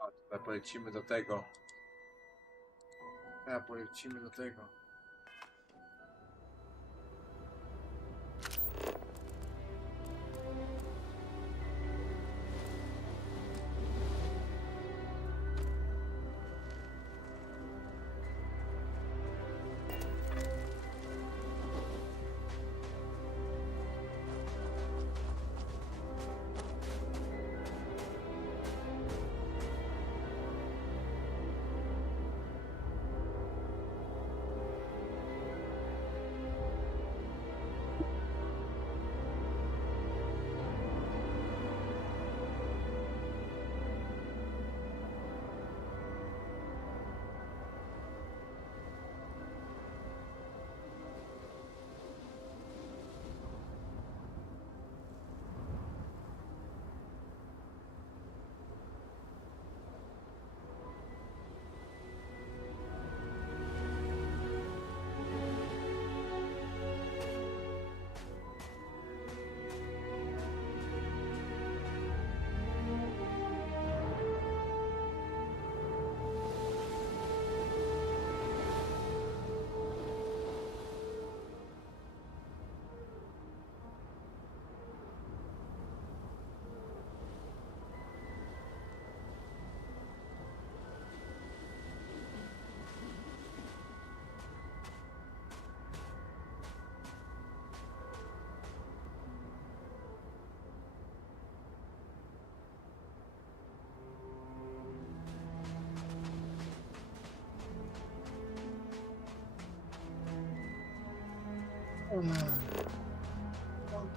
A tutaj polecimy do tego. Polecimy do tego.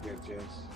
Jedziesz.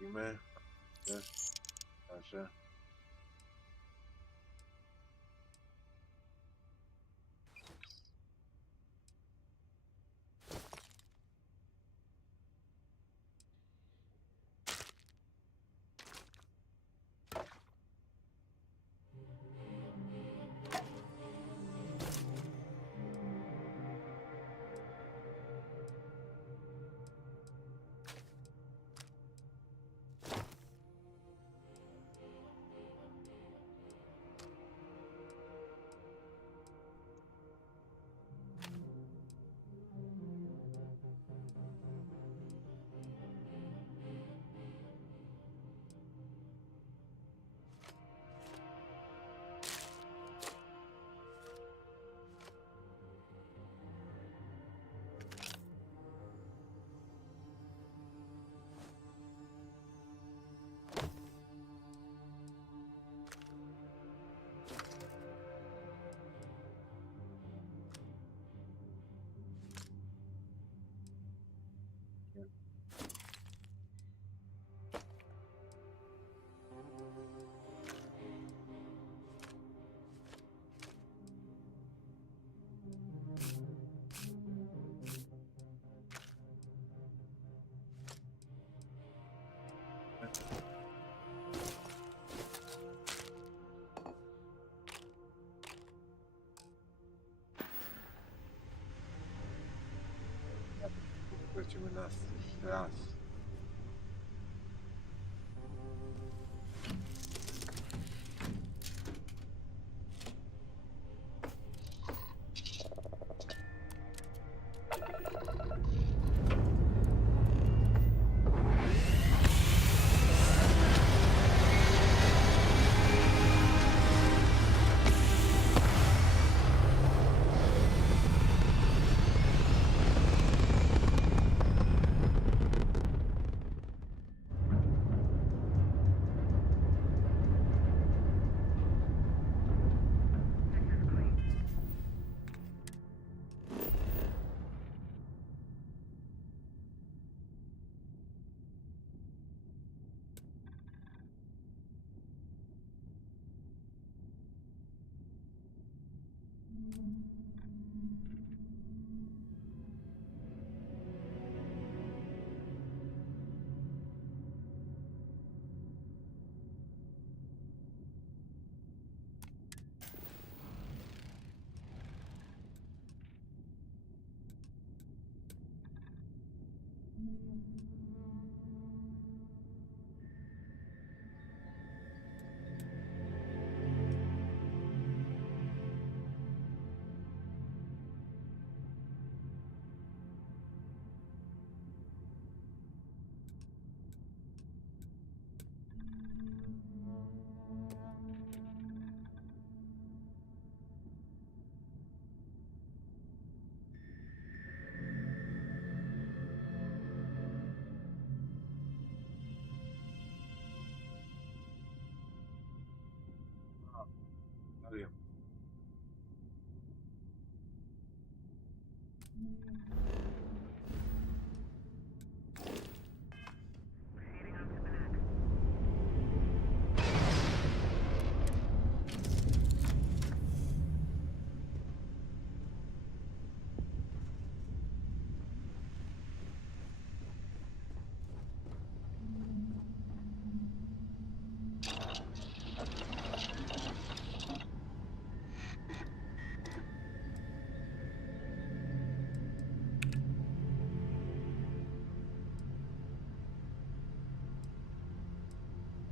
Mówimy, też, także. Lecimy nas raz. ładuję.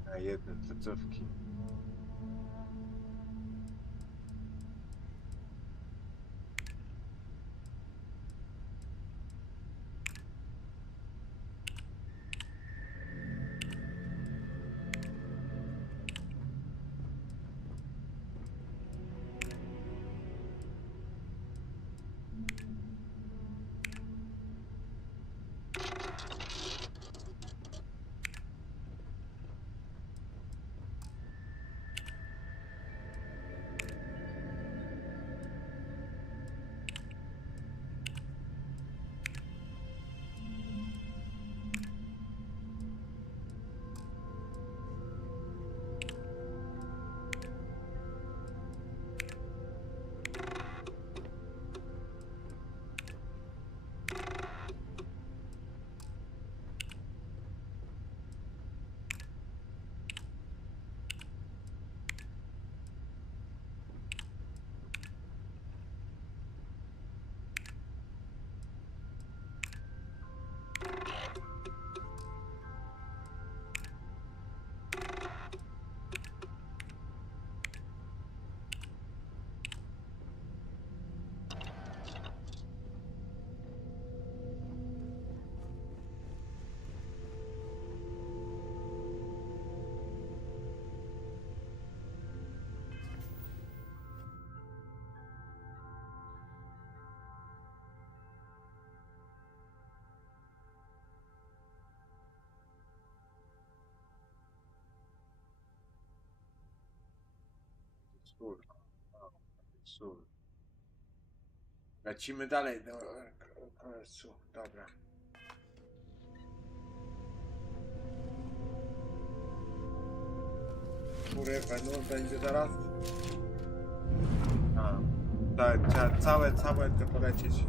Na jedne placówki. Sól. Lecimy dalej do końcu. Dobra. Góry będzie zaraz. Całe to polecieć.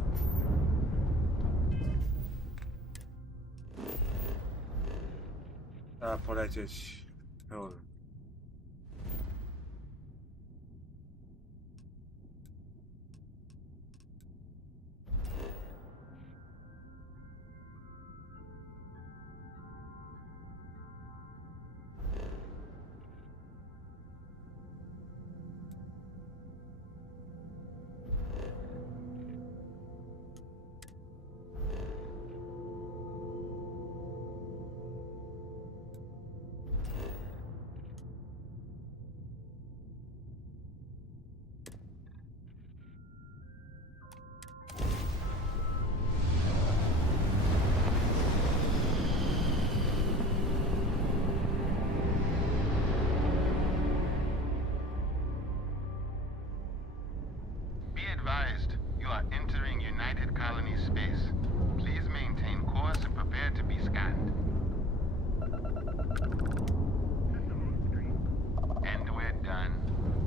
Trzeba polecieć. Advised, you are entering United Colony space. Please maintain course and prepare to be scanned. And we're done.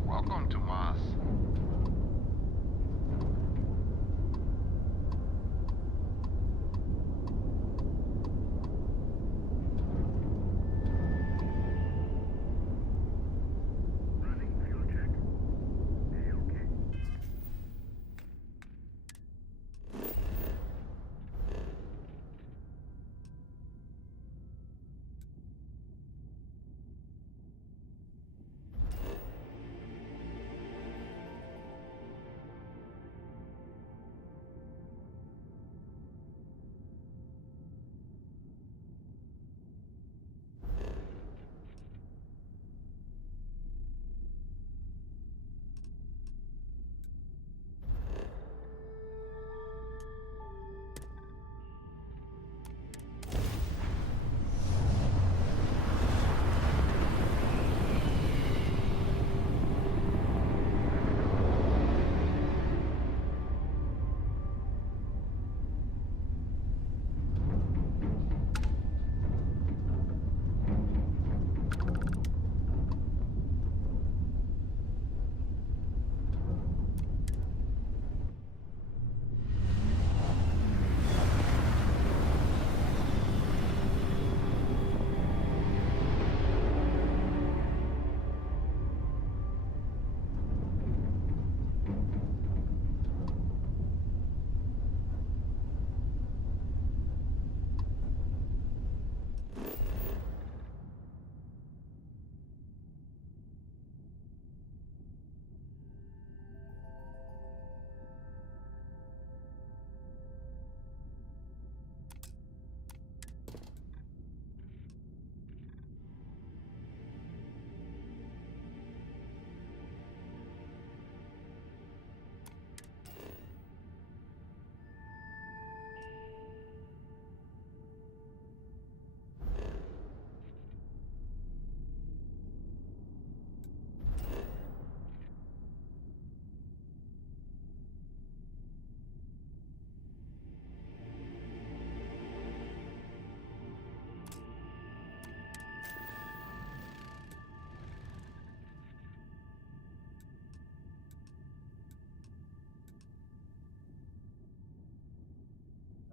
Welcome to Mars.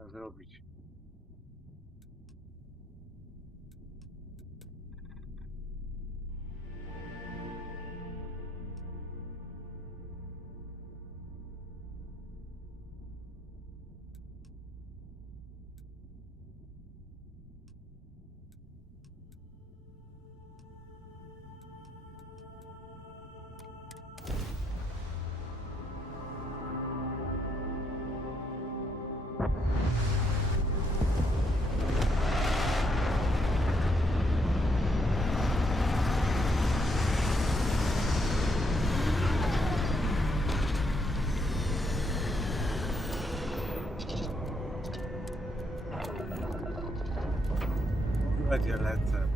Co zrobić? Będzie lecę.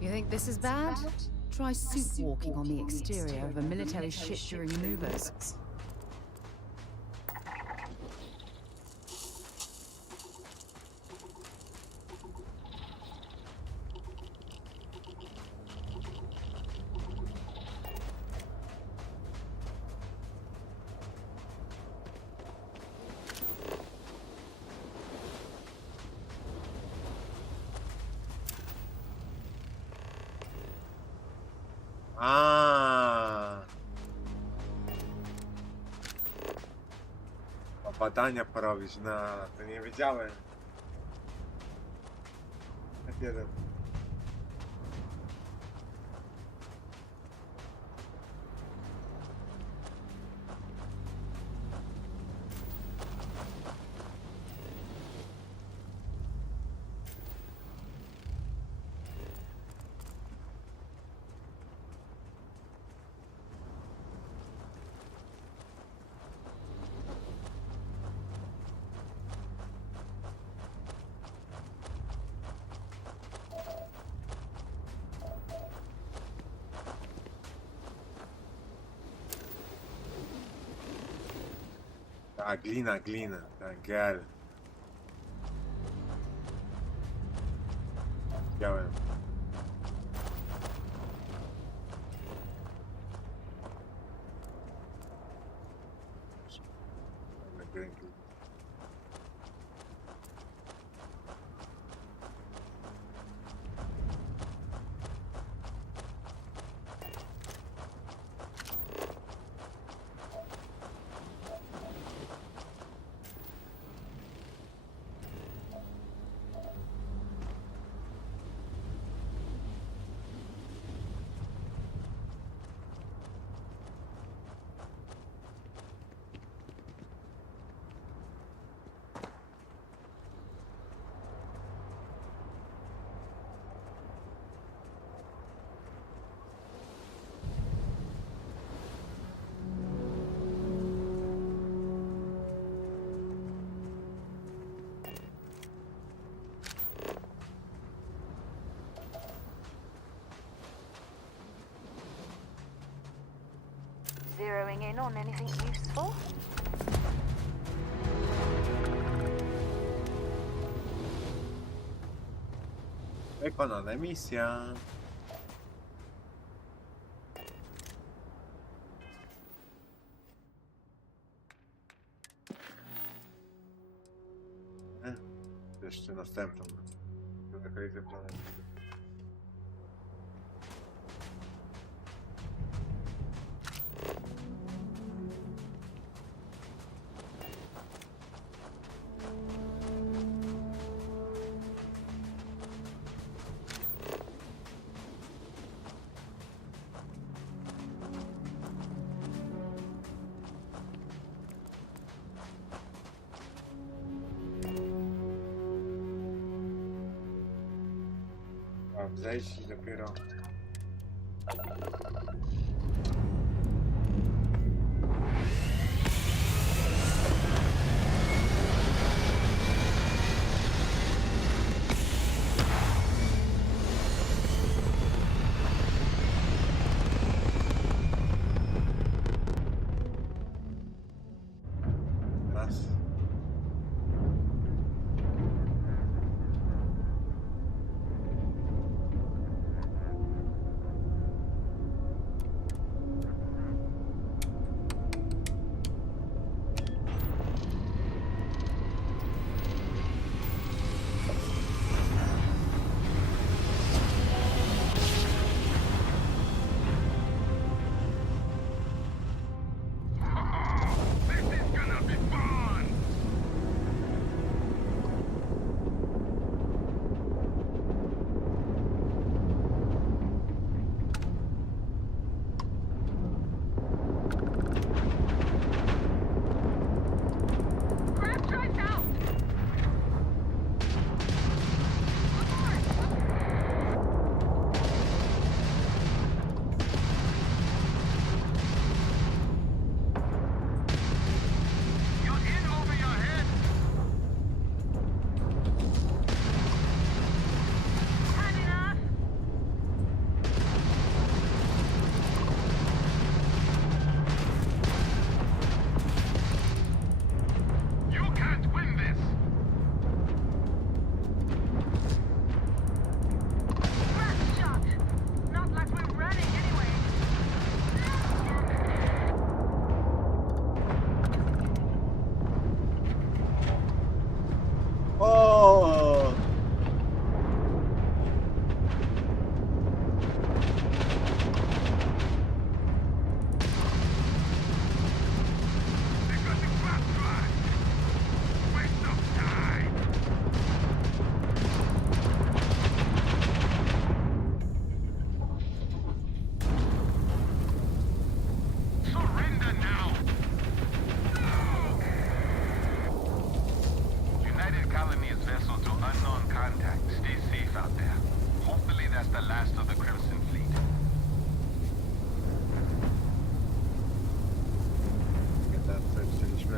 You think this is bad? Try suit walking on the exterior of a military ship during maneuvers. Badania porobić, no to nie wiedziałem. F1. A glina, tak, gel. Widziałem. Zeroing in on anything useful? Wykonana misja. Jeszcze następną. Trzeba zejść i dopiero... Raz.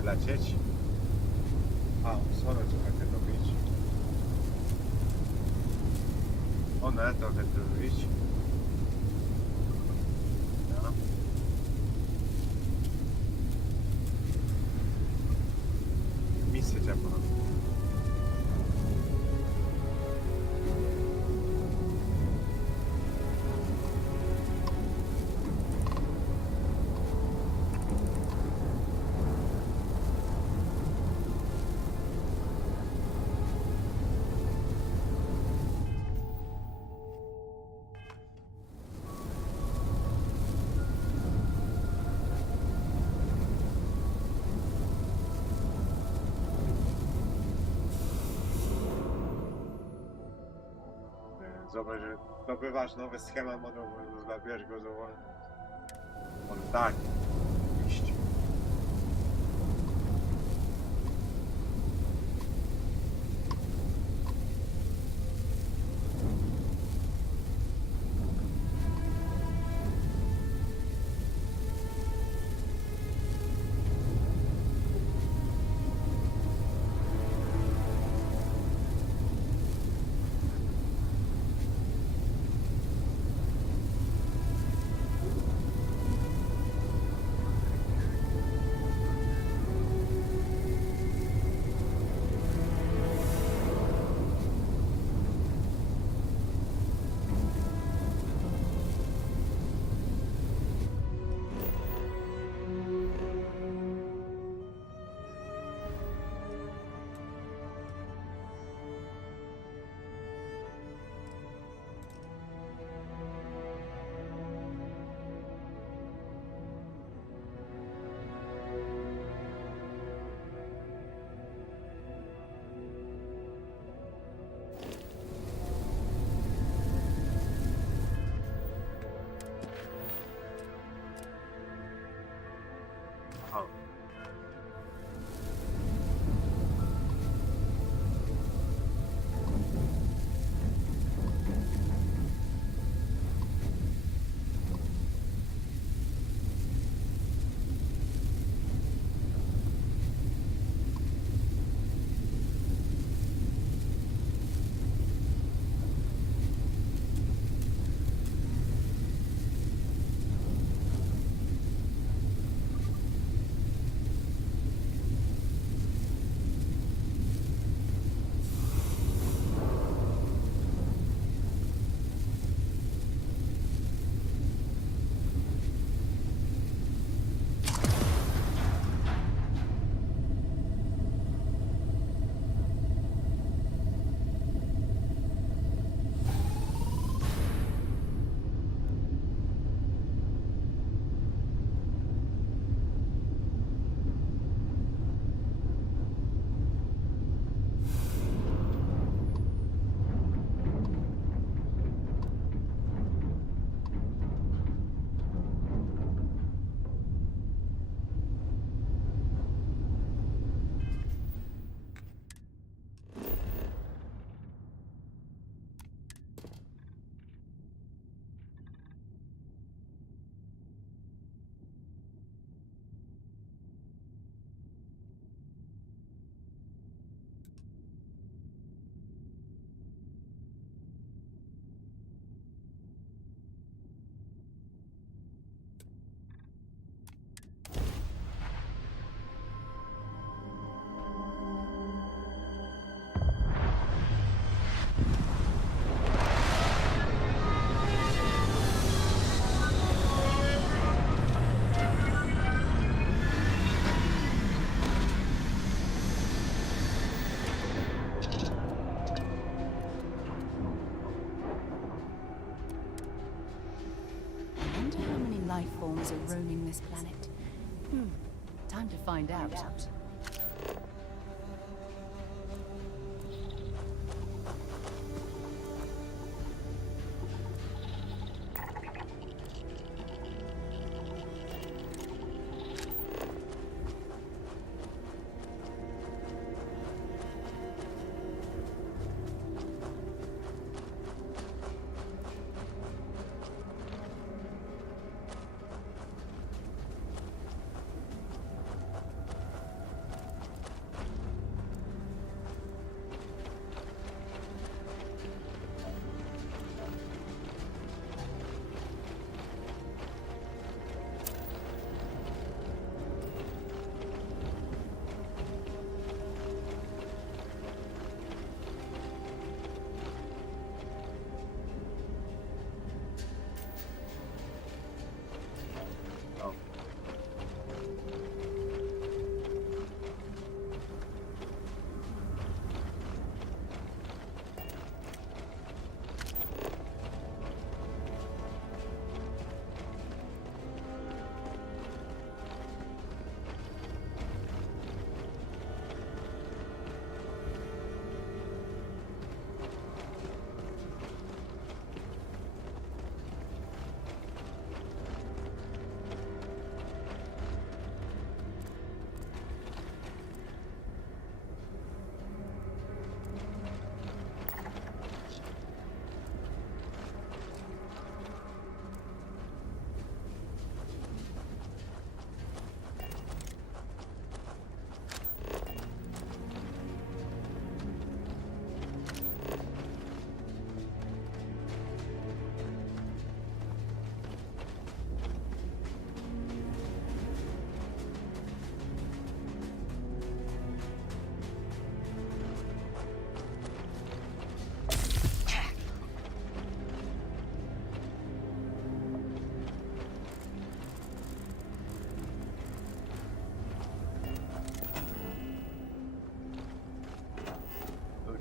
Lecieć. A, słone trochę robić. One trochę robić. No. Misję trzeba porobić. Zobacz, że zdobywasz nowy schemat, zabierz go do... Tak, iść. life forms are roaming this planet? Time to find out.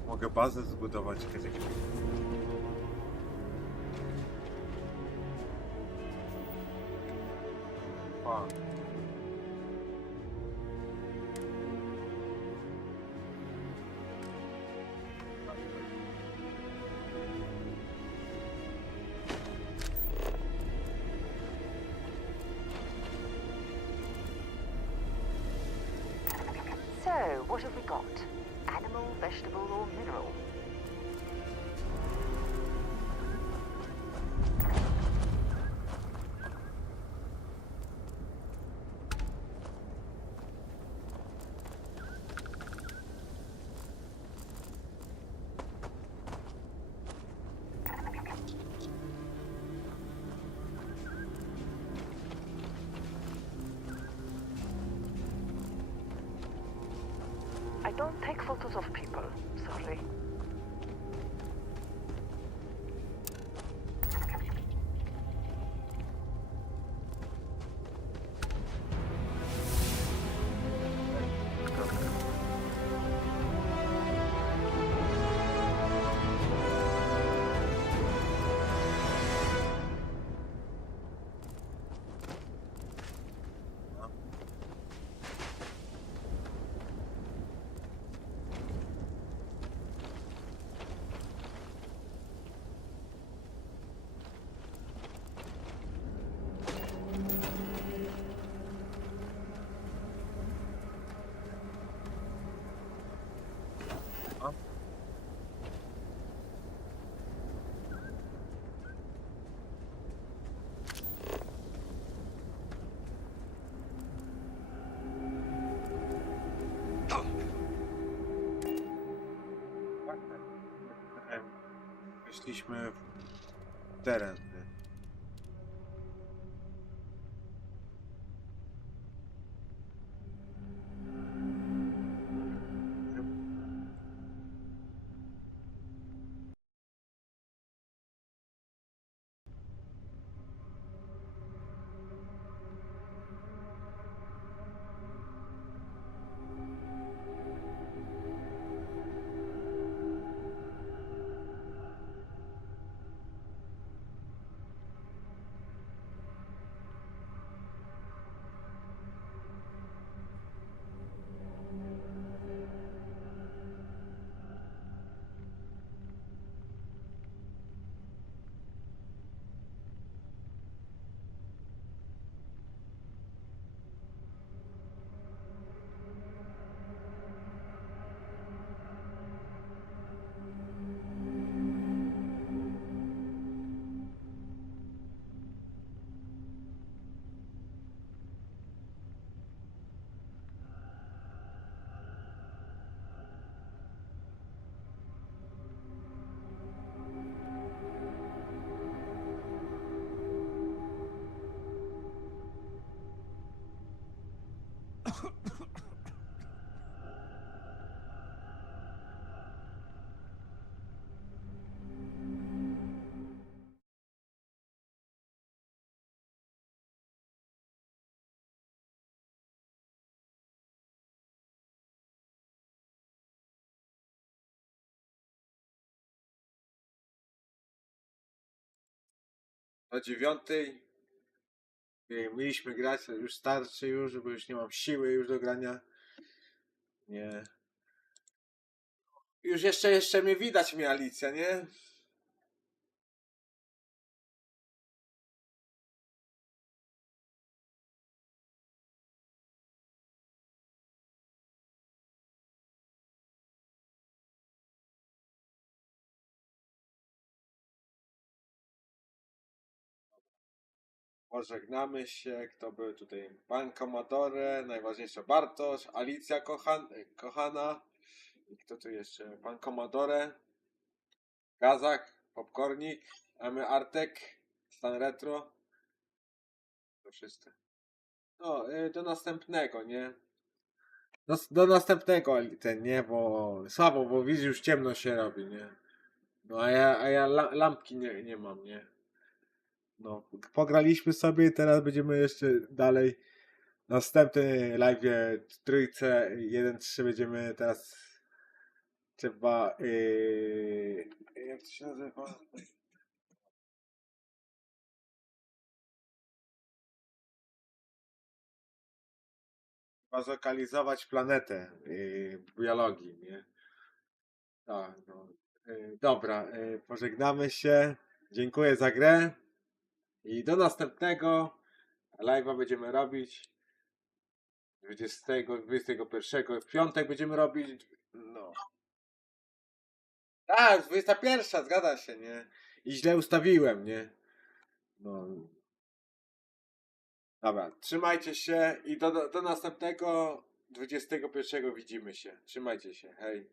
Mogę bazę zbudować kiedyś. A. So, what have we got? Animal, vegetable, or mineral? I don't take photos of people, sorry. Weszliśmy w teren. do 9. Mieliśmy grać, to już starczy już, bo już nie mam siły już do grania. Nie. Już jeszcze mnie widać, mnie Alicja, nie? Pożegnamy się. Kto był tutaj? Pan Commodore, najważniejsza Bartosz, Alicja kochana. I kto tu jeszcze? Pan Commodore, Gazak, Popcornik, Emy Artek, Stan Retro. To wszyscy. No, do następnego, nie? Do następnego ten, nie? Bo słabo, bo widzisz, już ciemno się robi, nie? No, a ja lampki nie mam, nie? No, pograliśmy sobie, teraz będziemy jeszcze dalej. Następny live trójce 1-3 będziemy teraz trzeba jak to się nazywa? Trzeba zlokalizować planetę biologii, nie? Tak, no. Dobra, pożegnamy się. Dziękuję za grę i do następnego live'a będziemy robić 20, 21. W piątek będziemy robić, no. Tak, 21, zgadza się, nie? I źle ustawiłem, nie? No. Dobra, trzymajcie się i do następnego 21 widzimy się. Trzymajcie się, hej.